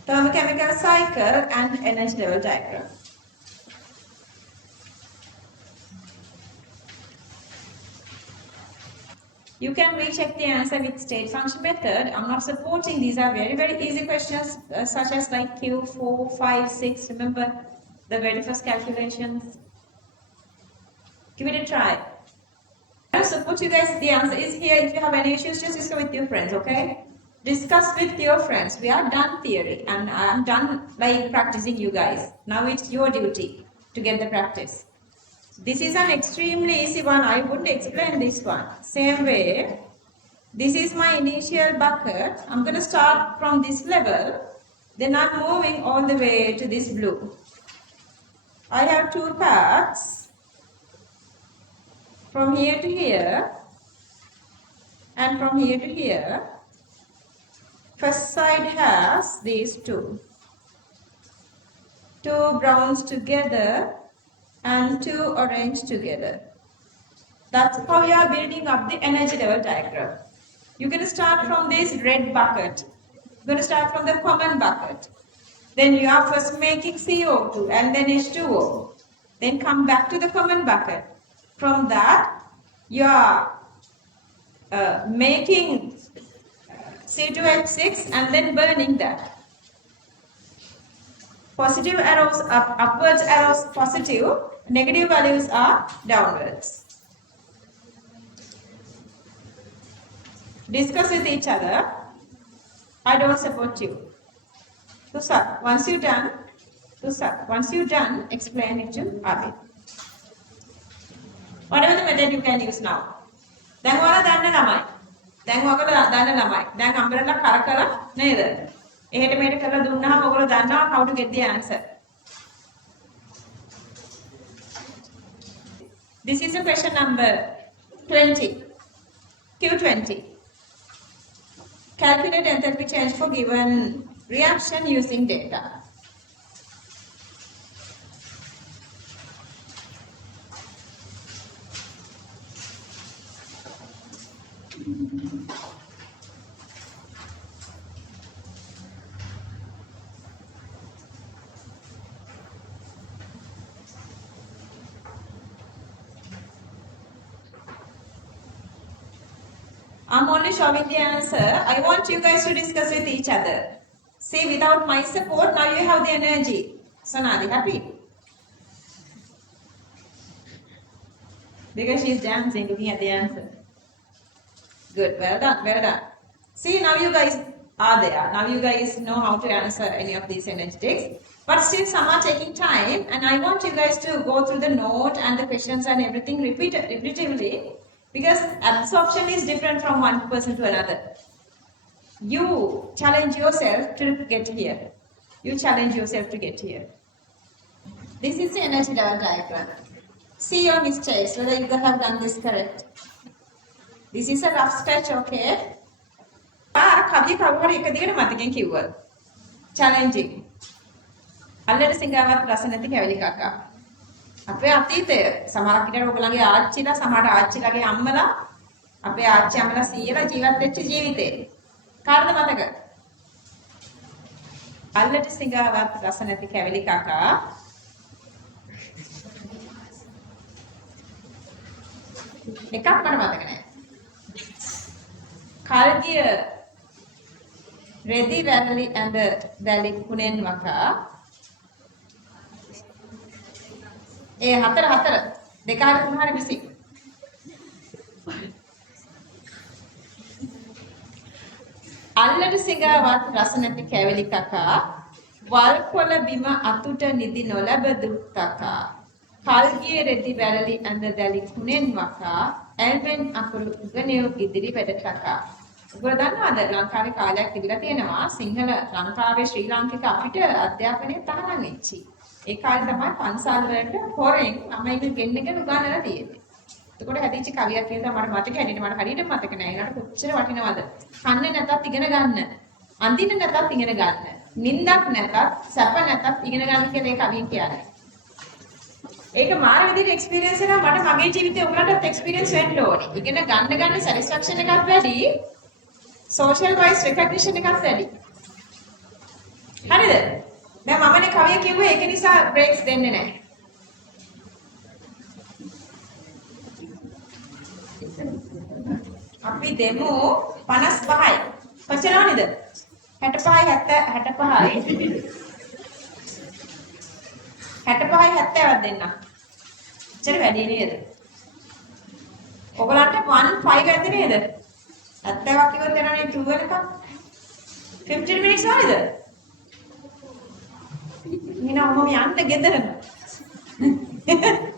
thermochemical cycle and energy level diagram. You can recheck the answer with state function method. I'm not supporting. These are very, very easy questions such as like Q, 4, 5, 6. Remember the very first calculations. Give it a try. I support you guys. The answer is here. If you have any issues, just discuss with your friends, okay? Discuss with your friends. We are done theory and I'm done like practicing you guys. Now it's your duty to get the practice. This is an extremely easy one. I wouldn't explain this one. Same way, this is my initial bucket. I'm going to start from this level. Then I'm moving all the way to this blue. I have two paths from here to here and from here to here. First side has these two. Two browns together and two orange together. That's how you are building up the energy level diagram. You're going to start from this red bucket. You're going to start from the common bucket. Then you are first making CO2 and then H2O. Then come back to the common bucket. From that, you are making C2H6 and then burning that. Positive arrows up, upwards arrows positive, negative values are downwards. Discuss with each other. I don't support you. Tusa, once you're done, explain it to Abhi. Whatever the method you can use now. Then what are the දැන් ඔයගොල්ලෝ දන්න ළමයි. දැන් අම්බරලා කරකලා නේද? එහෙට මෙහෙට කරලා දුන්නාම ඔයගොල්ලෝ දන්නවා how to get the answer. This is a question number 20. Q20. Calculate enthalpy change for given reaction using data. I'm only showing the answer. I want you guys to discuss with each other. See, without my support, now you have the energy. Sonali, happy? Because she's dancing, looking at the answer. Good, well done, well done. See, now you guys are there. Now you guys know how to answer any of these energetics. But still some are taking time and I want you guys to go through the note and the questions and everything repetitively. Because absorption is different from one person to another. You challenge yourself to get here. You challenge yourself to get here. This is the energy level diagram. See your mistakes, whether you have done this correct. This is a rough sketch, okay? Challenging. අල්ලට සිංගාවත් රස නැති කැවිලි කක්කා. අපේ අතීතය සමහරක් විතර ඔයගලගේ ආච්චිලා සමහර ආච්චිලාගේ අම්මලා අපේ ආච්චි අම්මලා සීයලා ජීවත් වෙච්ච ජීවිතේ. කාටද මතක? අල්ලට සිංගාවත් රස නැති කැවිලි කක්කා. එකක් මට මතක නෑ. කල්ගිය රෙදි වැලි ඇඳ වැලි කුණෙන් වකා හතර දෙක හරි තුන හරි විසි අල්ලට සිඟාවත් රස නැති කැවිලි කකා වල් කොළ බිම අතුට නිදි නොලැබ දුක් තකා කල්ගිය රෙදි වැලලි ඇඳ දැලි කුණෙන් වකා ඇල්මෙන් අකුරු උගනියු ඉදිරි වැඩ තකා. ඔයගොල්ලෝ දන්නවද ලංකාවේ කාලයක් තිබිලා තියෙනවා සිංහල ලංකාවේ ශ්‍රී ලාංකික අපිට අධ්‍යාපනය තහනම් වෙච්චි. ඒ කාලේ තමයි පන්සල් වලට හොරෙන් ළමයින් ගෙන්නගෙන උගන්වලා තියෙන්නේ. එතකොට හැදිච්ච කවියක් කියලා මට මතක හැටියට මට හරියට මතක නෑ. ඒකට කොච්චර වටිනවද? කන්නේ නැතත් ඉගෙන ගන්න. අඳින්න නැතත් ඉගෙන ගන්න. නිින්දක් නැතත් සැප නැතත් ඉගෙන ගන්න කියලා ඒ කවිය කියන්නේ. ඒක මාර විදිහට එක්ස්පීරියන්ස් එක මට මගේ ජීවිතේ ඔයගලටත් එක්ස්පීරියන්ස් වෙන්න ඕනේ. ඉගෙන ගන්න සැටිස්ෆැක්ෂන් එකක් වැඩි. සෝෂල් වයිස් රෙකග්නිෂන් එකක් වැඩි. හරි කවිය කිව්වේ ඒක නිසා බ්‍රේක්ස් දෙන්නේ නැහැ. අපි දෙමු 55යි. කොච්චරවනිද? 65යි 65යි 65යි 70ක් දෙන්න. එච්චර වැඩි නේද? ඔයගලන්ට 15 ඇති නේද? 70ක් කිව්වොත් එනනේ 2 වෙනකම්. 15 minutes වරිද? මිනා මම යන්න ගෙදරම.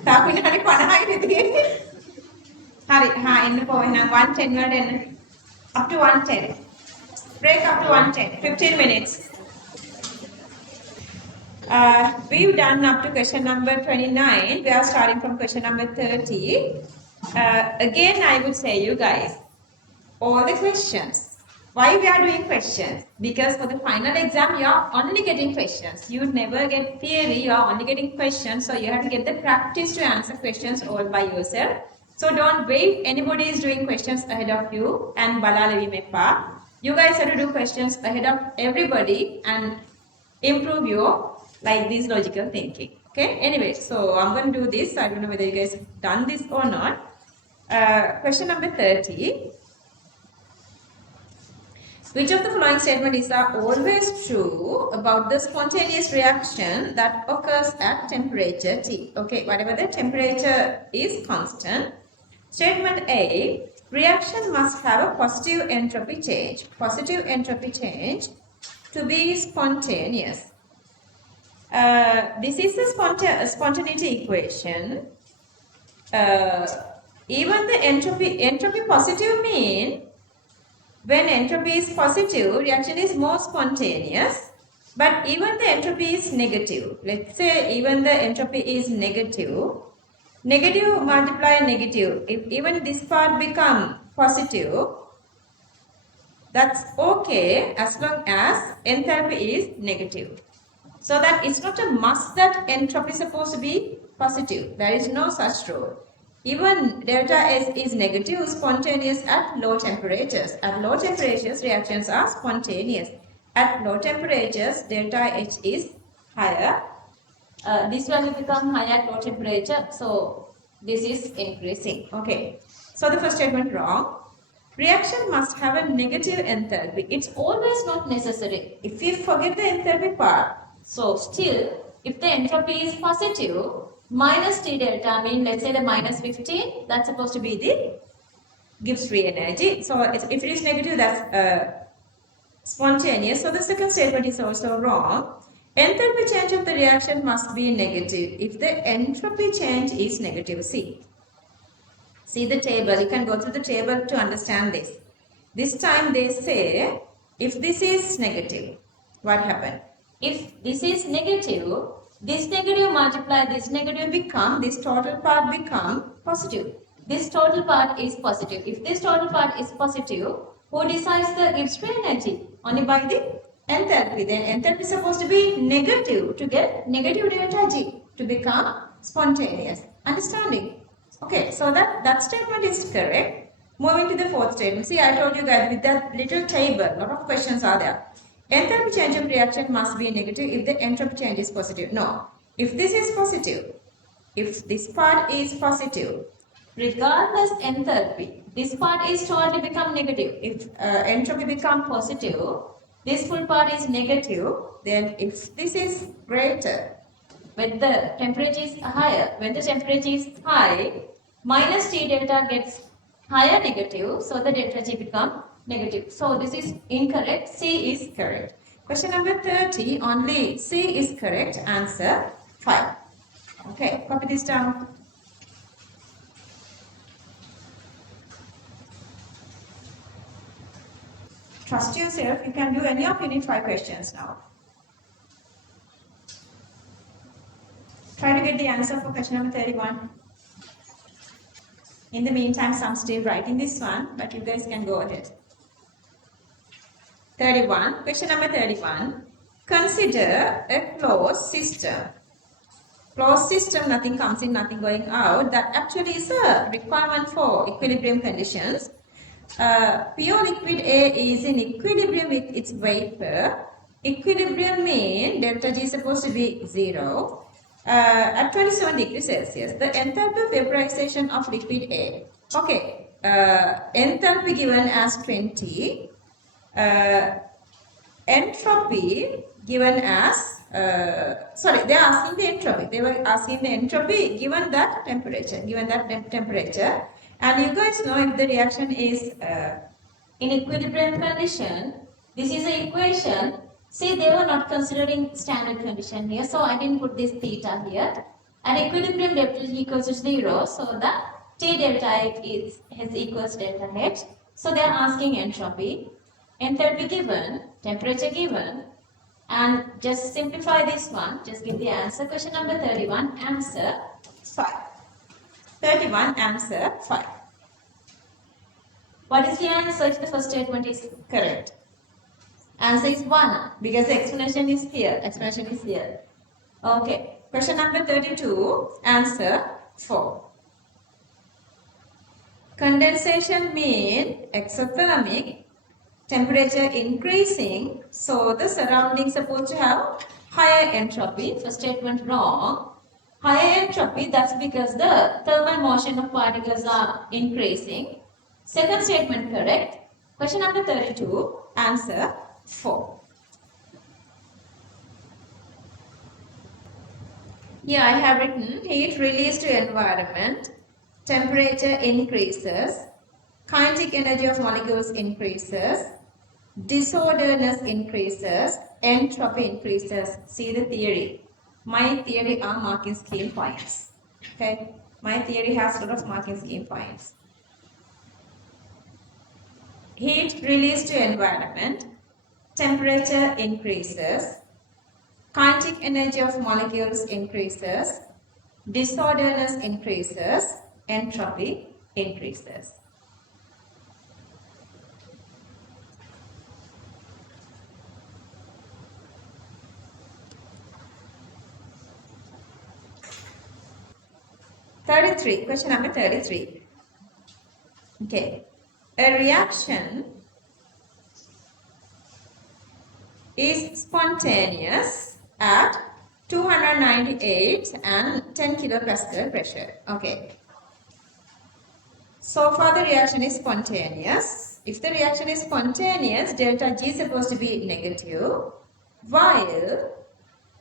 තා විනාඩි 50යි තියෙන්නේ. හරි හා එන්නකෝ එහෙනම් 110 වලට එන්න. up to 110. Break up to 110. 15 minutes. We've done up to question number 29. We are starting from question number 30. Again, I would say you guys, all the questions. Why we are doing questions? Because for the final exam, you are only getting questions. You never get theory, you are only getting questions. So you have to get the practice to answer questions all by yourself. So don't wait, anybody is doing questions ahead of you and balalavi mepa. You guys have to do questions ahead of everybody and improve your like this logical thinking. Okay, anyway, so I'm going to do this. I don't know whether you guys have done this or not. Question number 30. Which of the following statements are always true about the spontaneous reaction that occurs at temperature T? Okay, whatever the temperature is constant. Statement A, reaction must have a positive entropy change. Positive entropy change to be spontaneous. This is the spontaneity equation. Even the entropy positive mean when entropy is positive, reaction is more spontaneous. But even the entropy is negative. Let's say even the entropy is negative. Negative multiply negative. If even this part become positive, that's okay as long as enthalpy is negative. So that it's not a must that entropy is supposed to be positive. There is no such rule. Even delta S is negative, spontaneous at low temperatures. At low temperatures, reactions are spontaneous. At low temperatures, delta H is higher. This value become higher at low temperature. So this is increasing. Okay. So the first statement wrong. Reaction must have a negative enthalpy. It's always not necessary. If you forget the enthalpy part, so still, if the entropy is positive, minus T delta, I mean, let's say the minus 15, that's supposed to be the gives free energy. So if it is negative, that's spontaneous. So the second statement is also wrong. Enthalpy change of the reaction must be negative if the entropy change is negative. See the table. You can go through the table to understand this. This time they say, if this is negative, what happened? If this is negative, this negative multiply this negative become, this total part become positive. This total part is positive. If this total part is positive, who decides the gives free energy? Only by the enthalpy. Then enthalpy is supposed to be negative to get negative delta G to become spontaneous. Understanding? Okay, so that statement is correct. Moving to the fourth statement. See, I told you guys with that little table, a lot of questions are there. Enthalpy change of reaction must be negative if the entropy change is positive. No. If this is positive, if this part is positive, regardless enthalpy, this part is totally become negative. If entropy become positive, this full part is negative, then if this is greater, when the temperature is higher, when the temperature is high, minus T delta gets higher negative, so the delta G become negative. So this is incorrect. C is correct. Question number 30, only C is correct. Answer 5. Okay, copy this down. Trust yourself. You can do any of your 5 questions now. Try to get the answer for question number 31. In the meantime, some still writing this one, but you guys can go ahead. 31. Question number 31. Consider a closed system. Closed system, nothing comes in, nothing going out. That actually is a requirement for equilibrium conditions. Pure liquid A is in equilibrium with its vapor. equilibrium mean delta G is supposed to be 0 at 27 degrees Celsius. The enthalpy of vaporization of liquid A. Okay, enthalpy given as 20, entropy given as, sorry, they are asking the entropy. They were asking the entropy given that temperature, and you guys know if the reaction is in equilibrium condition, this is an equation. See, they were not considering standard condition here, so I didn't put this theta here. And equilibrium delta G equals to 0, so the T delta is equals delta H. So they are asking entropy, enthalpy given, temperature given, and just simplify this one. Just give the answer. Question number 31, answer 5. 31, answer 5. What is the answer if the first statement is correct? Answer is 1 because the explanation is here. Explanation is here. Okay. Question number 32, answer 4. Condensation mean exothermic, temperature increasing, so the surrounding supposed to have higher entropy. First statement wrong. Higher entropy, that's because the thermal motion of particles are increasing. Second statement correct. Question number 32, answer 4. Here I have written heat released to environment, temperature increases, kinetic energy of molecules increases, disorderness increases, entropy increases. See the theory. My theory are marking scheme points. Okay, my theory has a lot of marking scheme points. Heat released to environment, temperature increases, kinetic energy of molecules increases, disorderness increases, entropy increases. Question number 33. Okay. A reaction is spontaneous at 298 and 10 kilopascal pressure. Okay. So far the reaction is spontaneous. If the reaction is spontaneous, delta G is supposed to be negative, while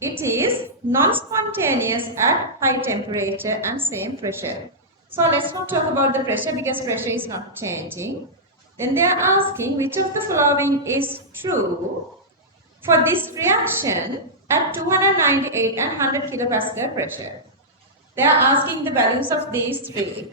it is non-spontaneous at high temperature and same pressure. So let's not talk about the pressure because pressure is not changing. Then they are asking which of the following is true for this reaction at 298 and 100 kilopascal pressure. They are asking the values of these three.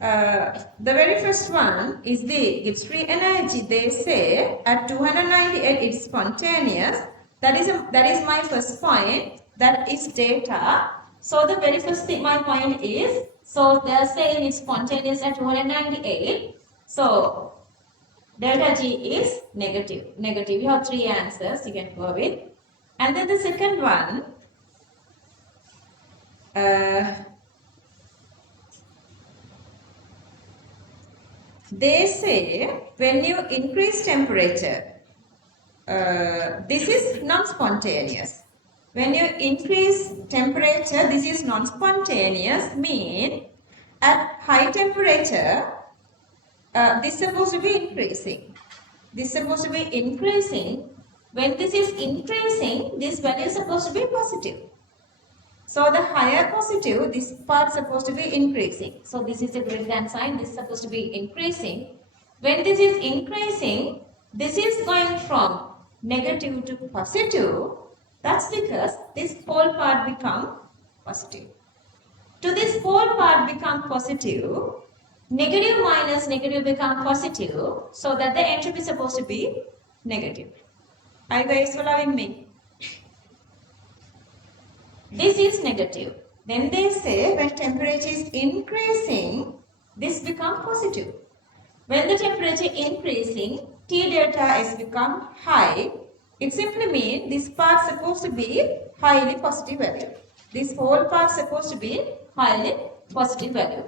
The very first one is the Gibbs free energy. They say at 298 it is spontaneous. That is my first point. That is data. So the very first thing my point is, so they are saying it's spontaneous at 298. So delta G is negative. You have three answers you can go with. And then the second one, they say when you increase temperature, this is non-spontaneous. When you increase temperature, this is non-spontaneous, mean at high temperature, this is supposed to be increasing. This is supposed to be increasing. When this is increasing, this value is supposed to be positive. So the higher positive, this part is supposed to be increasing. So this is a greater than sign, this is supposed to be increasing. When this is increasing, this is going from negative to positive. That's because this whole part become positive. To this whole part become positive, negative minus negative become positive, so that the entropy is supposed to be negative. Are you guys following me? This is negative. Then they say when temperature is increasing, this become positive. When the temperature increasing, T delta S become high. It simply means this part supposed to be highly positive value. This whole part supposed to be highly positive value.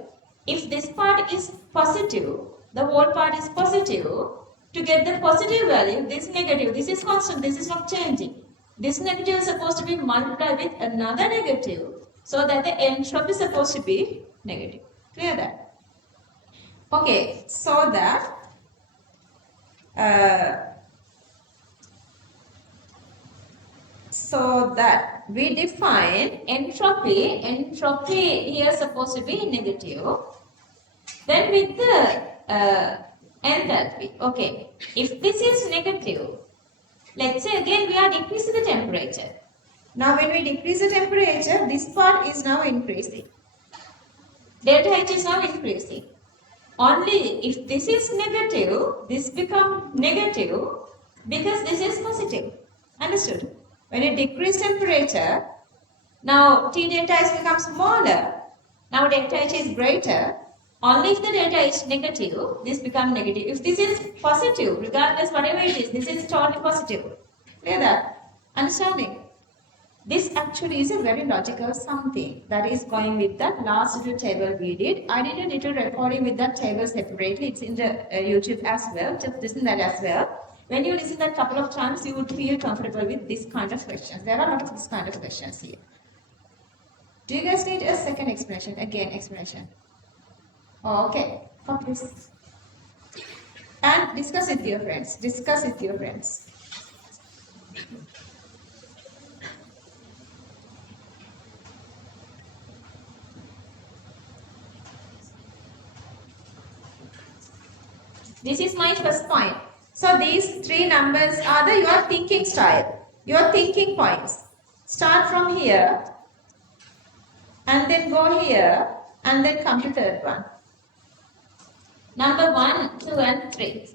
If this part is positive, the whole part is positive, To get the positive value, this negative, this is constant, this is not changing. This negative is supposed to be multiplied with another negative so that the entropy is supposed to be negative. Clear that? Okay, so that we define entropy here is supposed to be negative. Then with the enthalpy, okay, if this is negative, let's say again we are decreasing the temperature. Now when we decrease the temperature, this part is now increasing. Delta H is now increasing. Only if this is negative, this becomes negative because this is positive. Understood? When you decrease temperature, now T delta H becomes smaller. Now delta H is greater. Only if the delta H is negative, this becomes negative. If this is positive, regardless whatever it is, this is totally positive. Clear that? Understanding? This actually is a very logical something that is going with that last little table we did. I did a little recording with that table separately. It's in the YouTube as well. Just listen that as well. When you listen that couple of times, you would feel comfortable with this kind of questions. There are a lot of this kind of questions here. Do you guys need a second explanation? Again, explanation. Okay, copies. And discuss with your friends. Discuss with your friends. This is my first point. So these three numbers are your thinking style, your thinking points. Start from here and then go here and then come to third one. Number 1, 2 and 3.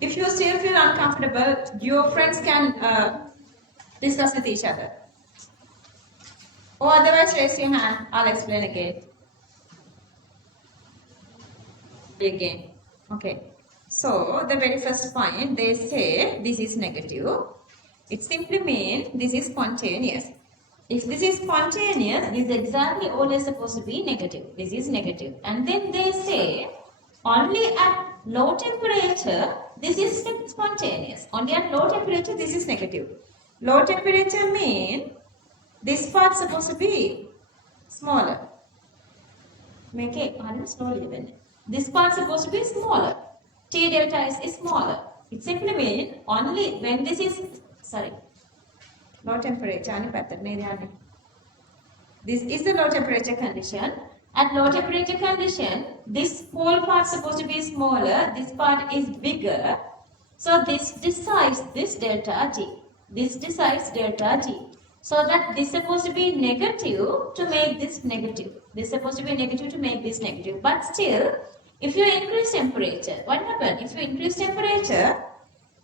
If you still feel uncomfortable, your friends can discuss with each other. Or otherwise raise your hand, I'll explain again. Again. Okay. So the very first point, they say this is negative. It simply means this is spontaneous. If this is spontaneous, this is exactly always supposed to be negative. This is negative. And then they say only at low temperature, this is spontaneous. Only at low temperature, this is negative. Low temperature means this part is supposed to be smaller. Make it slowly even. This part is supposed to be smaller. T delta is smaller. It simply means only when this is, low temperature. This is the low temperature condition. At low temperature condition, this whole part is supposed to be smaller. This part is bigger. So this decides this delta T. This decides delta T. So that this is supposed to be negative to make this negative. This is supposed to be negative to make this negative. But still, if you increase temperature, what happens? If you increase temperature,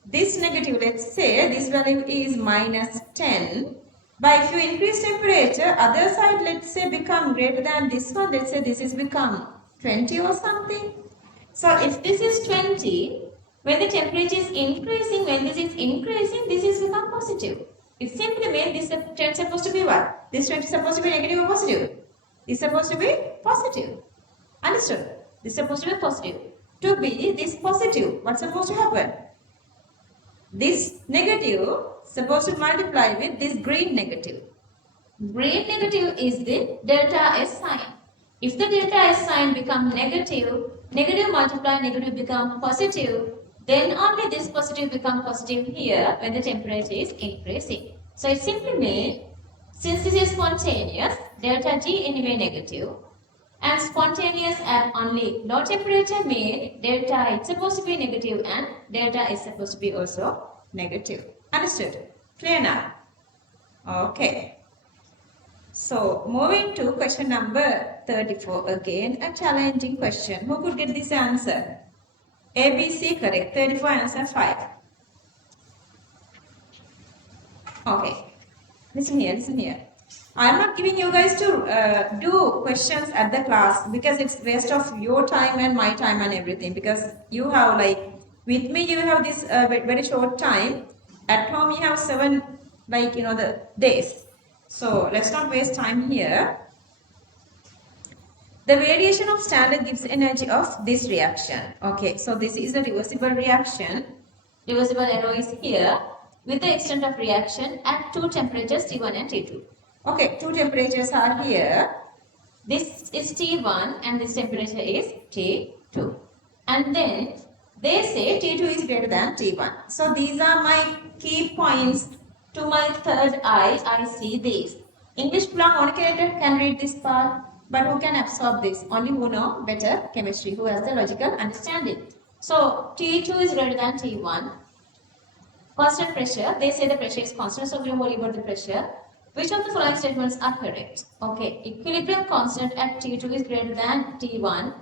this negative, let's say this value is minus 10. But if you increase temperature, other side, let's say, become greater than this one. Let's say this is become 20 or something. So if this is 20, when the temperature is increasing, when this is increasing, this is become positive. It simply means this 10 is supposed to be what? This 20 is supposed to be negative or positive? This is supposed to be positive. Understood? This is supposed to be positive. To be this positive, what's supposed to happen? This negative supposed to multiply with this green negative. Green negative is the delta S sign. If the delta S sign become negative, negative multiply negative become positive, then only this positive become positive here when the temperature is increasing. So it simply means, since this is spontaneous, delta G anyway negative, and spontaneous at only low temperature means delta is supposed to be negative and delta is supposed to be also negative. Understood? Clear now? Okay. So moving to question number 34 again, a challenging question. Who could get this answer? A, B, C correct. 34 answer 5. Okay. Listen here, listen here. I am not giving you guys to do questions at the class because it's waste of your time and my time and everything, because you have with me you have this very short time. At home you have 7 the days. So let's not waste time here. The variation of standard gives energy of this reaction. Okay, so this is a reversible reaction. Reversible arrow is here with the extent of reaction at two temperatures T1 and T2. Okay, two temperatures are here. This is T1 and this temperature is T2. And then they say T2 is greater than T1. So these are my key points. To my third eye, I see this. English plumb can read this part, but who can absorb this? Only who know better chemistry, who has the logical understanding. So T2 is greater than T1. Constant pressure, they say the pressure is constant, so we don't worry about the pressure. Which of the following statements are correct? Okay, equilibrium constant at T2 is greater than T1.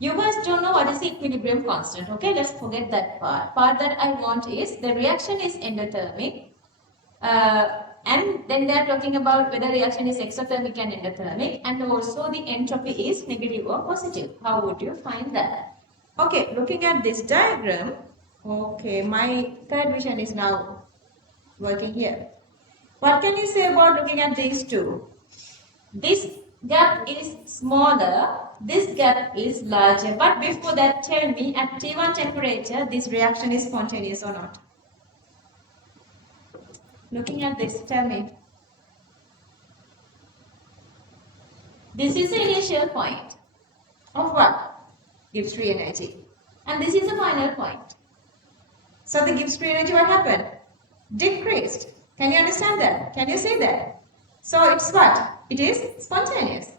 You guys don't know what is the equilibrium constant. Okay, let's forget that part. Part that I want is the reaction is endothermic. And then they are talking about whether reaction is exothermic and endothermic, and also the entropy is negative or positive. How would you find that? Okay, looking at this diagram, okay, my third vision is now working here. What can you say about looking at these two? This gap is smaller, this gap is larger. But before that, tell me at T1 temperature, this reaction is spontaneous or not? Looking at this, tell me. This is the initial point. Of what? Gibbs free energy. And this is the final point. So the Gibbs free energy, what happened? Decreased. Can you understand that? Can you say that? So it's what? It is spontaneous.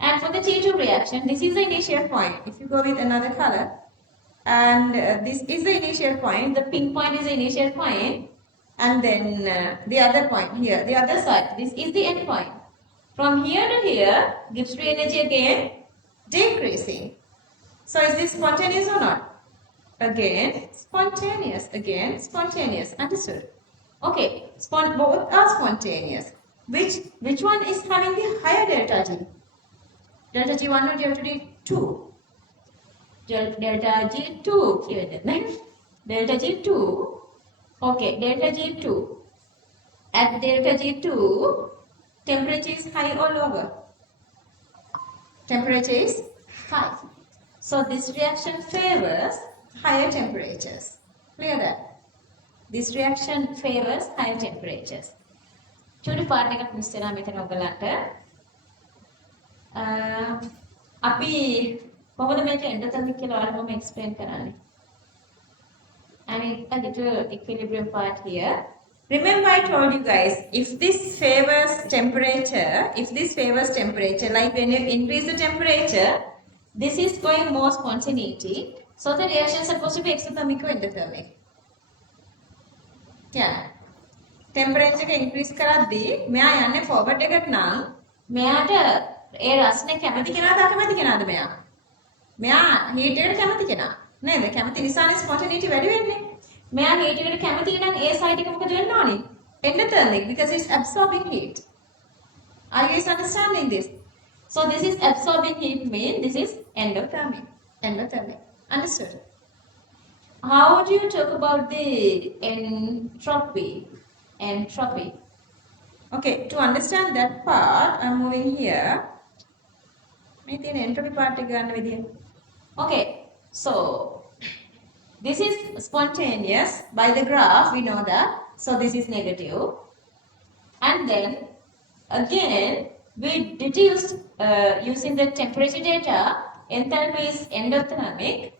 And for the T2 reaction, this is the initial point. If you go with another color, and this is the initial point, the pink point is the initial point, and then the other point here, the other side, this is the end point. From here to here, Gibbs free energy again decreasing. So is this spontaneous or not? Again spontaneous, understood? Okay, both are spontaneous. Which one is having the higher delta G? Delta G1 or delta G2? Delta G2. Delta G2. Okay, delta G2. At delta G2, temperature is high or lower? Temperature is high. So this reaction favors higher temperatures. Clear that? This reaction favors higher temperatures. චුටි පාට එකක් miss වෙනා මෙතන ඔයගලන්ට. අපි කොහොමද මේක endothermic කියලා ඔයාලා මම explain කරන්නේ. And a little equilibrium part here. Remember I told you guys, if this favors temperature, like when you increase the temperature, this is going more spontaneity. So the reaction is supposed to be exothermic or endothermic. Yeah. Temperature increase කරද්දී මෙයා යන්නේ forward එකට නම් මෙයාට ඒ රස්නේ කැමති කෙනාද අකමැති කෙනාද මෙයා? මෙයා heat එකට කැමති කෙනා. නේද? කැමති නිසානේ spontaneity වැඩි වෙන්නේ. මෙයා heat එකට කැමති නම් ඒ side එක මොකද වෙන්න ඕනේ? Endothermic, because it's absorbing heat. Are you guys understanding this? So this is absorbing heat mean this is endothermic. Understood? How do you talk about the entropy? Okay, to understand that part, I'm moving here. Maybe an entropy part with you. Okay, so this is spontaneous. By the graph, we know that. So this is negative. And then again, we deduced using the temperature data, enthalpy is endothermic.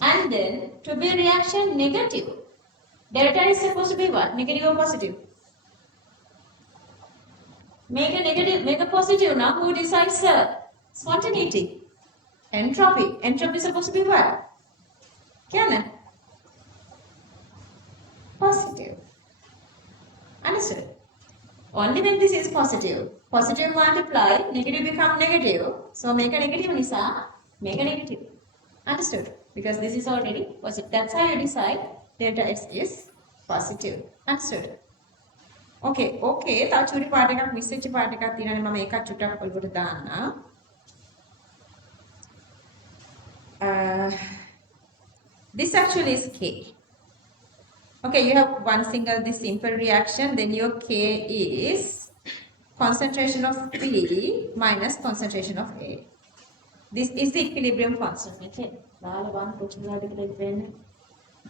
And then to be reaction negative. Delta is supposed to be what? Negative or positive? Make a negative, make a positive now. Who decides spontaneity? Entropy. Entropy is supposed to be what? Can? Positive. Understood? Only when this is positive. Positive multiply, negative become negative. So make a negative, Nisa. Make a negative. Understood? Because this is already positive. That's how you decide delta x is positive. Understood? Okay. තව චූටි පාට එකක් miss වෙච්ච පාට එකක් තියෙනනේ මම ඒකත් චුට්ටක් ඔලුවට දාන්න. This actually is K. Okay, you have one single this simple reaction, then your K is concentration of B minus concentration of A. This is the equilibrium constant. Okay.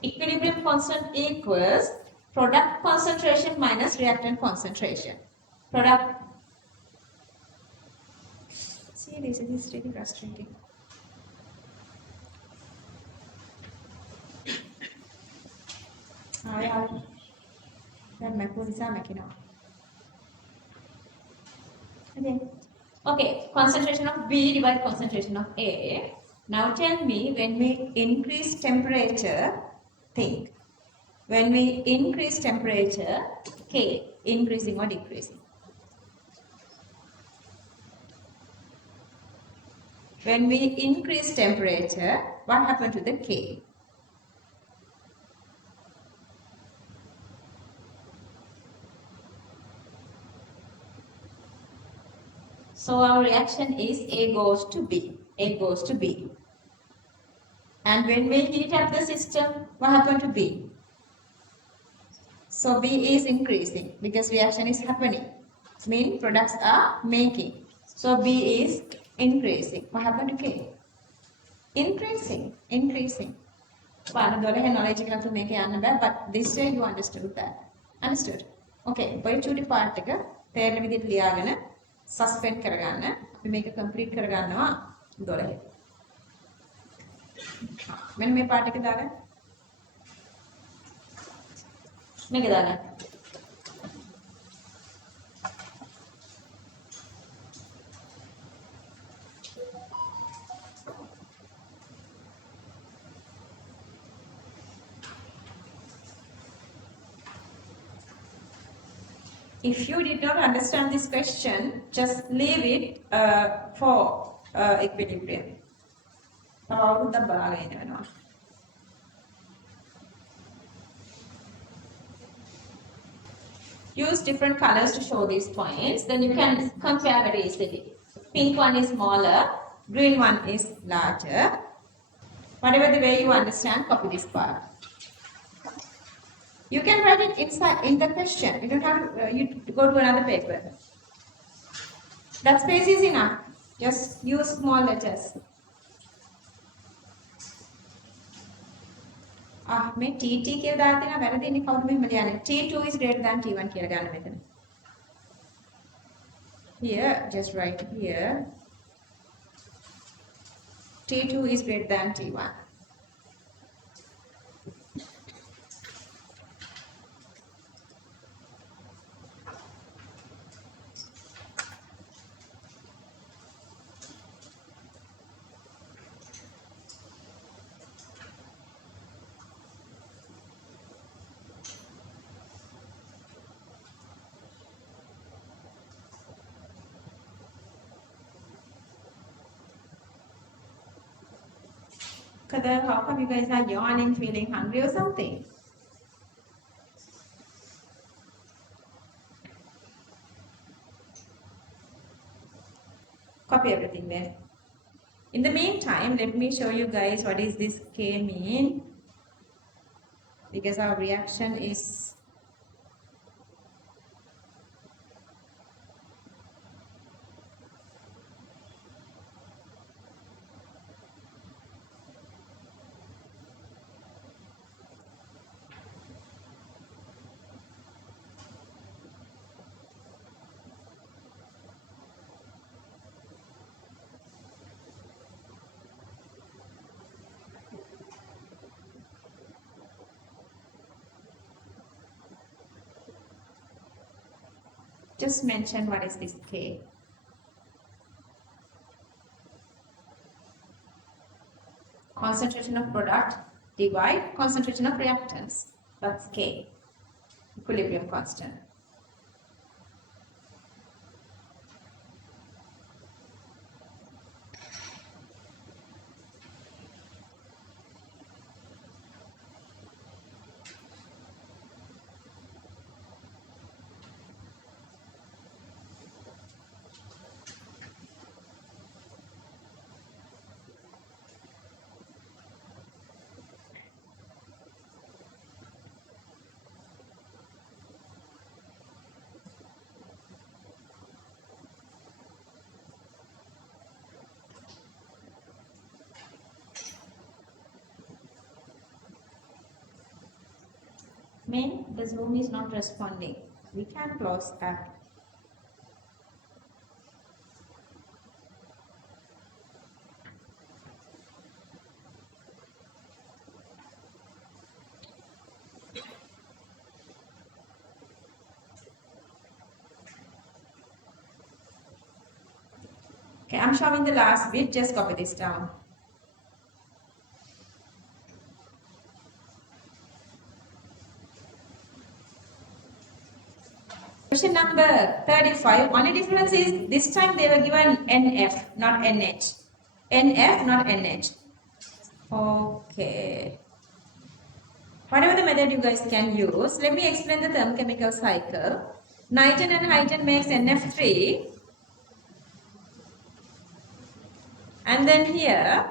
Equilibrium constant equals product concentration minus reactant concentration. Product. See, this is really frustrating. Okay, concentration of B divided concentration of A. Now tell me, when we increase temperature, think. When we increase temperature, K, increasing or decreasing? When we increase temperature, what happened to the K? So our reaction is A goes to B. A goes to B. And when we heat up the system, what happened to B? So B is increasing because reaction is happening. It means products are making. So B is increasing. What happened to K? Increasing. Increasing. Knowledge but this way you understood that. Understood? Okay. ඔය චූටි part එක තේරෙන විදිහට ලියාගෙන suspend කරගන්න. අපි මේක complete කරගන්නවා 12. මෙන්න මේ part එක දාගන්න. මේක දාගන්න. If you did not understand this question, just leave it for equilibrium. Use different colors to show these points, then you can compare very easily. Pink one is smaller, green one is larger. Whatever the way you understand, copy this part. You can write it inside in the question. You don't have to you go to another paper. That space is enough. Just use small letters. මේ TT කියලා දාලා තියෙනවා වැරදිනේ කවුද මෙහෙම ලියන්නේ? T2 is greater than T1 කියලා ගන්න මෙතන. Here, just write here. T2 is greater than T1. How come you guys are yawning, feeling hungry or something? Copy everything there. In the meantime, let me show you guys what is this K mean. Because our reaction is just mention what is this K. Concentration of product divide concentration of reactants. That's K. Equilibrium constant. May, the Zoom is not responding. We can close app. Okay, I'm showing the last bit. Just copy this down. Question number 35. Only difference is this time they were given NF, not NH. NF, not NH. Okay. Whatever the method you guys can use, let me explain the thermochemical cycle. Nitrogen and hydrogen makes NF3. And then here,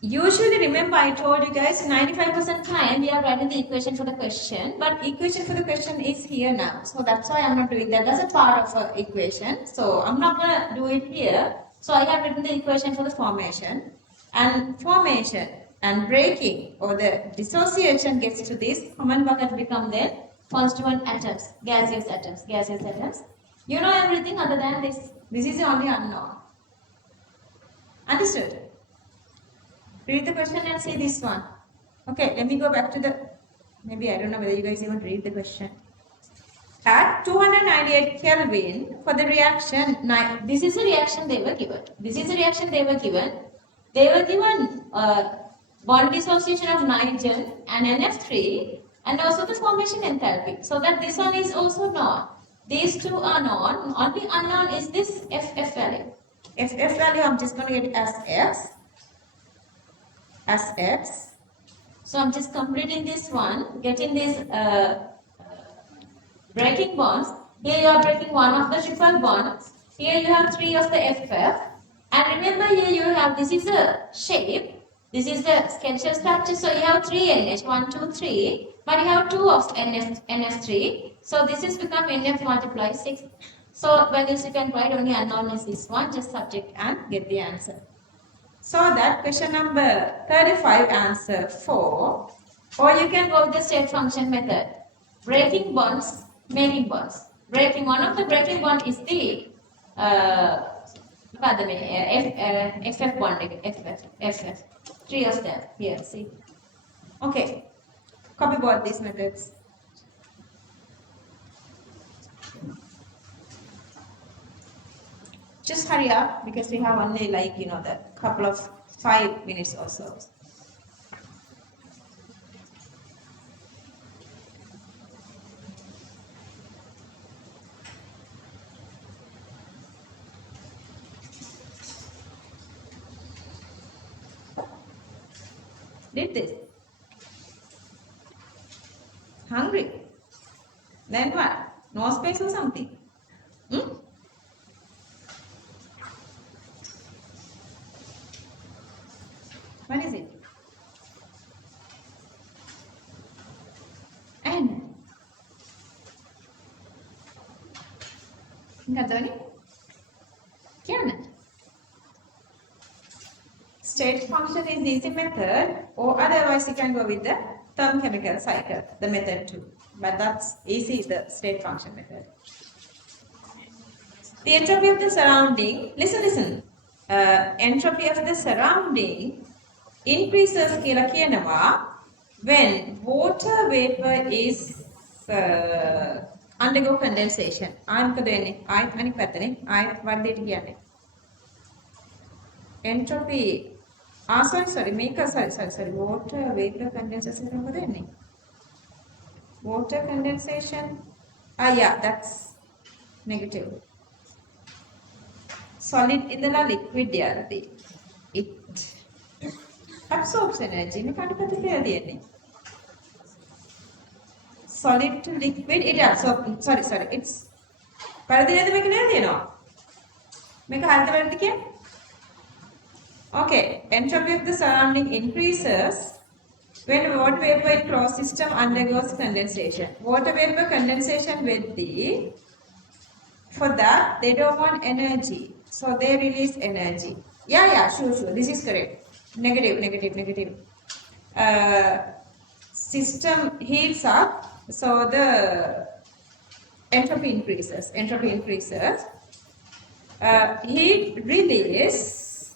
usually remember I told you guys 95% time we are writing the equation for the question, but equation for the question is here now. So that's why I'm not doing that. That's a part of an equation. So I'm not going to do it here. So I have written the equation for the formation. And formation and breaking or the dissociation gets to this common bucket become then constituent atoms, gaseous atoms, gaseous atoms. You know everything other than this. This is the only unknown. Understood? Read the question and see this one. Okay, let me go back to the, maybe I don't know whether you guys even read the question. At 298 Kelvin for the reaction, this is the reaction they were given. This is the reaction they were given. They were given bond dissociation of nitrogen and NF3 and also the formation enthalpy. So that this one is also known. These two are known. Only unknown is this FF value. FF value I'm just going to get as X. As X. So I'm just completing this one, getting this breaking bonds. Here you are breaking one of the triple bonds. Here you have three of the FF. And remember here you have, this is a shape. This is the skeletal structure. So you have 3 NH, 1, 2, 3. But you have 2 of NF3. So this is become NF multiply 6. So when this you can write only unknown is this one. Just subject and get the answer. So that question number 35 answer 4. Or you can go with the state function method. Breaking bonds, making bonds. Breaking, one of the breaking bond is the FF bond, FF. 3 of them. Here, see. Okay. Copy both these methods. Just hurry up because we have only like, the couple of 5 minutes or so. Did this? Hungry? Then what? No space or something? What is it? N. Gadoni? State function is easy method, or otherwise you can go with the thermochemical cycle, the method 2. But that's easy, the state function method. The entropy of the surrounding, listen. Entropy of the surrounding increases when water vapor is undergo condensation. Entropy. Sorry. Water vapor condensation. Water condensation. Yeah, that's negative. Solid in the liquid it absorbs energy. Solid to liquid, it absorbs. Sorry. It's okay. Entropy of the surrounding increases when water vapor in closed system undergoes condensation. Water vapor condensation with the, for that they don't want energy. So they release energy. Yeah, sure. This is correct. negative. System heats up, so the entropy increases. Heat release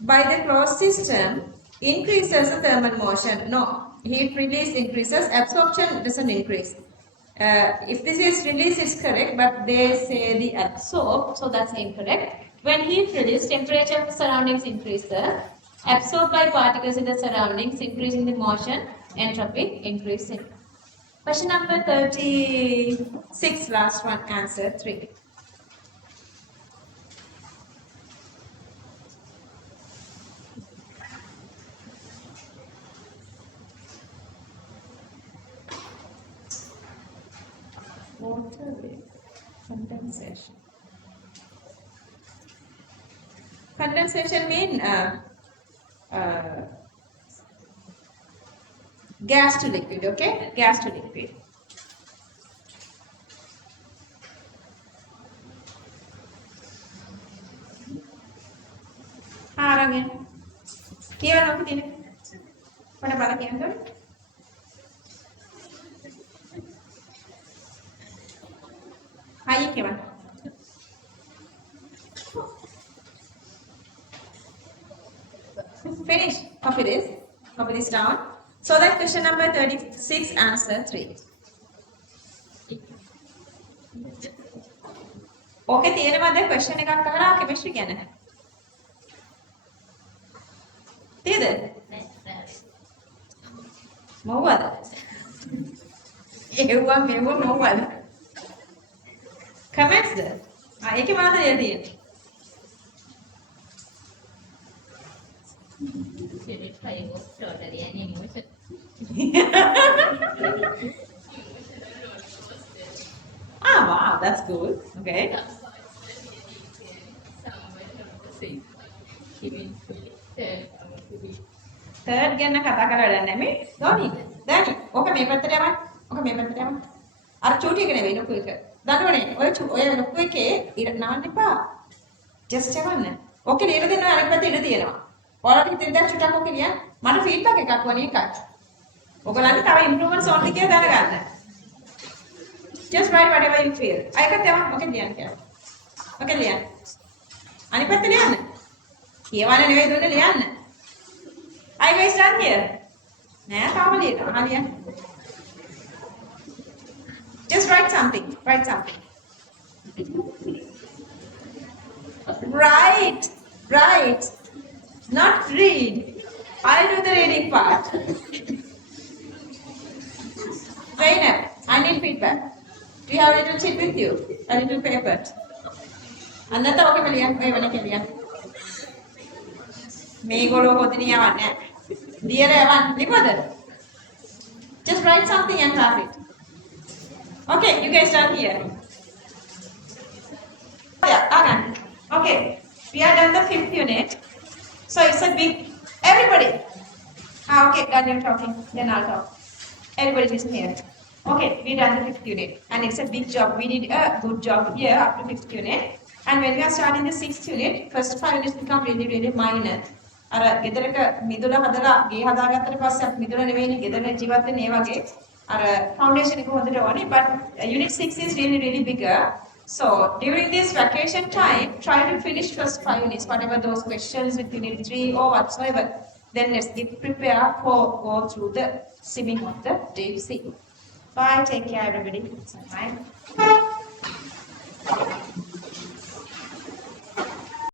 by the closed system increases the thermal motion. No, heat release increases, absorption doesn't increase. If this is release, it's correct, but they say the absorb, so that's incorrect. When heat release, temperature of the surroundings increases, absorbed by particles in the surroundings, increasing the motion, entropy increasing. Question number 36, last one, answer 3. Water vapor, condensation. Condensation means gas to liquid, okay? Gas to liquid. Arangin. Kia no kitine. Pada bala kiyan dole. Aye kiyan. Finish. Copy this down. So that question number 36, answer 3. Okay, තියෙනවද question එකක් අහලා chemistry ගැන? තියෙද? මොව්වද? ඒවා මොව්වද? Comments ද? ඒකේ මොනවද තියෙන්නේ? Totally an emotion. Wow, that's good. Okay. Third ගැන කතා කරලා වැඩක් නැහැ මේ. Dani. ඕක මේ පැත්තට යවන්න. අර චූටි එක නෙවෙයි ලොකු එක. දඬුවනේ. ඔය ලොකු එකේ නාන්න එපා. Just යවන්න. ඕකේ නේද දෙනවා අනිත් පැත්තේ ඉඩ තියෙනවා. ඔයාලට හිතෙන් දැන් චුට්ටක් ඕකේ ලියන්න. මට ෆීඩ්බැක් එකක් වුණේ එකයි. ඔයගලන්ට තව ඉම්ප්‍රූව්මන්ට්ස් ඕනද කියලා දැනගන්න. Just write whatever you feel. අයකට යවන්න. ඕකේ ලියන්න කියලා. ඕකේ ලියන්න. අනිත් පැත්තේ ලියන්න. කියවන්න නෙවෙයි දුන්නේ ලියන්න. Are you guys done here? නෑ තාම ලියන්න. Just write something. Write. Not read. I'll do the reading part. Zainab, I need feedback. Do you have a little sheet with you? A little paper? Annata okay maliyan. Oy wala kaliyan. මේගොල්ලෝ කොතිනිය යවන්නේ නැහැ. දියර යවන්න ලිපද? Just write something and type it. Okay, you guys done here. Yeah, okay. Okay, we are done the 5th unit. So it's a big, everybody. Okay, done your talking, then I'll talk. Everybody listen here. Okay, we done the 5th unit and it's a big job. We did a good job here up to 5th unit. And when we are starting the 6th unit, first 5 units become really minor. අර ගෙදරක මිදුල හදලා ගේ හදාගත්තට පස්සේ අපි මිදුල නෙවෙයිනේ ගෙදර ජීවත් වෙන්නේ ඒ වගේ අර ෆවුන්ඩේෂන් එක හොඳට ඕනේ but unit 6 is really bigger. So during this vacation time try to finish first 5 units whatever those questions with unit 3 or whatsoever. Then let's get prepared for go through the swimming of the deep sea. Bye, take care everybody. Bye.